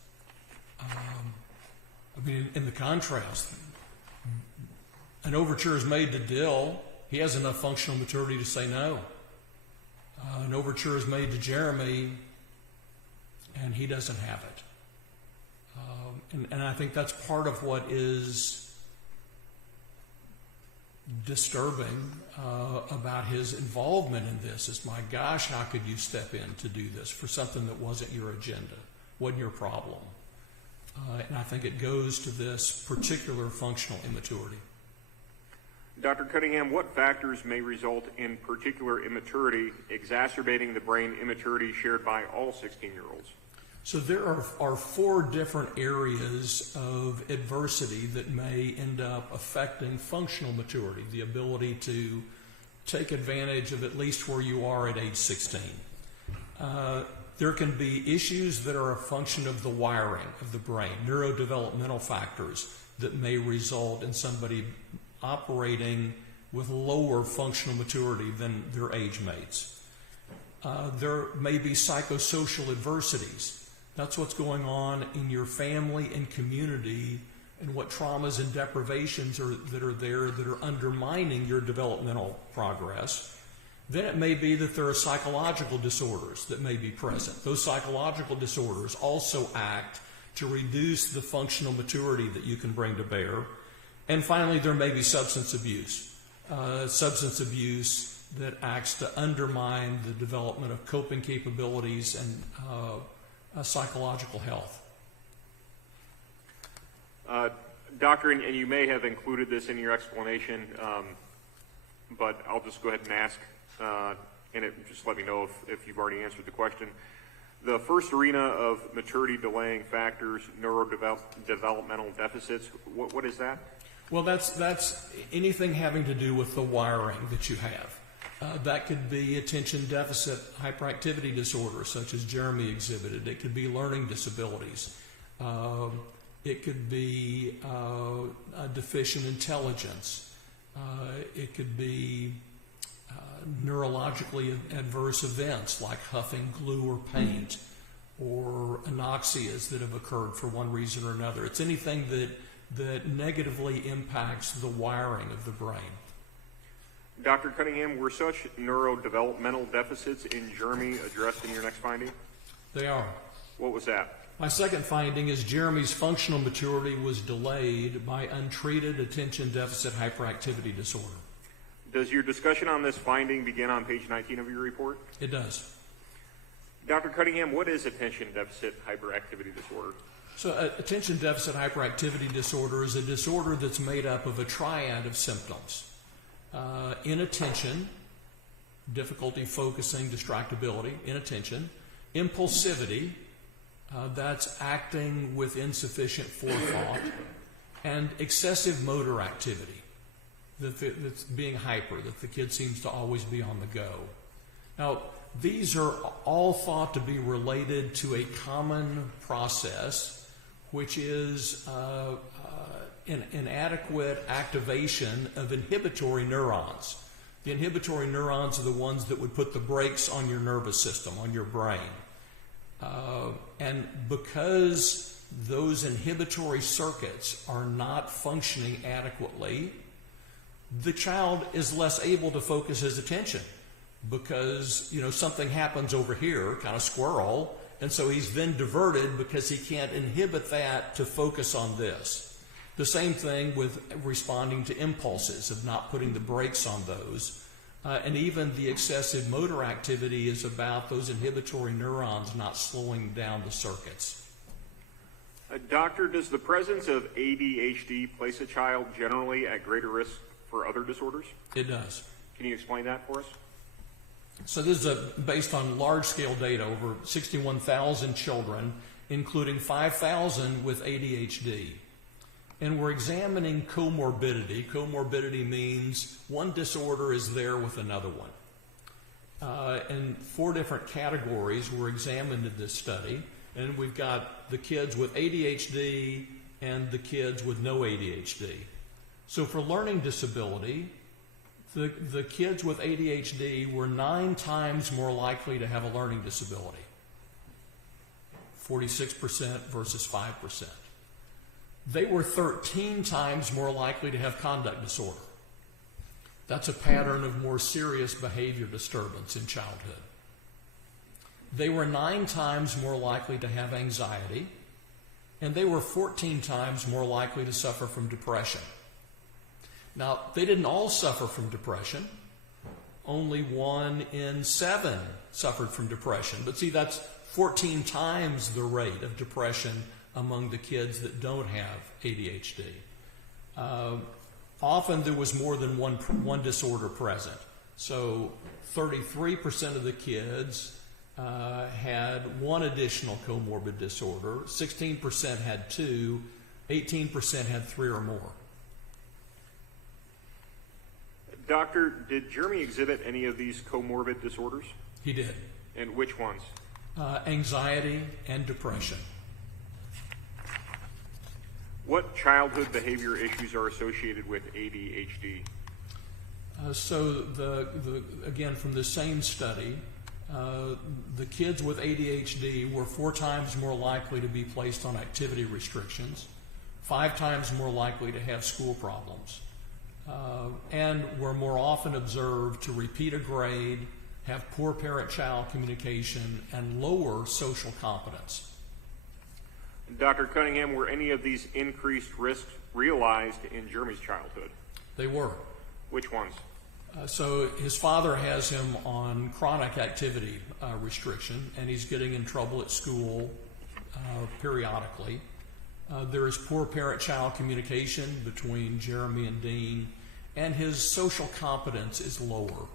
In the contrast, an overture is made to Dill. He has enough functional maturity to say no. An overture is made to Jeremy, and he doesn't have it. And I think that's part of what is disturbing about his involvement in this is, my gosh, how could you step in to do this for something that wasn't your agenda, wasn't your problem? And I think it goes to this particular functional immaturity. Dr. Cunningham, what factors may result in particular immaturity exacerbating the brain immaturity shared by all 16-year-olds? So there are 4 different areas of adversity that may end up affecting functional maturity, the ability to take advantage of at least where you are at age 16. There can be issues that are a function of the wiring of the brain, neurodevelopmental factors that may result in somebody operating with lower functional maturity than their age mates. There may be psychosocial adversities. That's what's going on in your family and community, and what traumas and deprivations that are there that are undermining your developmental progress. Then it may be that there are psychological disorders that may be present. Those psychological disorders also act to reduce the functional maturity that you can bring to bear. And finally, there may be substance abuse that acts to undermine the development of coping capabilities and psychological health. Doctor, and you may have included this in your explanation, but I'll just go ahead and ask, just let me know if you've already answered the question. The first arena of maturity delaying factors, neurodevelopmental deficits, what is that? Well, that's anything having to do with the wiring that you have. That could be attention deficit hyperactivity disorders, such as Jeremy exhibited. It could be learning disabilities. It could be deficient intelligence. It could be neurologically adverse events like huffing glue or paint, or anoxias that have occurred for one reason or another. It's anything that negatively impacts the wiring of the brain. Dr. Cunningham, were such neurodevelopmental deficits in Jeremy addressed in your next finding? They are. What was that? My second finding is Jeremy's functional maturity was delayed by untreated attention deficit hyperactivity disorder. Does your discussion on this finding begin on page 19 of your report? It does. Dr. Cunningham, what is attention deficit hyperactivity disorder? So attention deficit hyperactivity disorder is a disorder that's made up of a triad of symptoms. Inattention, difficulty focusing, distractibility, inattention, impulsivity, that's acting with insufficient forethought, and excessive motor activity, that's being hyper, that the kid seems to always be on the go. Now, these are all thought to be related to a common process, which is an inadequate activation of inhibitory neurons. The inhibitory neurons are the ones that would put the brakes on your nervous system, on your brain. And because those inhibitory circuits are not functioning adequately, the child is less able to focus his attention because, something happens over here, kind of squirrel, And so he's then diverted because he can't inhibit that to focus on this. The same thing with responding to impulses, of not putting the brakes on those. And even the excessive motor activity is about those inhibitory neurons not slowing down the circuits. Doctor, does the presence of ADHD place a child generally at greater risk for other disorders? It does. Can you explain that for us? So this is based on large-scale data, over 61,000 children, including 5,000 with ADHD. And we're examining comorbidity. Comorbidity means one disorder is there with another one. And 4 different categories were examined in this study. And we've got the kids with ADHD and the kids with no ADHD. So for learning disability, the kids with ADHD were 9 times more likely to have a learning disability. 46% versus 5%. They were 13 times more likely to have conduct disorder. That's a pattern of more serious behavior disturbance in childhood. They were 9 times more likely to have anxiety, and they were 14 times more likely to suffer from depression. Now, they didn't all suffer from depression. Only 1 in 7 suffered from depression. But see, that's 14 times the rate of depression among the kids that don't have ADHD. Often there was more than one disorder present. So 33% of the kids had 1 additional comorbid disorder, 16% had 2, 18% had 3 or more. Doctor, did Jeremy exhibit any of these comorbid disorders? He did. And which ones? Anxiety and depression. What childhood behavior issues are associated with ADHD? So again, from the same study, the kids with ADHD were 4 times more likely to be placed on activity restrictions, 5 times more likely to have school problems, and were more often observed to repeat a grade, have poor parent-child communication, and lower social competence. Dr. Cunningham, were any of these increased risks realized in Jeremy's childhood? They were. Which ones? So his father has him on chronic activity restriction, and he's getting in trouble at school periodically. There is poor parent-child communication between Jeremy and Dean, and his social competence is lower,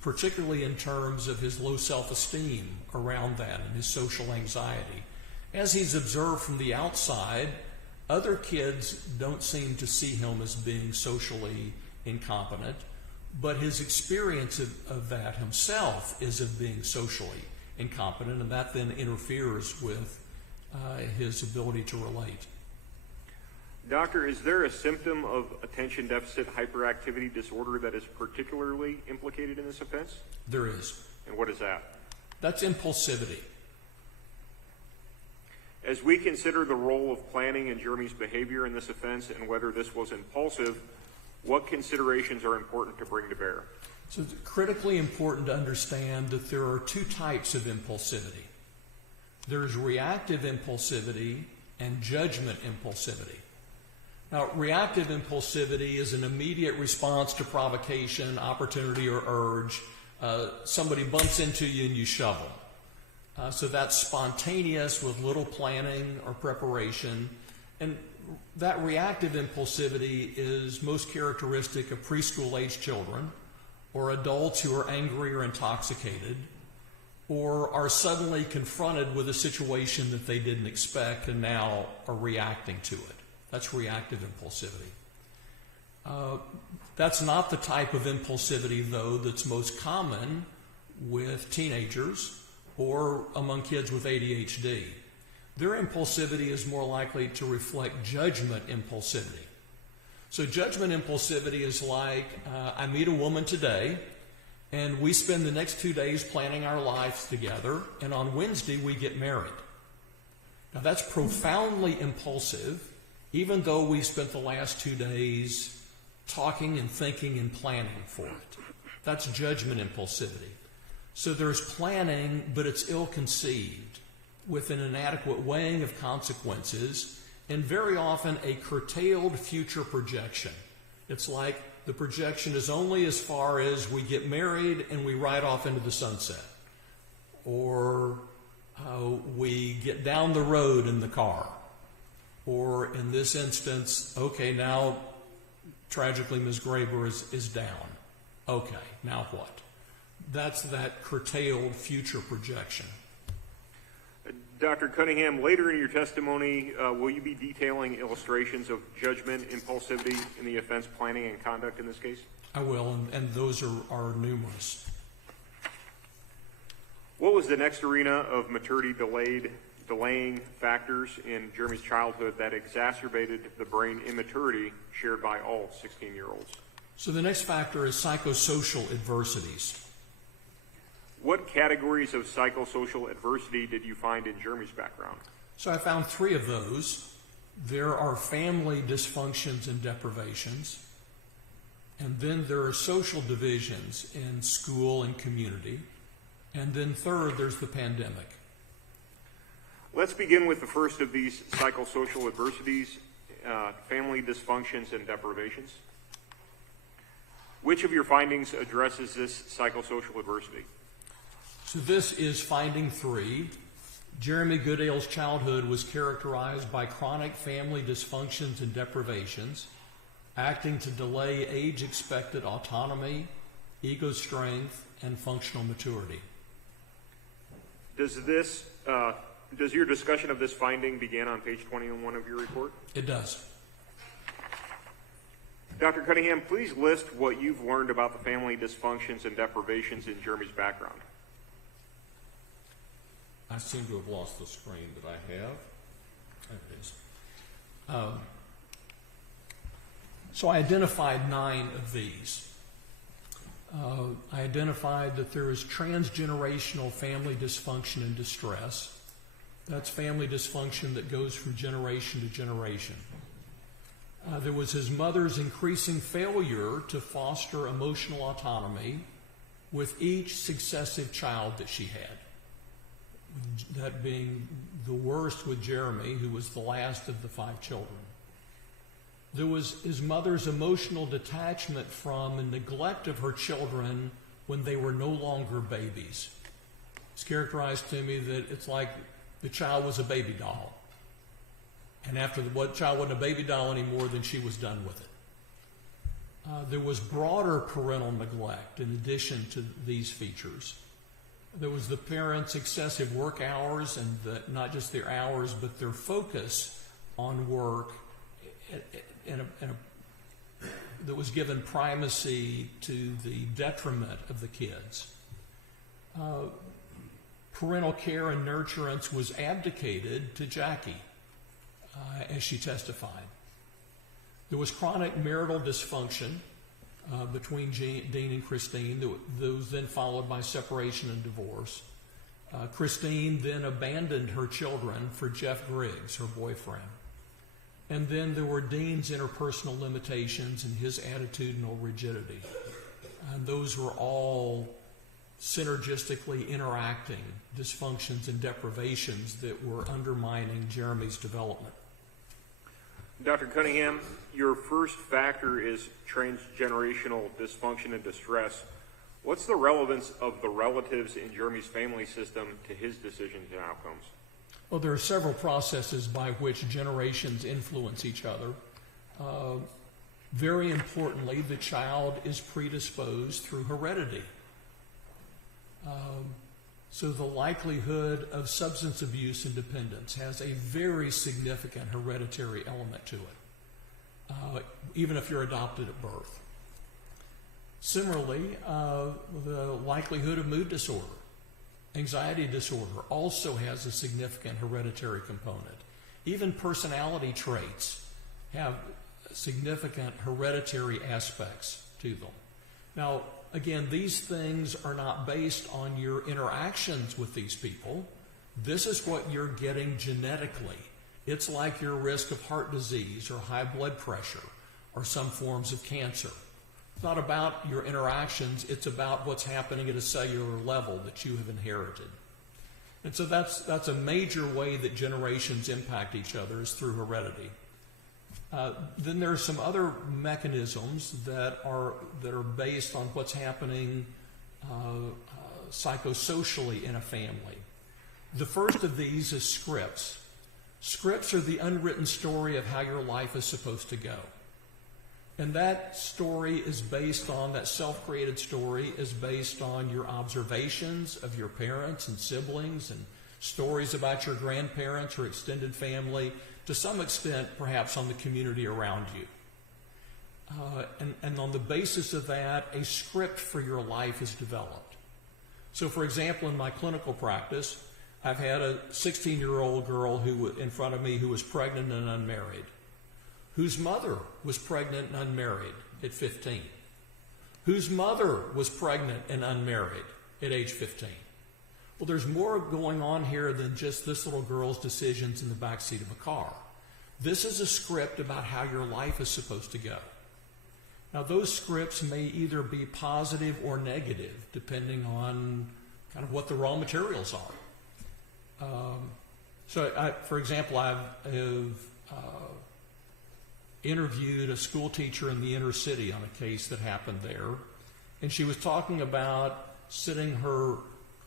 particularly in terms of his low self-esteem around that and his social anxiety. As he's observed from the outside, other kids don't seem to see him as being socially incompetent, but his experience of that himself is of being socially incompetent, and that then interferes with his ability to relate. Doctor, is there a symptom of attention deficit hyperactivity disorder that is particularly implicated in this offense? There is. And what is that? That's impulsivity. As we consider the role of planning in Jeremy's behavior in this offense and whether this was impulsive, what considerations are important to bring to bear? So it's critically important to understand that there are 2 types of impulsivity. There's reactive impulsivity and judgment impulsivity. Now, reactive impulsivity is an immediate response to provocation, opportunity, or urge. Somebody bumps into you and you shove them. So that's spontaneous with little planning or preparation. And that reactive impulsivity is most characteristic of preschool-age children or adults who are angry or intoxicated or are suddenly confronted with a situation that they didn't expect and now are reacting to it. That's reactive impulsivity. That's not the type of impulsivity, though, that's most common with teenagers or among kids with ADHD. Their impulsivity is more likely to reflect judgment impulsivity. So judgment impulsivity is like, I meet a woman today, and we spend the next 2 days planning our lives together, and on Wednesday we get married. Now that's profoundly impulsive, even though we spent the last 2 days talking and thinking and planning for it. That's judgment impulsivity. So there's planning, but it's ill-conceived. with an inadequate weighing of consequences, and very often a curtailed future projection. It's like the projection is only as far as we get married and we ride off into the sunset, or we get down the road in the car, or in this instance, okay, now tragically Ms. Graber is down. Okay, now what? That's that curtailed future projection. Dr. Cunningham, later in your testimony, will you be detailing illustrations of judgment, impulsivity in the offense planning and conduct in this case? I will, and those are numerous. What was the next arena of maturity delaying factors in Jeremy's childhood that exacerbated the brain immaturity shared by all 16-year-olds? So the next factor is psychosocial adversities. What categories of psychosocial adversity did you find in Jeremy's background? So I found 3 of those. There are family dysfunctions and deprivations, and then there are social divisions in school and community, and then third, there's the pandemic. Let's begin with the first of these psychosocial adversities, family dysfunctions and deprivations. Which of your findings addresses this psychosocial adversity? So this is finding 3. Jeremy Goodale's childhood was characterized by chronic family dysfunctions and deprivations, acting to delay age-expected autonomy, ego strength, and functional maturity. Does your discussion of this finding begin on page 21 of your report? It does. Dr. Cunningham, please list what you've learned about the family dysfunctions and deprivations in Jeremy's background. I seem to have lost the screen that I have. There it is. So I identified 9 of these. I identified that there is transgenerational family dysfunction and distress. That's family dysfunction that goes from generation to generation. There was his mother's increasing failure to foster emotional autonomy with each successive child that she had. That being the worst with Jeremy, who was the last of the 5 children. There was his mother's emotional detachment from and neglect of her children when they were no longer babies. It's characterized to me that it's like the child was a baby doll. And after the child wasn't a baby doll anymore, then she was done with it. There was broader parental neglect in addition to these features. There was the parents' excessive work hours, and not just their hours, but their focus on work that was given primacy to the detriment of the kids. Parental care and nurturance was abdicated to Jackie, as she testified. There was chronic marital dysfunction between Dean and Christine. Those then followed by separation and divorce. Christine then abandoned her children for Jeff Griggs, her boyfriend. And then there were Dean's interpersonal limitations and his attitudinal rigidity. And those were all synergistically interacting dysfunctions and deprivations that were undermining Jeremy's development. Dr. Cunningham, your first factor is transgenerational dysfunction and distress. What's the relevance of the relatives in Jeremy's family system to his decisions and outcomes? Well, there are several processes by which generations influence each other. Very importantly, the child is predisposed through heredity. So the likelihood of substance abuse and dependence has a very significant hereditary element to it, even if you're adopted at birth. Similarly, the likelihood of mood disorder, anxiety disorder also has a significant hereditary component. Even personality traits have significant hereditary aspects to them. Now, again, these things are not based on your interactions with these people. This is what you're getting genetically. It's like your risk of heart disease or high blood pressure or some forms of cancer. It's not about your interactions, it's about what's happening at a cellular level that you have inherited. And so that's a major way that generations impact each other is through heredity. Then there are some other mechanisms that are based on what's happening psychosocially in a family. The first of these is scripts. Scripts are the unwritten story of how your life is supposed to go. And that story is based on, that self-created story is based on your observations of your parents and siblings and stories about your grandparents or extended family, to some extent perhaps on the community around you. And on the basis of that, a script for your life is developed. So for example, in my clinical practice, I've had a 16-year-old girl in front of me who was pregnant and unmarried, whose mother was pregnant and unmarried at 15, whose mother was pregnant and unmarried at age 15. Well, there's more going on here than just this little girl's decisions in the backseat of a car. This is a script about how your life is supposed to go. Now, those scripts may either be positive or negative, depending on kind of what the raw materials are. For example, I've interviewed a school teacher in the inner city on a case that happened there, and she was talking about sitting her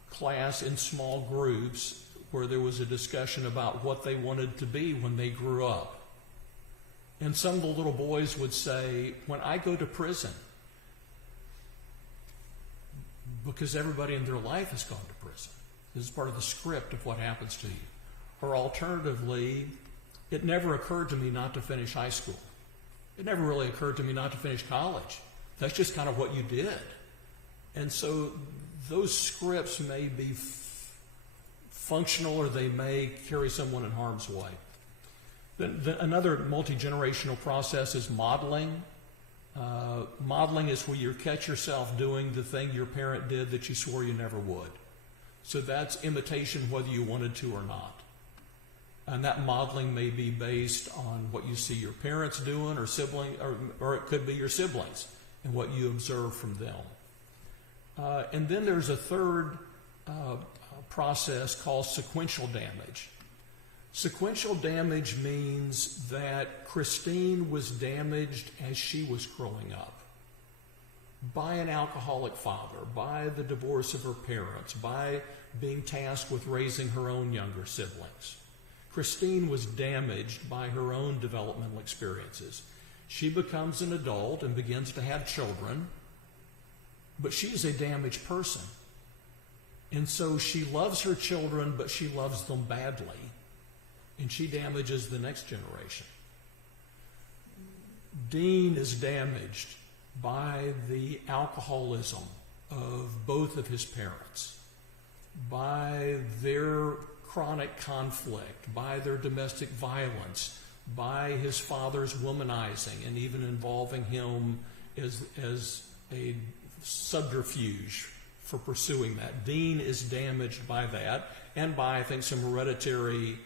class in small groups where there was a discussion about what they wanted to be when they grew up. And some of the little boys would say, when I go to prison, because everybody in their life has gone to prison. This is part of the script of what happens to you. Or alternatively, it never occurred to me not to finish high school. It never really occurred to me not to finish college. That's just kind of what you did. And so those scripts may be functional or they may carry someone in harm's way. Another multi-generational process is modeling. Modeling is where you catch yourself doing the thing your parent did that you swore you never would. So that's imitation whether you wanted to or not. And that modeling may be based on what you see your parents doing or sibling, or it could be your siblings and what you observe from them. And then there's a third process called sequential damage. Sequential damage means that Christine was damaged as she was growing up by an alcoholic father, by the divorce of her parents, by being tasked with raising her own younger siblings. Christine was damaged by her own developmental experiences. She becomes an adult and begins to have children, but she is a damaged person. And so she loves her children, but she loves them badly, and she damages the next generation. Dean is damaged by the alcoholism of both of his parents, by their chronic conflict, by their domestic violence, by his father's womanizing and even involving him as a subterfuge for pursuing that. Dean is damaged by that and by, I think, some hereditary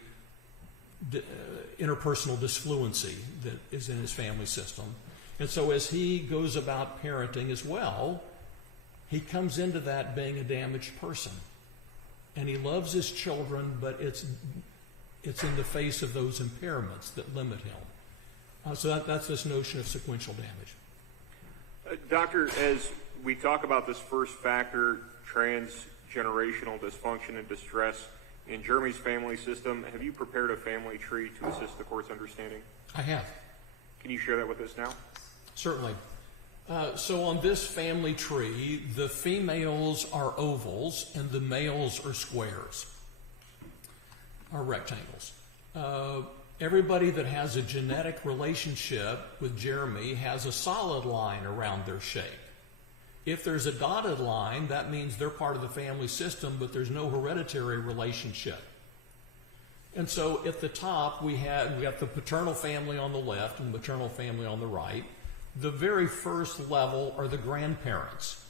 interpersonal disfluency that is in his family system. And so as he goes about parenting as well, he comes into that being a damaged person. And he loves his children, but it's in the face of those impairments that limit him. So that's this notion of sequential damage. Doctor, as we talk about this first factor, transgenerational dysfunction and distress, in Jeremy's family system, have you prepared a family tree to assist the court's understanding? I have. Can you share that with us now? Certainly. So on this family tree, the females are ovals and the males are squares, or rectangles. Everybody that has a genetic relationship with Jeremy has a solid line around their shape. If there's a dotted line, that means they're part of the family system, but there's no hereditary relationship. And so at the top, we got the paternal family on the left and the maternal family on the right. The very first level are the grandparents.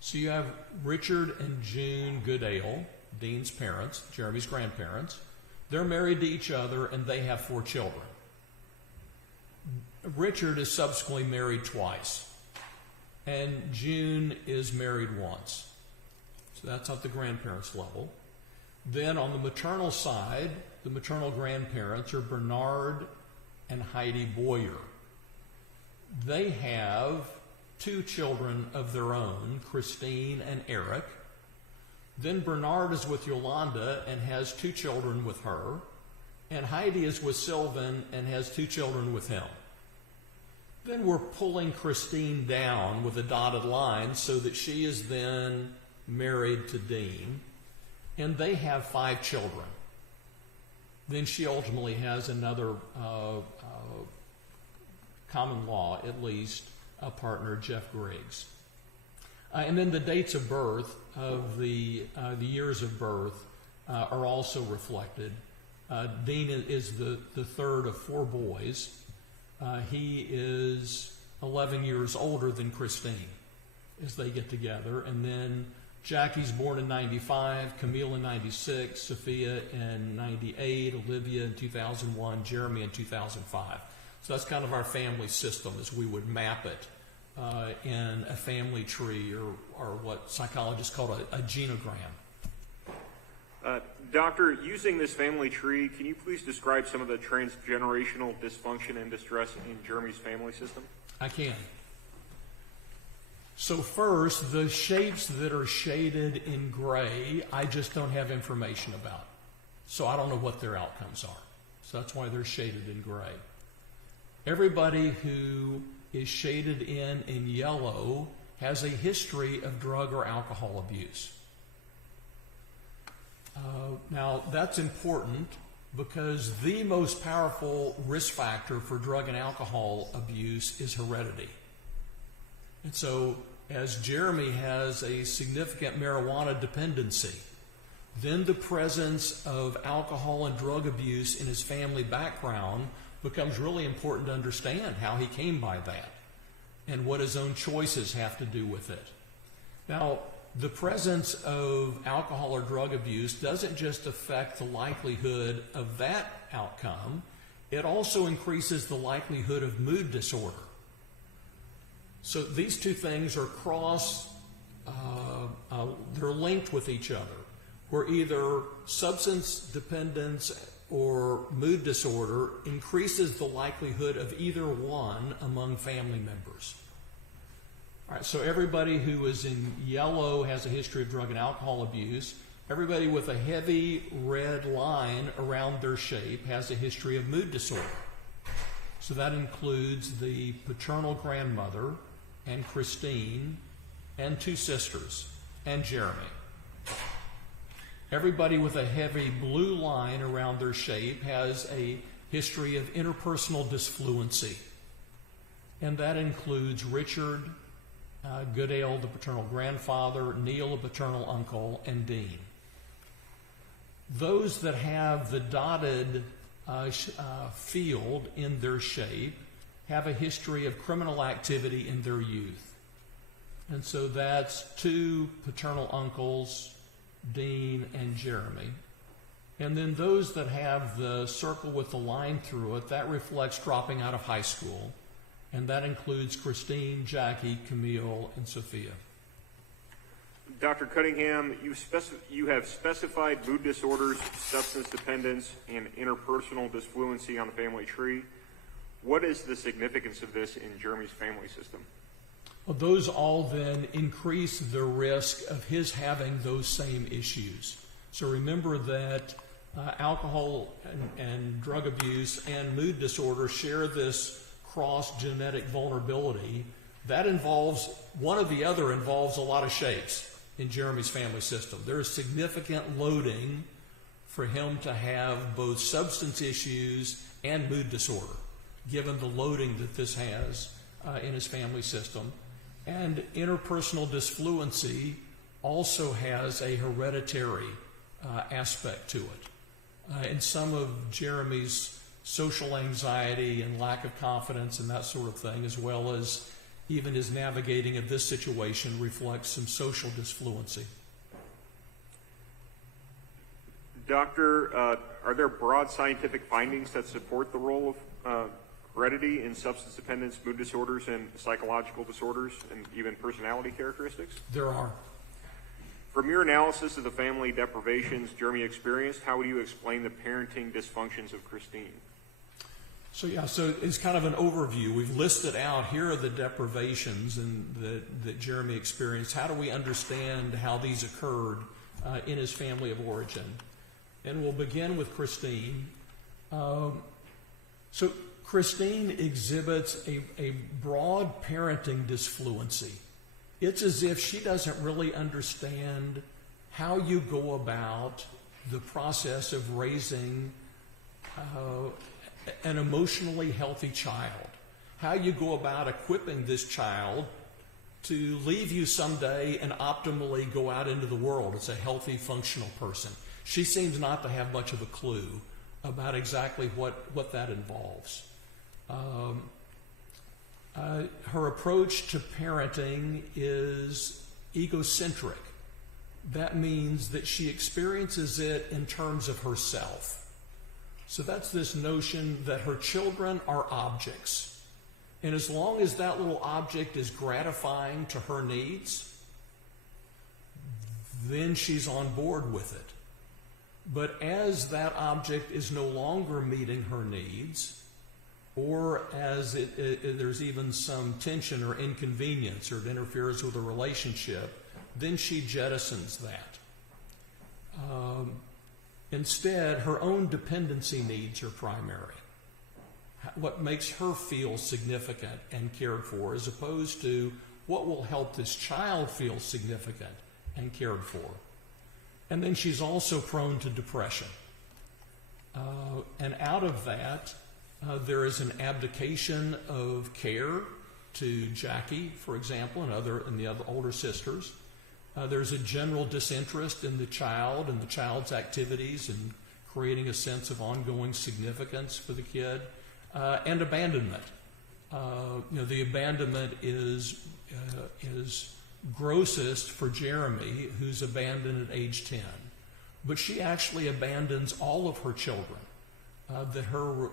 So you have Richard and June Goodale, Dean's parents, Jeremy's grandparents. They're married to each other and they have 4 children. Richard is subsequently married twice. And June is married once. So that's at the grandparents' level. Then on the maternal side, the maternal grandparents are Bernard and Heidi Boyer. They have 2 children of their own, Christine and Eric. Then Bernard is with Yolanda and has 2 children with her. And Heidi is with Sylvan and has 2 children with him. Then we're pulling Christine down with a dotted line so that she is then married to Dean. And they have 5 children. Then she ultimately has another common law, at least, a partner, Jeff Griggs. And then the dates of birth of the years of birth are also reflected. Dean is the third of 4 boys. He is 11 years older than Christine as they get together. And then Jackie's born in 95, Camille in 96, Sophia in 98, Olivia in 2001, Jeremy in 2005. So that's kind of our family system as we would map it in a family tree or what psychologists call a genogram. Doctor, using this family tree, can you please describe some of the transgenerational dysfunction and distress in Jeremy's family system? I can. So first, the shapes that are shaded in gray, I just don't have information about. So I don't know what their outcomes are. So that's why they're shaded in gray. Everybody who is shaded in yellow has a history of drug or alcohol abuse. Now, that's important because the most powerful risk factor for drug and alcohol abuse is heredity. And so, as Jeremy has a significant marijuana dependency, then the presence of alcohol and drug abuse in his family background becomes really important to understand how he came by that and what his own choices have to do with it. Now, the presence of alcohol or drug abuse doesn't just affect the likelihood of that outcome, it also increases the likelihood of mood disorder. So these 2 things are they're linked with each other, where either substance dependence or mood disorder increases the likelihood of either one among family members. All right, so everybody who is in yellow has a history of drug and alcohol abuse. Everybody with a heavy red line around their shape has a history of mood disorder. So that includes the paternal grandmother and Christine and 2 sisters and Jeremy. Everybody with a heavy blue line around their shape has a history of interpersonal disfluency. And that includes Richard Goodale, the paternal grandfather, Neil, the paternal uncle, and Dean. Those that have the dotted field in their shape have a history of criminal activity in their youth. And so that's 2 paternal uncles, Dean and Jeremy. And then those that have the circle with the line through it, that reflects dropping out of high school. And that includes Christine, Jackie, Camille, and Sophia. Dr. Cunningham, you have specified mood disorders, substance dependence, and interpersonal disfluency on the family tree. What is the significance of this in Jeremy's family system? Well, those all then increase the risk of his having those same issues. So remember that alcohol and drug abuse and mood disorder share this cross-genetic vulnerability. That involves, one of the other involves a lot of shapes in Jeremy's family system. There is significant loading for him to have both substance issues and mood disorder, given the loading that this has in his family system. And interpersonal disfluency also has a hereditary aspect to it. And some of Jeremy's social anxiety and lack of confidence and that sort of thing, as well as even his navigating of this situation, reflects some social disfluency. Doctor, are there broad scientific findings that support the role of heredity in substance dependence, mood disorders, and psychological disorders, and even personality characteristics? There are. From your analysis of the family deprivations Jeremy experienced, how would you explain the parenting dysfunctions of Christine? So it's kind of an overview. We've listed out, here are the deprivations that Jeremy experienced. How do we understand how these occurred in his family of origin? And we'll begin with Christine. So Christine exhibits a broad parenting disfluency. It's as if she doesn't really understand how you go about the process of raising an emotionally healthy child, how you go about equipping this child to leave you someday and optimally go out into the world as a healthy, functional person. She seems not to have much of a clue about exactly what that involves. Her approach to parenting is egocentric. That means that she experiences it in terms of herself. So that's this notion that her children are objects. And as long as that little object is gratifying to her needs, then she's on board with it. But as that object is no longer meeting her needs, or as there's even some tension or inconvenience, or it interferes with a relationship, then she jettisons that. Instead, her own dependency needs are primary. What makes her feel significant and cared for, as opposed to what will help this child feel significant and cared for. And then she's also prone to depression. And out of that, there is an abdication of care to Jackie, for example, and the other older sisters. There's a general disinterest in the child and the child's activities and creating a sense of ongoing significance for the kid. And abandonment. The abandonment is grossest for Jeremy, who's abandoned at age 10. But she actually abandons all of her children. That her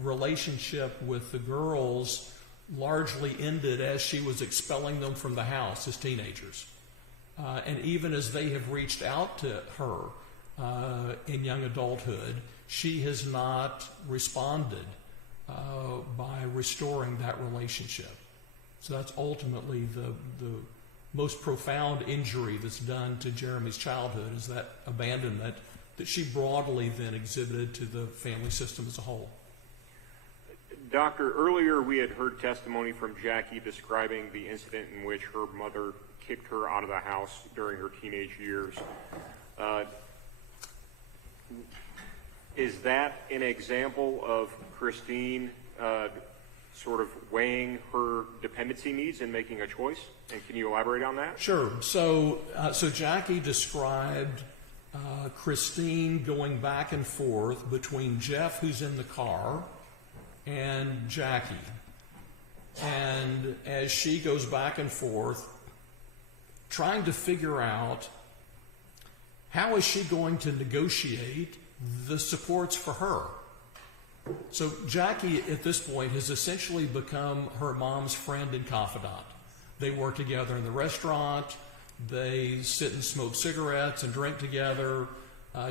relationship with the girls largely ended as she was expelling them from the house as teenagers. And even as they have reached out to her in young adulthood, she has not responded by restoring that relationship. So that's ultimately the most profound injury that's done to Jeremy's childhood, is that abandonment that she broadly then exhibited to the family system as a whole. Doctor, earlier we had heard testimony from Jackie describing the incident in which her mother kicked her out of the house during her teenage years. Is that an example of Christine sort of weighing her dependency needs and making a choice? And can you elaborate on that? Sure. So Jackie described Christine going back and forth between Jeff, who's in the car, and Jackie. And as she goes back and forth, trying to figure out how is she going to negotiate the supports for her. So Jackie, at this point, has essentially become her mom's friend and confidant. They work together in the restaurant. They sit and smoke cigarettes and drink together.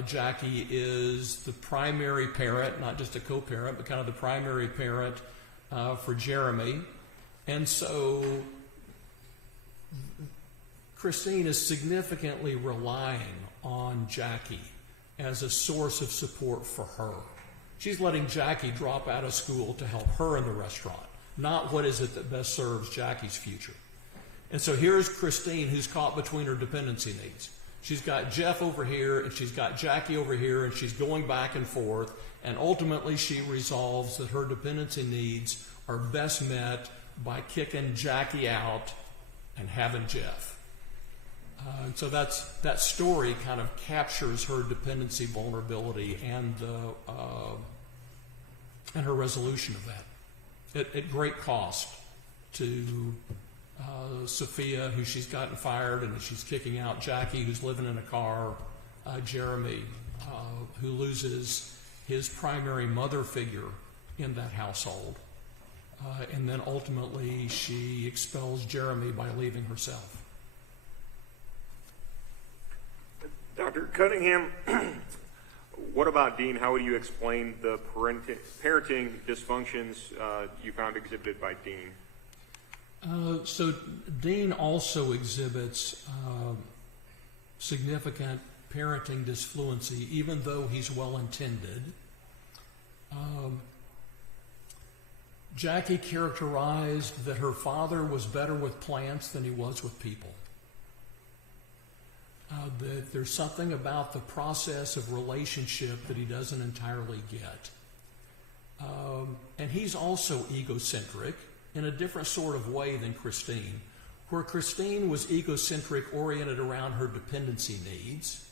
Jackie is the primary parent, not just a co-parent, but kind of the primary parent for Jeremy. And so Christine is significantly relying on Jackie as a source of support for her. She's letting Jackie drop out of school to help her in the restaurant, not what is it that best serves Jackie's future. And so here's Christine, who's caught between her dependency needs. She's got Jeff over here, and she's got Jackie over here, and she's going back and forth, and ultimately she resolves that her dependency needs are best met by kicking Jackie out and having Jeff. And so that story kind of captures her dependency vulnerability and her resolution of that at great cost to Sophia, who she's gotten fired and she's kicking out, Jackie, who's living in a car, Jeremy, who loses his primary mother figure in that household. And then ultimately she expels Jeremy by leaving herself. Cunningham, what about Dean? How would you explain the parenting dysfunctions you found exhibited by Dean? So Dean also exhibits significant parenting disfluency, even though he's well-intended. Jackie characterized that her father was better with plants than he was with people. That there's something about the process of relationship that he doesn't entirely get. And he's also egocentric in a different sort of way than Christine. Where Christine was egocentric, oriented around her dependency needs,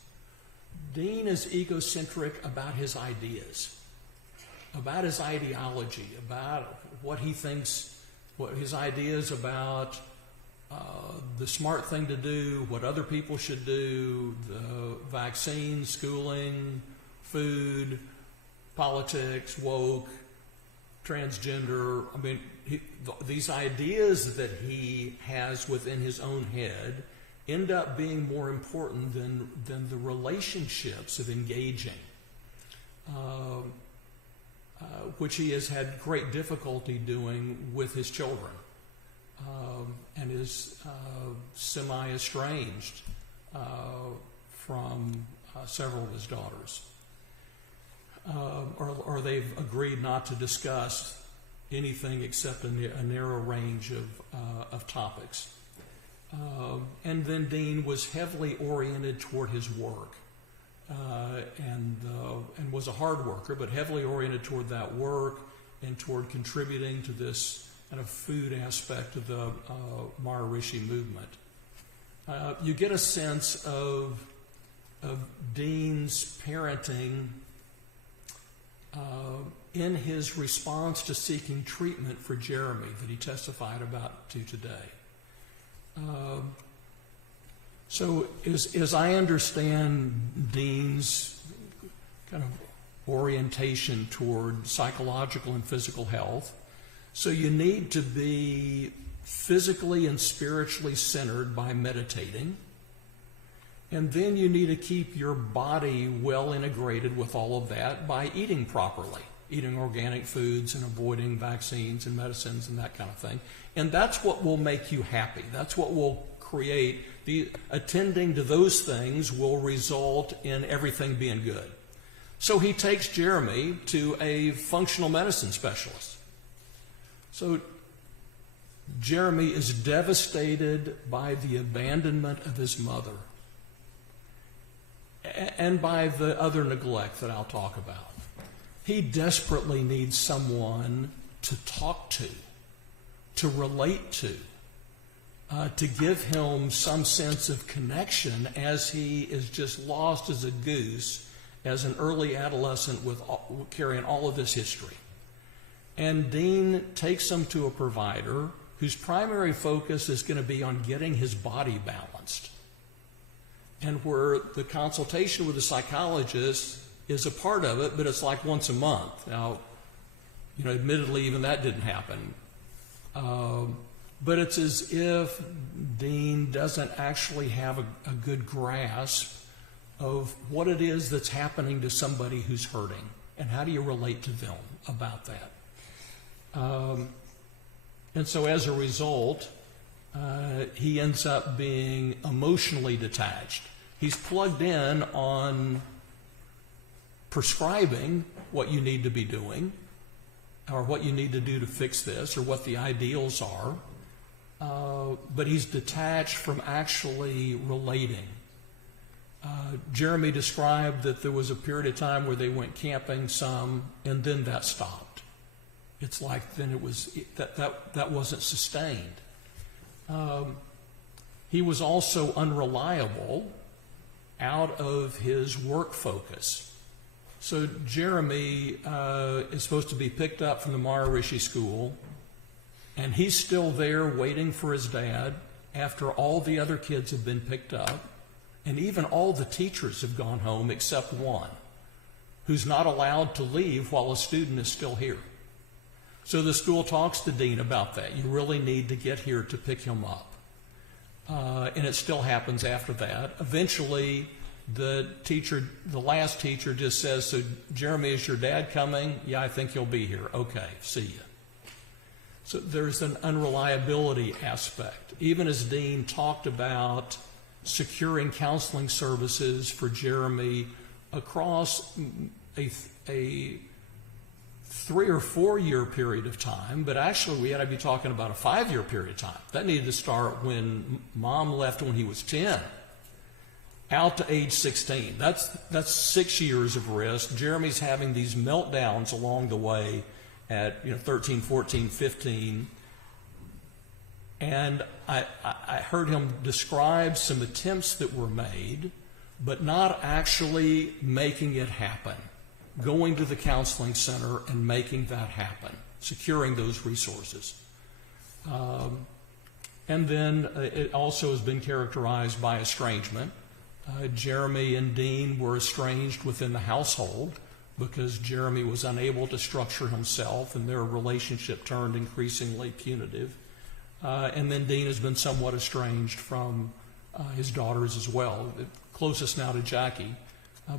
Dean is egocentric about his ideas, about his ideology, about what he thinks, what his ideas about the smart thing to do, what other people should do, the vaccine, schooling, food, politics, woke, transgender. I mean, these ideas that he has within his own head end up being more important than the relationships of engaging, which he has had great difficulty doing with his children, and is semi-estranged from several of his daughters. Or they've agreed not to discuss anything except a narrow range of topics. And then Dean was heavily oriented toward his work, and was a hard worker, but heavily oriented toward that work and toward contributing to this kind of food aspect of the Maharishi movement. You get a sense of Dean's parenting in his response to seeking treatment for Jeremy that he testified about to today. So as I understand Dean's kind of orientation toward psychological and physical health, so you need to be physically and spiritually centered by meditating, and then you need to keep your body well integrated with all of that by eating properly, eating organic foods and avoiding vaccines and medicines and that kind of thing. And that's what will make you happy. That's what will create attending to those things will result in everything being good. So he takes Jeremy to a functional medicine specialist. So Jeremy is devastated by the abandonment of his mother and by the other neglect that I'll talk about. He desperately needs someone to talk to relate to give him some sense of connection as he is just lost as a goose as an early adolescent carrying all of this history. And Dean takes him to a provider whose primary focus is going to be on getting his body balanced, and where the consultation with the psychologist is a part of it, but it's like once a month. Now, admittedly, even that didn't happen. But it's as if Dean doesn't actually have a good grasp of what it is that's happening to somebody who's hurting, and how do you relate to them about that. And so as a result, he ends up being emotionally detached. He's plugged in on prescribing what you need to be doing, or what you need to do to fix this, or what the ideals are, but he's detached from actually relating. Jeremy described that there was a period of time where they went camping some, and then that stopped. It's like then it was that wasn't sustained. He was also unreliable out of his work focus. So Jeremy is supposed to be picked up from the Maharishi school, and he's still there waiting for his dad after all the other kids have been picked up, and even all the teachers have gone home except one, who's not allowed to leave while a student is still here. So the school talks to Dean about that. You really need to get here to pick him up. And it still happens after that. Eventually, The last teacher just says, "So Jeremy, is your dad coming?" "Yeah, I think he'll be here." "Okay, see ya." So there's an unreliability aspect. Even as Dean talked about securing counseling services for Jeremy across a 3 or 4 year period of time, but actually we had to be talking about a 5-year period of time. That needed to start when Mom left when he was 10, out to age 16. That's 6 years of risk. Jeremy's having these meltdowns along the way at 13, 14, 15. And I heard him describe some attempts that were made, but not actually making it happen. Going to the counseling center and making that happen, securing those resources. And then it also has been characterized by estrangement. Jeremy and Dean were estranged within the household because Jeremy was unable to structure himself, and their relationship turned increasingly punitive. And then Dean has been somewhat estranged from his daughters as well, closest now to Jackie,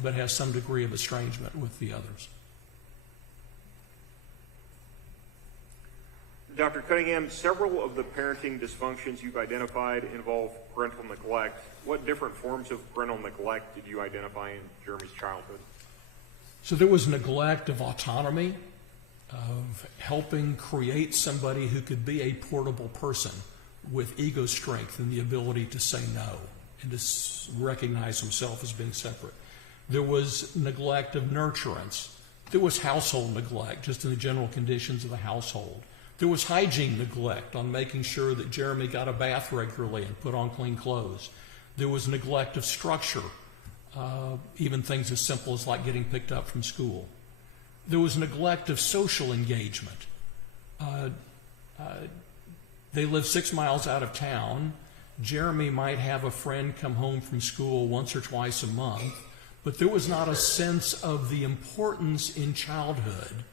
but has some degree of estrangement with the others. Dr. Cunningham, several of the parenting dysfunctions you've identified involve parental neglect. What different forms of parental neglect did you identify in Jeremy's childhood? So there was neglect of autonomy, of helping create somebody who could be a portable person with ego strength and the ability to say no and to recognize himself as being separate. There was neglect of nurturance. There was household neglect, just in the general conditions of the household. There was hygiene neglect on making sure that Jeremy got a bath regularly and put on clean clothes. There was neglect of structure, even things as simple as like getting picked up from school. There was neglect of social engagement. They lived 6 miles out of town. Jeremy might have a friend come home from school once or twice a month, but there was not a sense of the importance in childhood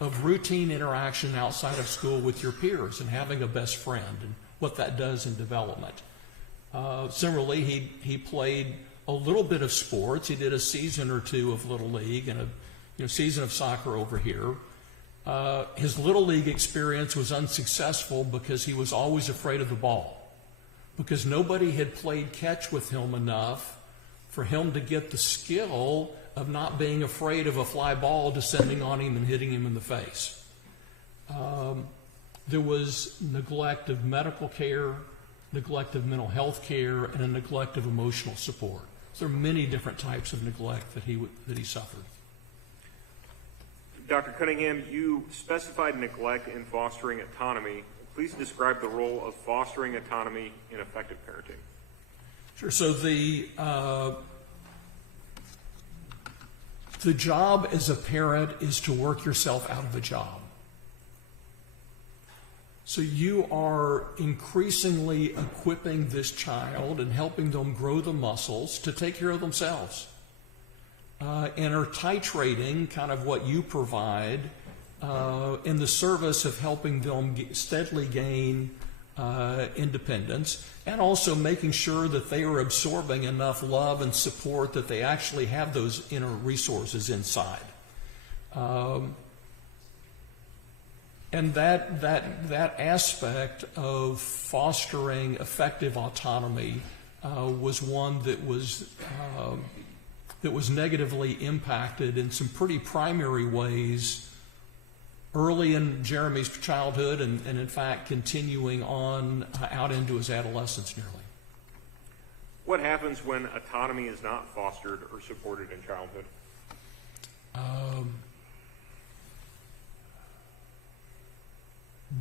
of routine interaction outside of school with your peers and having a best friend and what that does in development. Similarly, he played a little bit of sports. He did a season or two of Little League and a season of soccer over here. His Little League experience was unsuccessful because he was always afraid of the ball, because nobody had played catch with him enough for him to get the skill of not being afraid of a fly ball descending on him and hitting him in the face. There was neglect of medical care, neglect of mental health care, and a neglect of emotional support. So there are many different types of neglect that he suffered. Dr. Cunningham, you specified neglect in fostering autonomy. Please describe the role of fostering autonomy in effective parenting. Sure. So the job as a parent is to work yourself out of a job. So you are increasingly equipping this child and helping them grow the muscles to take care of themselves. And are titrating kind of what you provide in the service of helping them steadily gain independence, and also making sure that they are absorbing enough love and support that they actually have those inner resources inside. And that aspect of fostering effective autonomy was one that was negatively impacted in some pretty primary ways early in Jeremy's childhood and in fact continuing on out into his adolescence nearly. What happens when autonomy is not fostered or supported in childhood?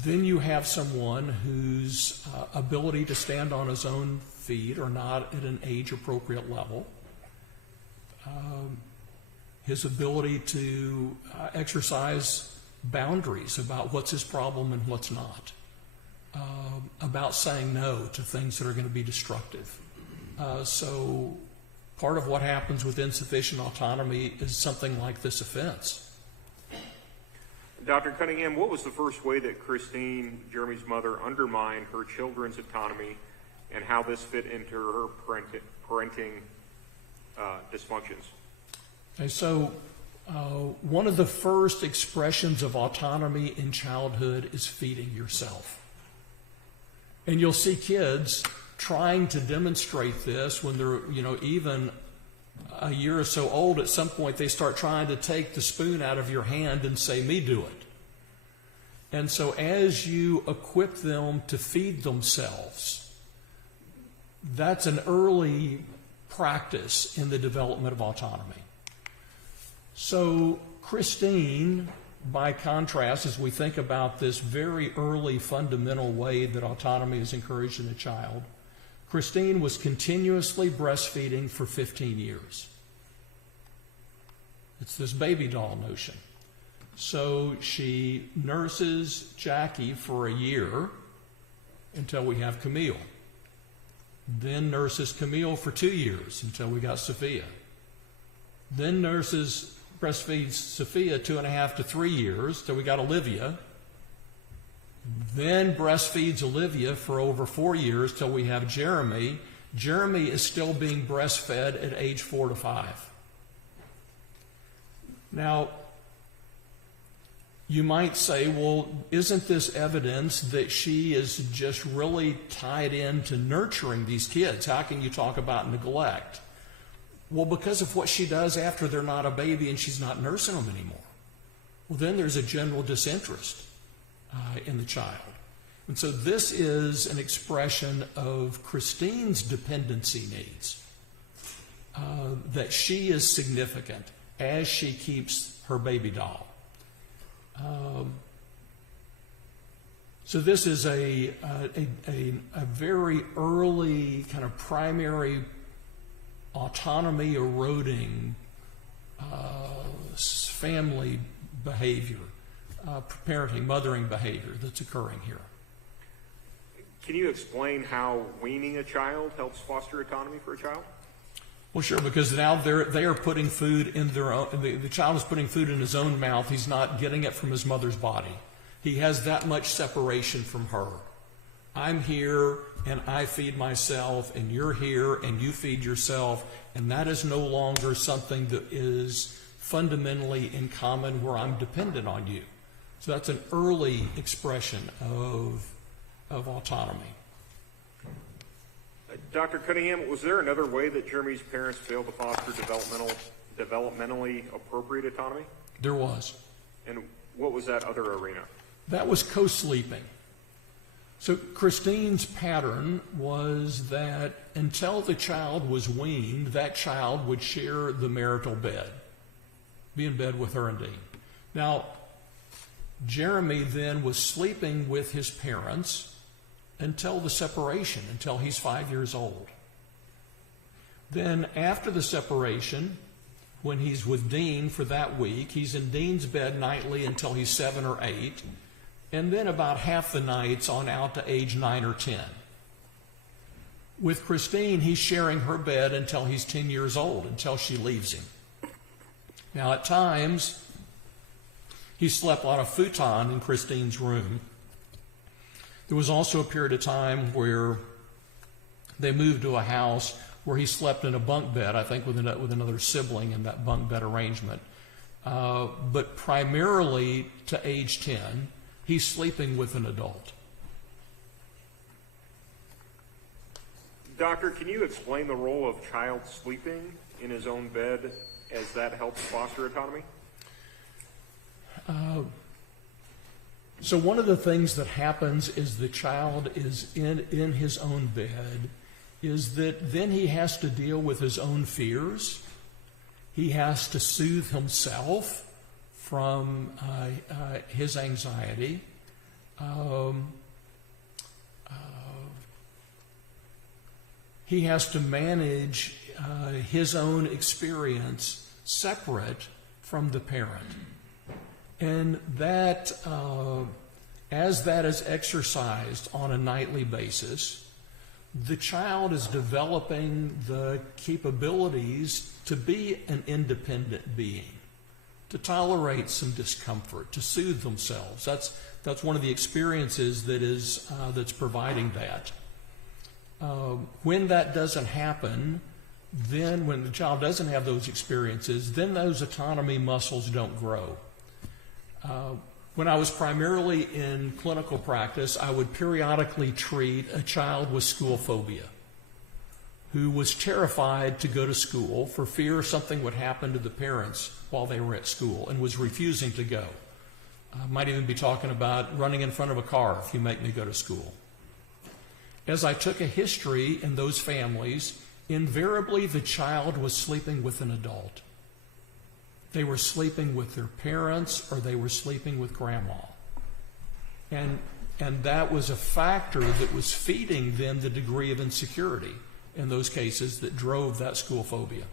Then you have someone whose ability to stand on his own feet are not at an age-appropriate level. His ability to exercise boundaries about what's his problem and what's not. About saying no to things that are going to be destructive. So part of what happens with insufficient autonomy is something like this offense. Dr. Cunningham, what was the first way that Christine, Jeremy's mother, undermined her children's autonomy, and how this fit into her parenting dysfunctions? Okay, so one of the first expressions of autonomy in childhood is feeding yourself. And you'll see kids trying to demonstrate this when they're, even a year or so old. At some point, they start trying to take the spoon out of your hand and say, "Me do it." And so as you equip them to feed themselves, that's an early practice in the development of autonomy. So Christine, by contrast, as we think about this very early fundamental way that autonomy is encouraged in a child, Christine was continuously breastfeeding for 15 years. It's this baby doll notion. So she nurses Jackie for a year until we have Camille. Then nurses Camille for 2 years until we got Sophia. Then breastfeeds Sophia 2.5 to 3 years till we got Olivia. Then breastfeeds Olivia for over 4 years till we have Jeremy. Jeremy is still being breastfed at age 4 to 5. Now, you might say, well, isn't this evidence that she is just really tied into nurturing these kids? How can you talk about neglect? Well, because of what she does after they're not a baby and she's not nursing them anymore. Well, then there's a general disinterest in the child. And so this is an expression of Christine's dependency needs, that she is significant as she keeps her baby doll. So this is a very early kind of primary autonomy eroding family behavior, parenting, mothering behavior that's occurring here. Can you explain how weaning a child helps foster autonomy for a child? Well, sure, because now they are putting food in their own. The child is putting food in his own mouth. He's not getting it from his mother's body. He has that much separation from her. I'm here and I feed myself, and you're here and you feed yourself, and that is no longer something that is fundamentally in common where I'm dependent on you. So that's an early expression of autonomy. Dr. Cunningham, was there another way that Jeremy's parents failed to foster developmentally appropriate autonomy? There was. And what was that other arena? That was co-sleeping. So Christine's pattern was that until the child was weaned, that child would share the marital bed, be in bed with her and Dean. Now, Jeremy then was sleeping with his parents until the separation, until he's 5 years old. Then after the separation, when he's with Dean for that week, he's in Dean's bed nightly until he's 7 or 8, and then about half the nights on out to age 9 or 10. With Christine, he's sharing her bed until he's 10 years old, until she leaves him. Now at times, he slept on a futon in Christine's room. There was also a period of time where they moved to a house where he slept in a bunk bed, I think with another sibling in that bunk bed arrangement. But primarily to age 10, he's sleeping with an adult. Doctor, can you explain the role of child sleeping in his own bed as that helps foster autonomy? So one of the things that happens is the child is in his own bed, is that then he has to deal with his own fears. He has to soothe himself from his anxiety. He has to manage his own experience separate from the parent. And that, as that is exercised on a nightly basis, the child is developing the capabilities to be an independent being, to tolerate some discomfort, to soothe themselves. That's one of the experiences that is that's providing that. When that doesn't happen, then when the child doesn't have those experiences, then those autonomy muscles don't grow. When I was primarily in clinical practice, I would periodically treat a child with school phobia who was terrified to go to school for fear something would happen to the parents while they were at school and was refusing to go. I might even be talking about running in front of a car if you make me go to school. As I took a history in those families, invariably the child was sleeping with an adult. They were sleeping with their parents or they were sleeping with grandma. And that was a factor that was feeding them the degree of insecurity in those cases that drove that school phobia.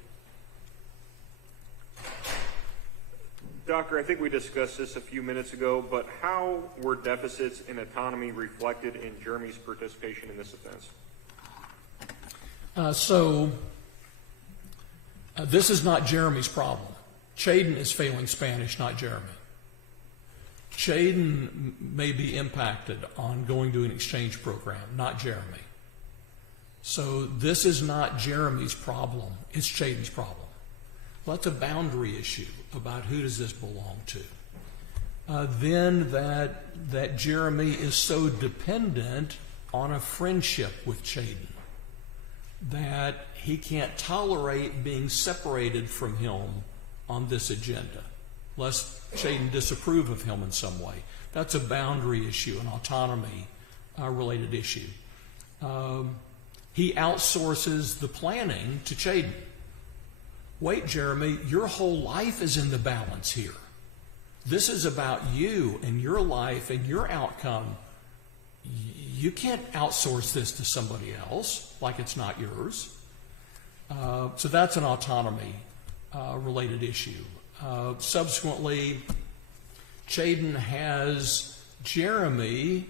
Doctor, I think we discussed this a few minutes ago, but how were deficits in autonomy reflected in Jeremy's participation in this offense? This is not Jeremy's problem. Chaden is failing Spanish, not Jeremy. Chaden may be impacted on going to an exchange program, not Jeremy. So this is not Jeremy's problem, it's Chaden's problem. Well, that's a boundary issue about who does this belong to. Then that Jeremy is so dependent on a friendship with Chaden that he can't tolerate being separated from him on this agenda, lest Chaden disapprove of him in some way. That's a boundary issue, an autonomy related issue. He outsources the planning to Chaden. Wait, Jeremy, your whole life is in the balance here. This is about you and your life and your outcome. You can't outsource this to somebody else like it's not yours. So that's an autonomy related issue. Subsequently, Chaden has Jeremy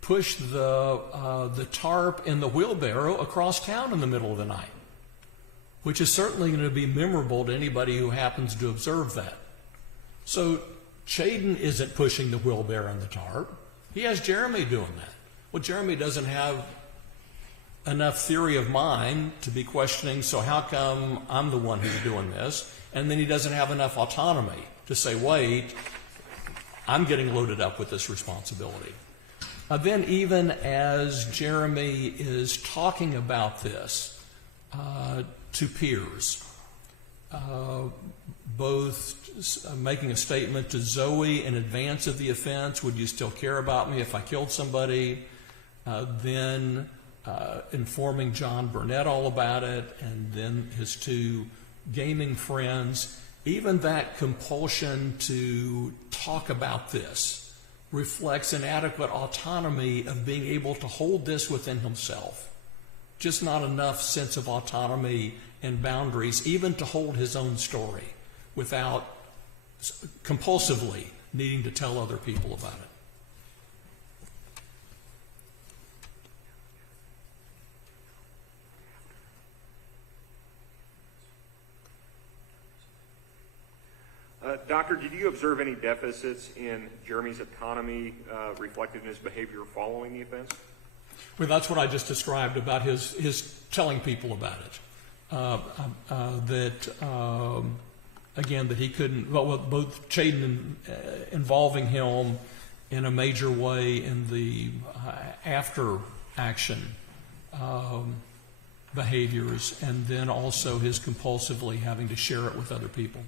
push the tarp and the wheelbarrow across town in the middle of the night, which is certainly going to be memorable to anybody who happens to observe that. So Chaden isn't pushing the wheelbarrow and the tarp. He has Jeremy doing that. Well, Jeremy doesn't have enough theory of mind to be questioning, so how come I'm the one who's doing this? And then he doesn't have enough autonomy to say, wait, I'm getting loaded up with this responsibility. Then even as Jeremy is talking about this to peers, both making a statement to Zoe in advance of the offense, would you still care about me if I killed somebody? Then informing John Burnett all about it, and then his two gaming friends. Even that compulsion to talk about this reflects inadequate autonomy of being able to hold this within himself. Just not enough sense of autonomy and boundaries even to hold his own story without compulsively needing to tell other people about it. Doctor, did you observe any deficits in Jeremy's autonomy reflected in his behavior following the offense? Well, that's what I just described about his telling people about it. Again, that he couldn't, well, both Chaden involving him in a major way in the after action behaviors, and then also his compulsively having to share it with other people.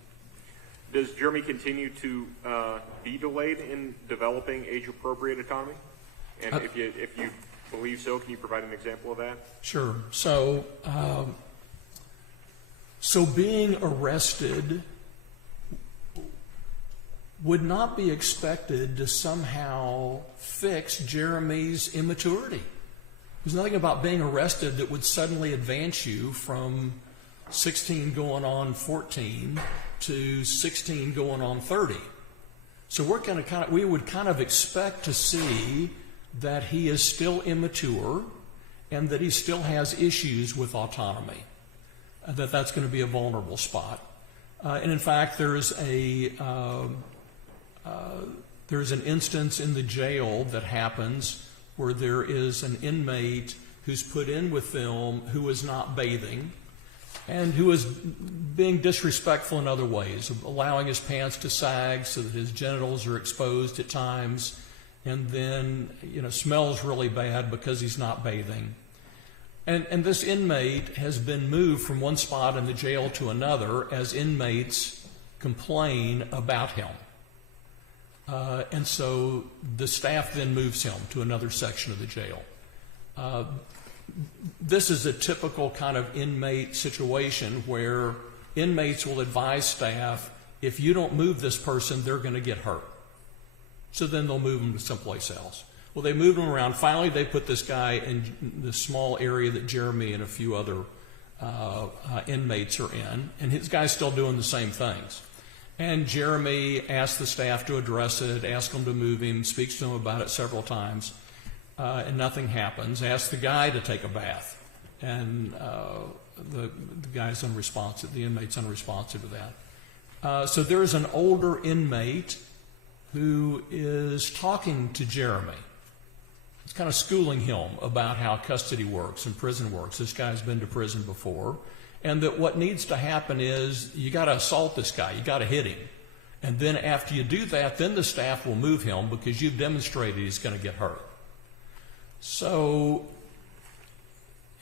Does Jeremy continue to be delayed in developing age-appropriate autonomy? And if you believe so, can you provide an example of that? Sure. So being arrested would not be expected to somehow fix Jeremy's immaturity. There's nothing about being arrested that would suddenly advance you from 16 going on 14 to 16 going on 30. So we would kind of expect to see that he is still immature and that he still has issues with autonomy, that's going to be a vulnerable spot. And in fact, there's an instance in the jail that happens where there is an inmate who's put in with them who is not bathing and who is being disrespectful in other ways, allowing his pants to sag so that his genitals are exposed at times, and then smells really bad because he's not bathing. And this inmate has been moved from one spot in the jail to another as inmates complain about him. And so the staff then moves him to another section of the jail. This is a typical kind of inmate situation where inmates will advise staff, if you don't move this person, they're going to get hurt. So then they'll move him to someplace else. Well, they moved him around. Finally, they put this guy in the small area that Jeremy and a few other inmates are in, and his guy's still doing the same things. And Jeremy asked the staff to address it, asked them to move him, speaks to them about it several times, and nothing happens. Asked the guy to take a bath, and the guy's unresponsive, the inmate's unresponsive to that. So there's an older inmate who is talking to Jeremy. It's kind of schooling him about how custody works and prison works. This guy's been to prison before. And that what needs to happen is you got to assault this guy. You got to hit him. And then after you do that, then the staff will move him because you've demonstrated he's going to get hurt. So,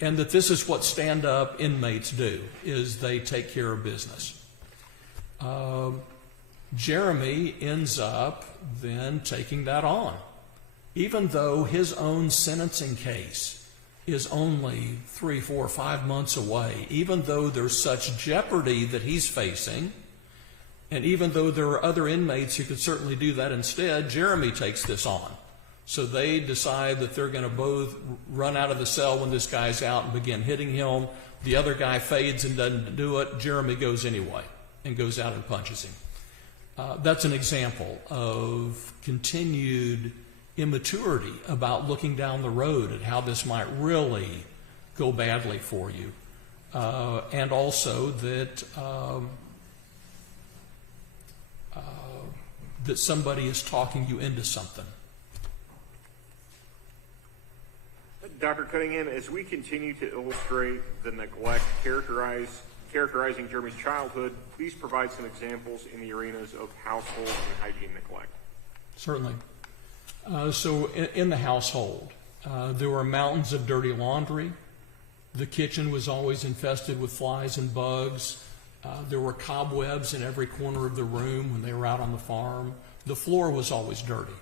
and that this is what stand-up inmates do, is they take care of business. Jeremy ends up then taking that on. Even though his own sentencing case is only 3, 4, 5 months away, even though there's such jeopardy that he's facing, and even though there are other inmates who could certainly do that instead, Jeremy takes this on. So they decide that they're going to both run out of the cell when this guy's out and begin hitting him. The other guy fades and doesn't do it. Jeremy goes anyway and goes out and punches him. That's an example of continued immaturity about looking down the road at how this might really go badly for you. And also that that somebody is talking you into something. Dr. Cunningham, as we continue to illustrate the neglect characterizing Jeremy's childhood, please provide some examples in the arenas of household and hygiene neglect. Certainly. So in the household, there were mountains of dirty laundry. The kitchen was always infested with flies and bugs. There were cobwebs in every corner of the room when they were out on the farm. The floor was always dirty.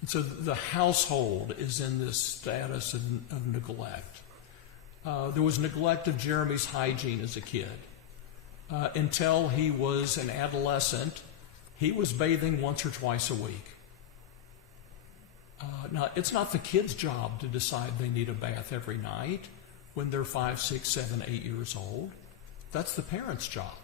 And so the household is in this status of neglect. There was neglect of Jeremy's hygiene as a kid. Until he was an adolescent, he was bathing once or twice a week. Now, it's not the kid's job to decide they need a bath every night when they're 5, 6, 7, 8 years old. That's the parent's job.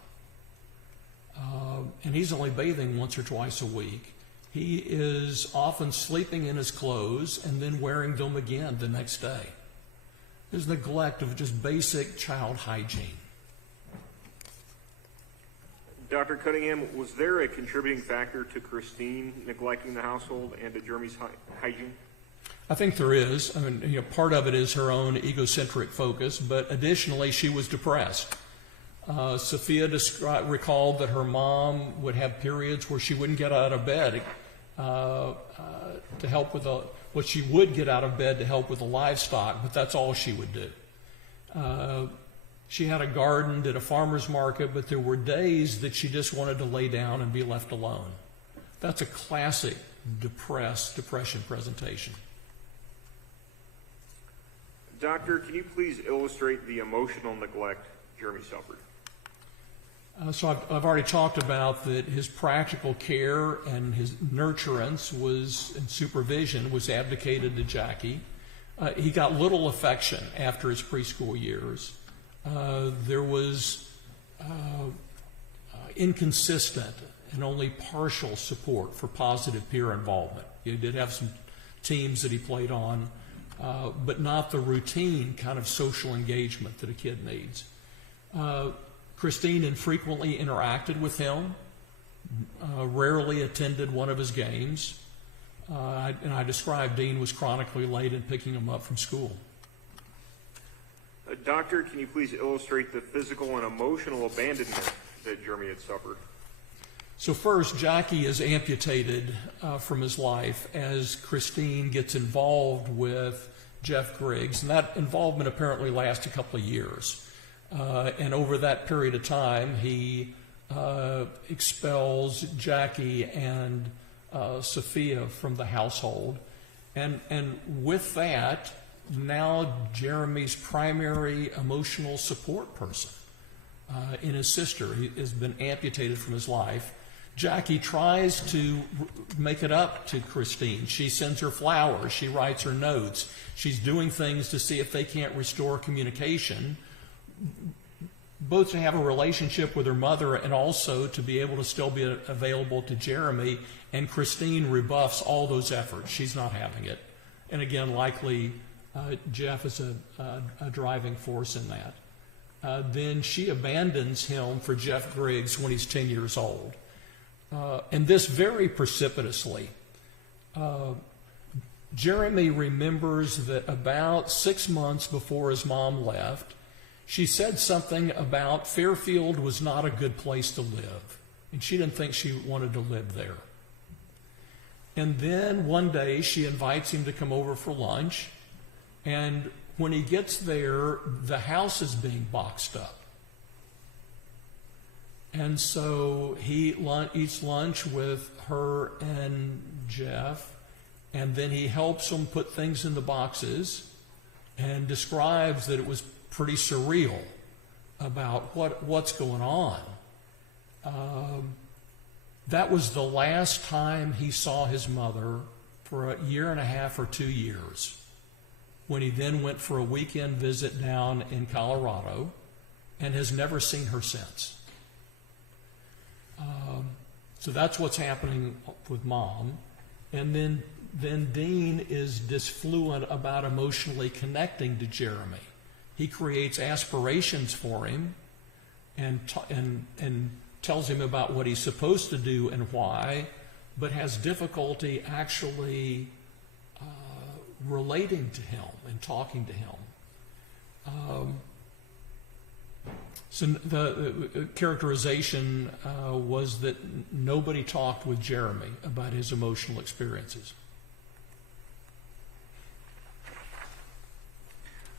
And he's only bathing once or twice a week. He is often sleeping in his clothes and then wearing them again the next day. There's neglect of just basic child hygiene. Dr. Cunningham, was there a contributing factor to Christine neglecting the household and to Jeremy's hygiene? I think there is. I mean, part of it is her own egocentric focus, but additionally, she was depressed. Sophia recalled that her mom would have periods where she wouldn't get out of bed to help with what she would get out of bed to help with the livestock, but that's all she would do. She had a garden, did a farmer's market, but there were days that she just wanted to lay down and be left alone. That's a classic depression presentation. Doctor, can you please illustrate the emotional neglect Jeremy suffered? So I've already talked about that his practical care and his nurturance and supervision was abdicated to Jackie. He got little affection after his preschool years. There was inconsistent and only partial support for positive peer involvement. He did have some teams that he played on, but not the routine kind of social engagement that a kid needs. Christine infrequently interacted with him, rarely attended one of his games, and I described Dean was chronically late in picking him up from school. Doctor, can you please illustrate the physical and emotional abandonment that Jeremy had suffered? So first, Jackie is amputated from his life as Christine gets involved with Jeff Griggs, and that involvement apparently lasts a couple of years. And over that period of time, he expels Jackie and Sophia from the household. And with that, now Jeremy's primary emotional support person in his sister has been amputated from his life. Jackie tries to make it up to Christine. She sends her flowers. She writes her notes. She's doing things to see if they can't restore communication, both to have a relationship with her mother and also to be able to still be available to Jeremy. And Christine rebuffs all those efforts. She's not having it. And again, likely Jeff is a driving force in that. Then she abandons him for Jeff Griggs when he's 10 years old. And this very precipitously. Jeremy remembers that about 6 months before his mom left, she said something about Fairfield was not a good place to live, and she didn't think she wanted to live there. And then one day she invites him to come over for lunch, and when he gets there, the house is being boxed up. And so he eats lunch with her and Jeff, and then he helps them put things in the boxes and describes that it was pretty surreal about what's going on. That was the last time he saw his mother for a year and a half or 2 years, when he then went for a weekend visit down in Colorado and has never seen her since. So that's what's happening with Mom. And then Dean is disfluent about emotionally connecting to Jeremy. He creates aspirations for him and tells him about what he's supposed to do and why, but has difficulty actually relating to him and talking to him. So the characterization was that nobody talked with Jeremy about his emotional experiences.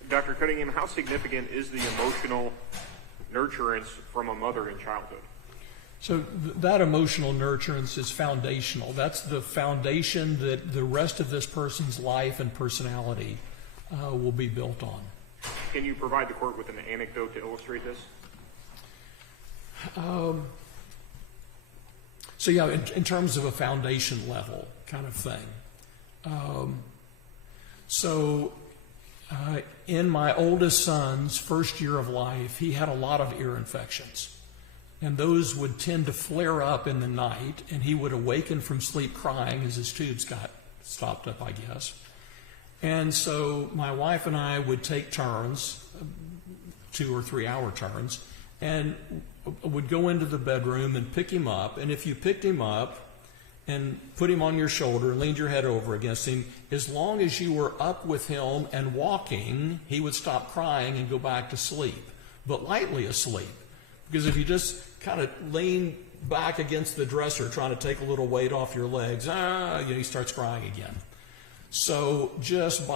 Dr. Cunningham, how significant is the emotional nurturance from a mother in childhood? So that emotional nurturance is foundational. That's the foundation that the rest of this person's life and personality will be built on. Can you provide the court with an anecdote to illustrate this? So yeah, in terms of a foundation level kind of thing. In my oldest son's first year of life, he had a lot of ear infections. And those would tend to flare up in the night, and he would awaken from sleep crying as his tubes got stopped up, I guess. And so my wife and I would take turns, 2 or 3 hour turns, and would go into the bedroom and pick him up. And if you picked him up and put him on your shoulder and leaned your head over against him, as long as you were up with him and walking, he would stop crying and go back to sleep, but lightly asleep. Because if you just kind of lean back against the dresser trying to take a little weight off your legs, he starts crying again. So just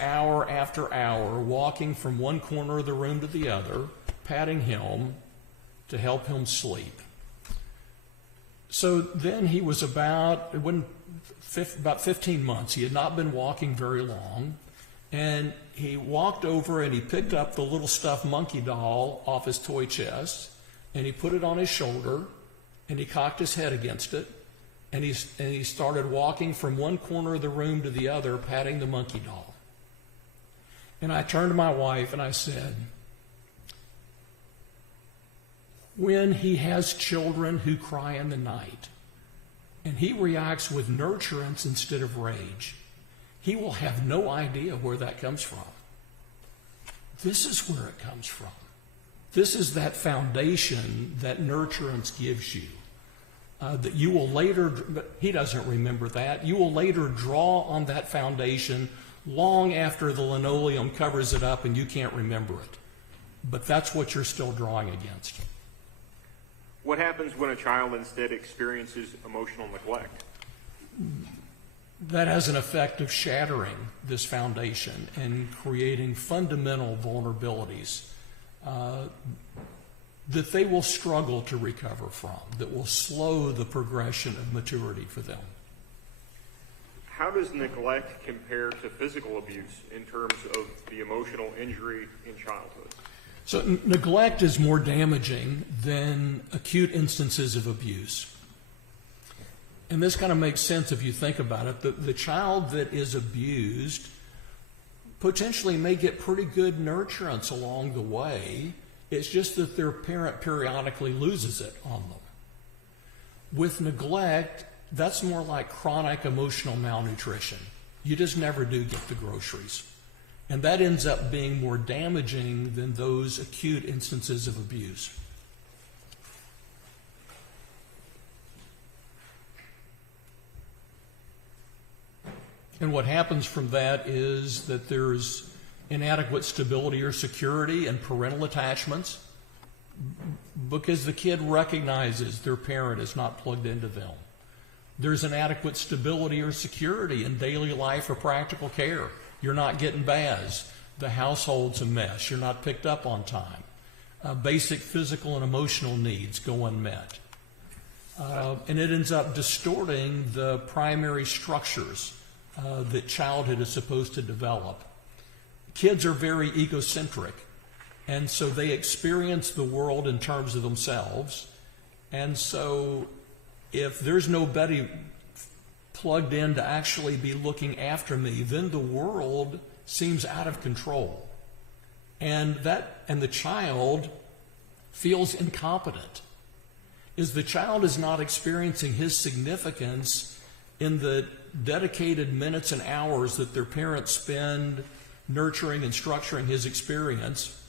hour after hour, walking from one corner of the room to the other, patting him to help him sleep. So then he was about 15 months. He had not been walking very long. And he walked over and he picked up the little stuffed monkey doll off his toy chest, and he put it on his shoulder, and he cocked his head against it, and he started walking from one corner of the room to the other, patting the monkey doll. And I turned to my wife and I said, when he has children who cry in the night, and he reacts with nurturance instead of rage, he will have no idea where that comes from. This is where it comes from. This is that foundation that nurturance gives you. That you will later, but he doesn't remember that, you will later draw on that foundation long after the linoleum covers it up and you can't remember it. But that's what you're still drawing against. What happens when a child instead experiences emotional neglect? That has an effect of shattering this foundation and creating fundamental vulnerabilities that they will struggle to recover from, that will slow the progression of maturity for them. How does neglect compare to physical abuse in terms of the emotional injury in childhood? So neglect is more damaging than acute instances of abuse. And this kind of makes sense if you think about it. The child that is abused potentially may get pretty good nurturance along the way. It's just that their parent periodically loses it on them. With neglect, that's more like chronic emotional malnutrition. You just never do get the groceries. And that ends up being more damaging than those acute instances of abuse. And what happens from that is that there's inadequate stability or security and parental attachments because the kid recognizes their parent is not plugged into them. There's inadequate stability or security in daily life or practical care. You're not getting baths. The household's a mess. You're not picked up on time. Basic physical and emotional needs go unmet. And it ends up distorting the primary structures that childhood is supposed to develop. Kids are very egocentric, and so they experience the world in terms of themselves. And so if there's nobody plugged in to actually be looking after me, then the world seems out of control. And the child feels incompetent. The child is not experiencing his significance in the dedicated minutes and hours that their parents spend nurturing and structuring his experience.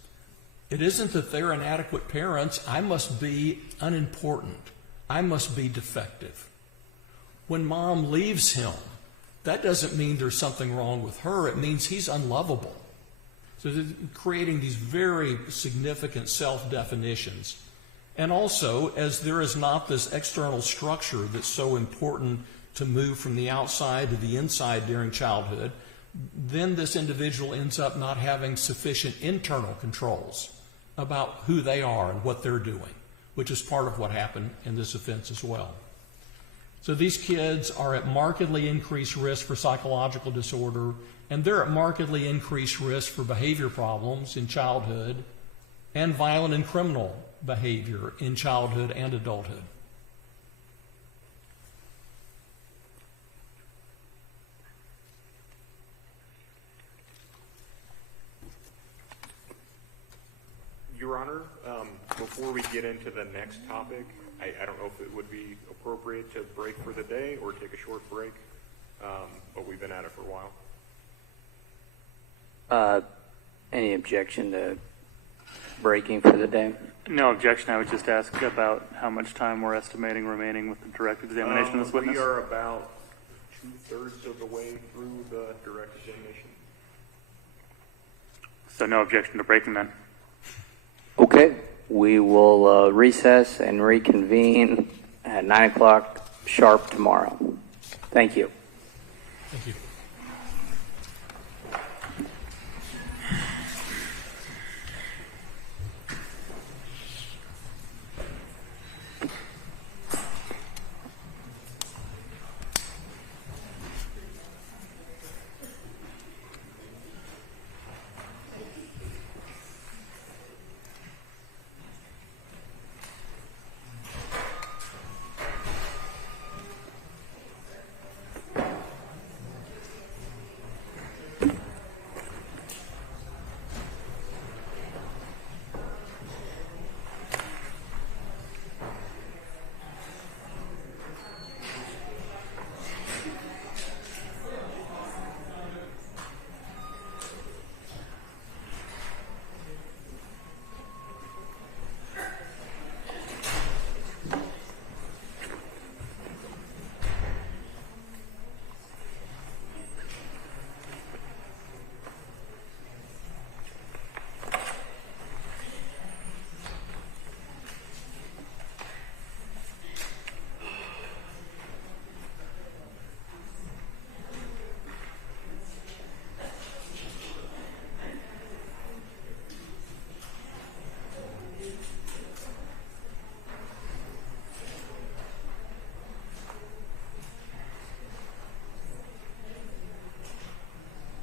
It isn't that they're inadequate parents. I must be unimportant. I must be defective. When mom leaves him, that doesn't mean there's something wrong with her. It means he's unlovable. So they're creating these very significant self-definitions. And also, as there is not this external structure that's so important to move from the outside to the inside during childhood, then this individual ends up not having sufficient internal controls about who they are and what they're doing, which is part of what happened in this offense as well. So these kids are at markedly increased risk for psychological disorder, and they're at markedly increased risk for behavior problems in childhood and violent and criminal behavior in childhood and adulthood. Your Honor, before we get into the next topic, I don't know if it would be appropriate to break for the day or take a short break, but we've been at it for a while. Any objection to breaking for the day? No objection. I would just ask about how much time we're estimating remaining with the direct examination of this witness. We are about 2/3 of the way through the direct examination. So no objection to breaking then. Okay, we will recess and reconvene at 9 o'clock sharp tomorrow. Thank you. Thank you.